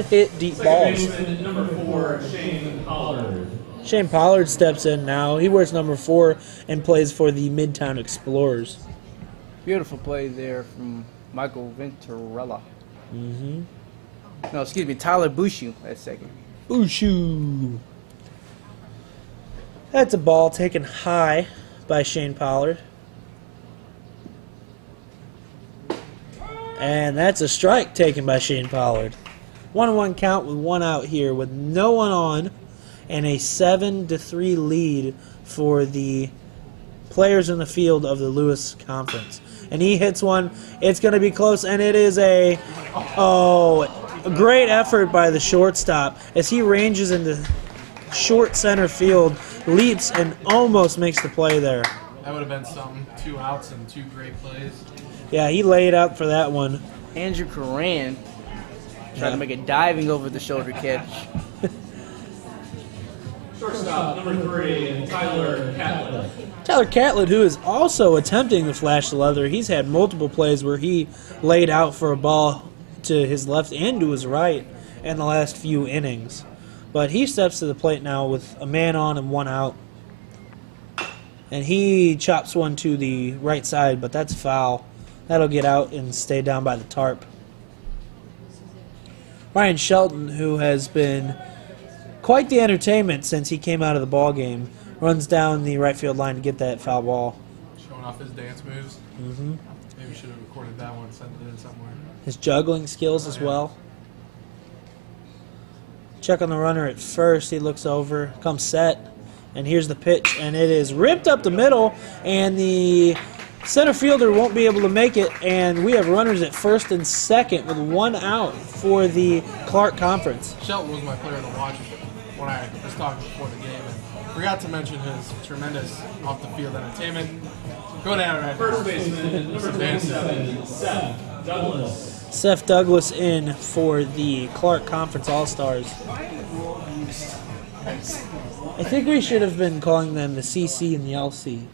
hit deep Second balls. baseman, number 4, Shane Pollard. Shane Pollard steps in now. He wears number 4 and plays for the Midtown Explorers. Beautiful play there from Michael Venturella. Mm-hmm. No, excuse me, Tyler Bushu at second. Ooshu. That's a ball taken high by Shane Pollard. And that's a strike taken by Shane Pollard. 1-1 count with 1 out here with no one on, and a 7-3 lead for the players in the field of the Lewis Conference. And he hits one. It's going to be close, and it is a great effort by the shortstop as he ranges into short center field, leaps, and almost makes the play there. That would have been something. 2 outs and 2 great plays. Yeah, he laid out for that one. Andrew Coran tried to make a diving over the shoulder catch. Shortstop, number 3, Tyler Catlett. Tyler Catlett, who is also attempting to flash the leather, he's had multiple plays where he laid out for a ball to his left and to his right in the last few innings. But he steps to the plate now with a man on and 1 out. And he chops one to the right side, but that's foul. That'll get out and stay down by the tarp. Ryan Shelton, who has been quite the entertainment since he came out of the ball game, runs down the right field line to get that foul ball. Showing off his dance moves. Mm-hmm. Maybe should have recorded that one, sent it in somewhere. His juggling skills as well. Check on the runner at first. He looks over, comes set, and here's the pitch, and it is ripped up the middle, and the center fielder won't be able to make it, and we have runners at first and second with 1 out for the Clark Conference. Shelton was my player to watch when I was talking before the game, and forgot to mention his tremendous off-the-field entertainment. Go down right First baseman, number 27, Seth Douglas. Seth Douglas in for the Clark Conference All-Stars. I think we should have been calling them the CC and the LC,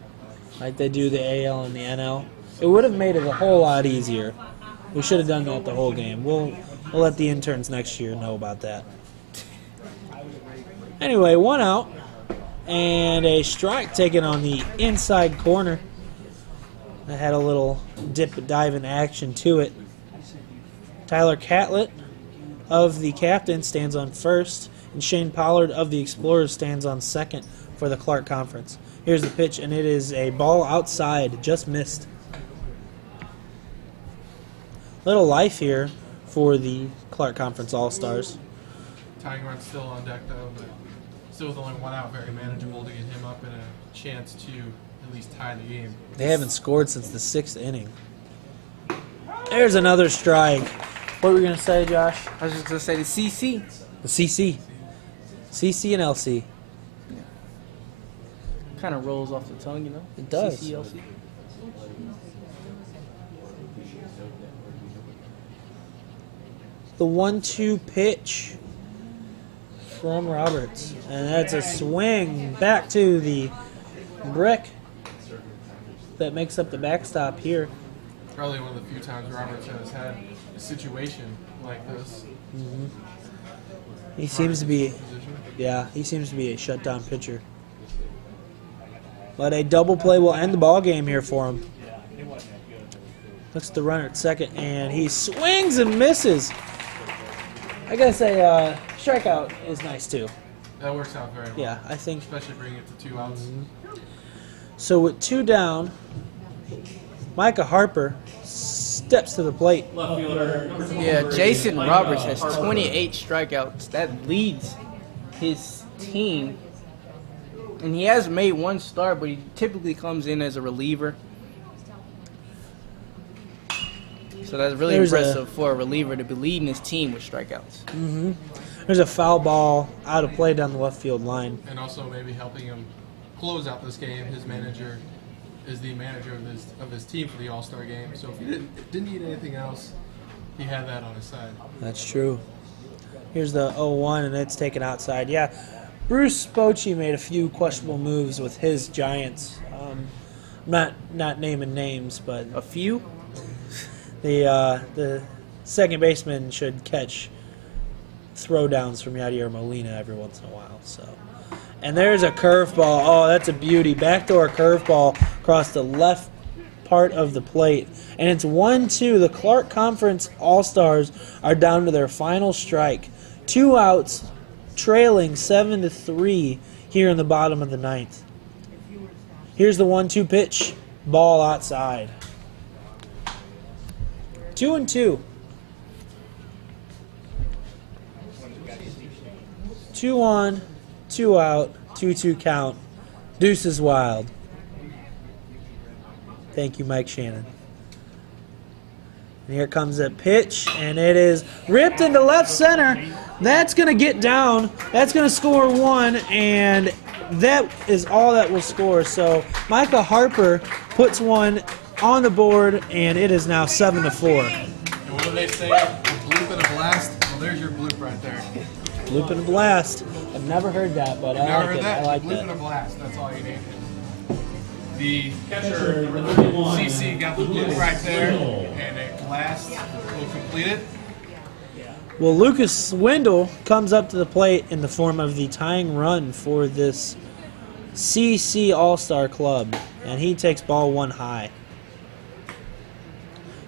like they do the AL and the NL. It would have made it a whole lot easier. We should have done that the whole game. We'll let the interns next year know about that. Anyway, 1 out and a strike taken on the inside corner. That had a little dive in action to it. Tyler Catlett of the Captain stands on first, and Shane Pollard of the Explorers stands on second for the Clark Conference. Here's the pitch, and it is a ball outside, just missed. Little life here for the Clark Conference All-Stars. Tying run still on deck though, but still with only 1 out, very manageable to get him up in a chance to at least tie the game. They haven't scored since the 6th inning. There's another strike. What were we going to say, Josh? I was just going to say the CC. The CC. CC and LC. Kind of rolls off the tongue, you know? It does. CCLC. The 1-2 pitch from Roberts. And that's a swing back to the brick that makes up the backstop here. Probably one of the few times Roberts has had a situation like this. He seems to be, Position. yeah, he seems to be a shutdown pitcher. But a double play will end the ball game here for him. Looks at the runner at second, and he swings and misses. I gotta say, strikeout is nice too. That works out very well. Yeah, I think. Especially bringing it to 2 outs. So with 2 down, Micah Harper steps to the plate. Left fielder, number 24, Yeah, Jason Micah Roberts has Harper. 28 strikeouts. That leads his team. And he has made 1 start, but he typically comes in as a reliever. So that's really There's impressive for a reliever to be leading his team with strikeouts. There's a foul ball out of play down the left field line. And also maybe helping him close out this game. His manager is the manager of his team for the All-Star game. So if he didn't need anything else, he had that on his side. That's true. Here's the 0-1, and it's taken outside. Yeah, Bruce Bochy made a few questionable moves with his Giants. Not naming names, but A few? the second baseman should catch throwdowns from Yadier Molina every once in a while. So, and there's a curveball. Oh, that's a beauty. Backdoor curveball across the left part of the plate. And it's 1-2. The Clark Conference All-Stars are down to their final strike. 2 outs, trailing 7-3 here in the bottom of the 9th. Here's the 1-2 pitch. Ball outside. 2-2. 2 on, 2 out, 2-2 count. Deuce is wild. Thank you, Mike Shannon. And here comes a pitch, and it is ripped into left center. That's going to get down. That's going to score 1, and that is all that will score. So Micah Harper puts 1 on the board, and it is now 7-4. And what do they say? A bloop and a blast? Well, there's your bloop right there. Bloop and a blast. I've never heard that, but I Never like heard it. that? I like Bloop and a that. blast. That's all you need. The Catcher, number 31. CC got the bloop right there, and a blast will complete it. Well, Lucas Swindle comes up to the plate in the form of the tying run for this CC All-Star Club, and he takes ball 1 high.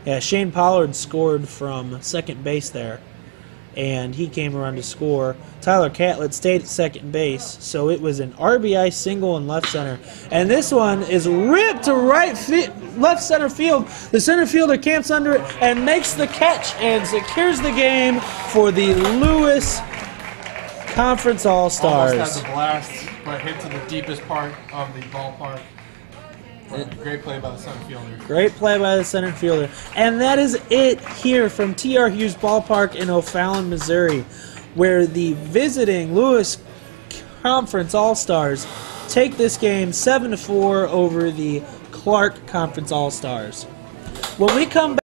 Yeah, Shane Pollard scored from second base there, and he came around to score. Tyler Catlett stayed at second base, so it was an RBI single in left center. And this one is ripped to left center field. The center fielder camps under it and makes the catch and secures the game for the Lewis Conference All-Stars. Almost had the blast, but hit to the deepest part of the ballpark. Great play by the center fielder. Great play by the center fielder. And that is it here from T.R. Hughes Ballpark in O'Fallon, Missouri, where the visiting Lewis Conference All-Stars take this game 7-4 over the Clark Conference All-Stars. When we come back,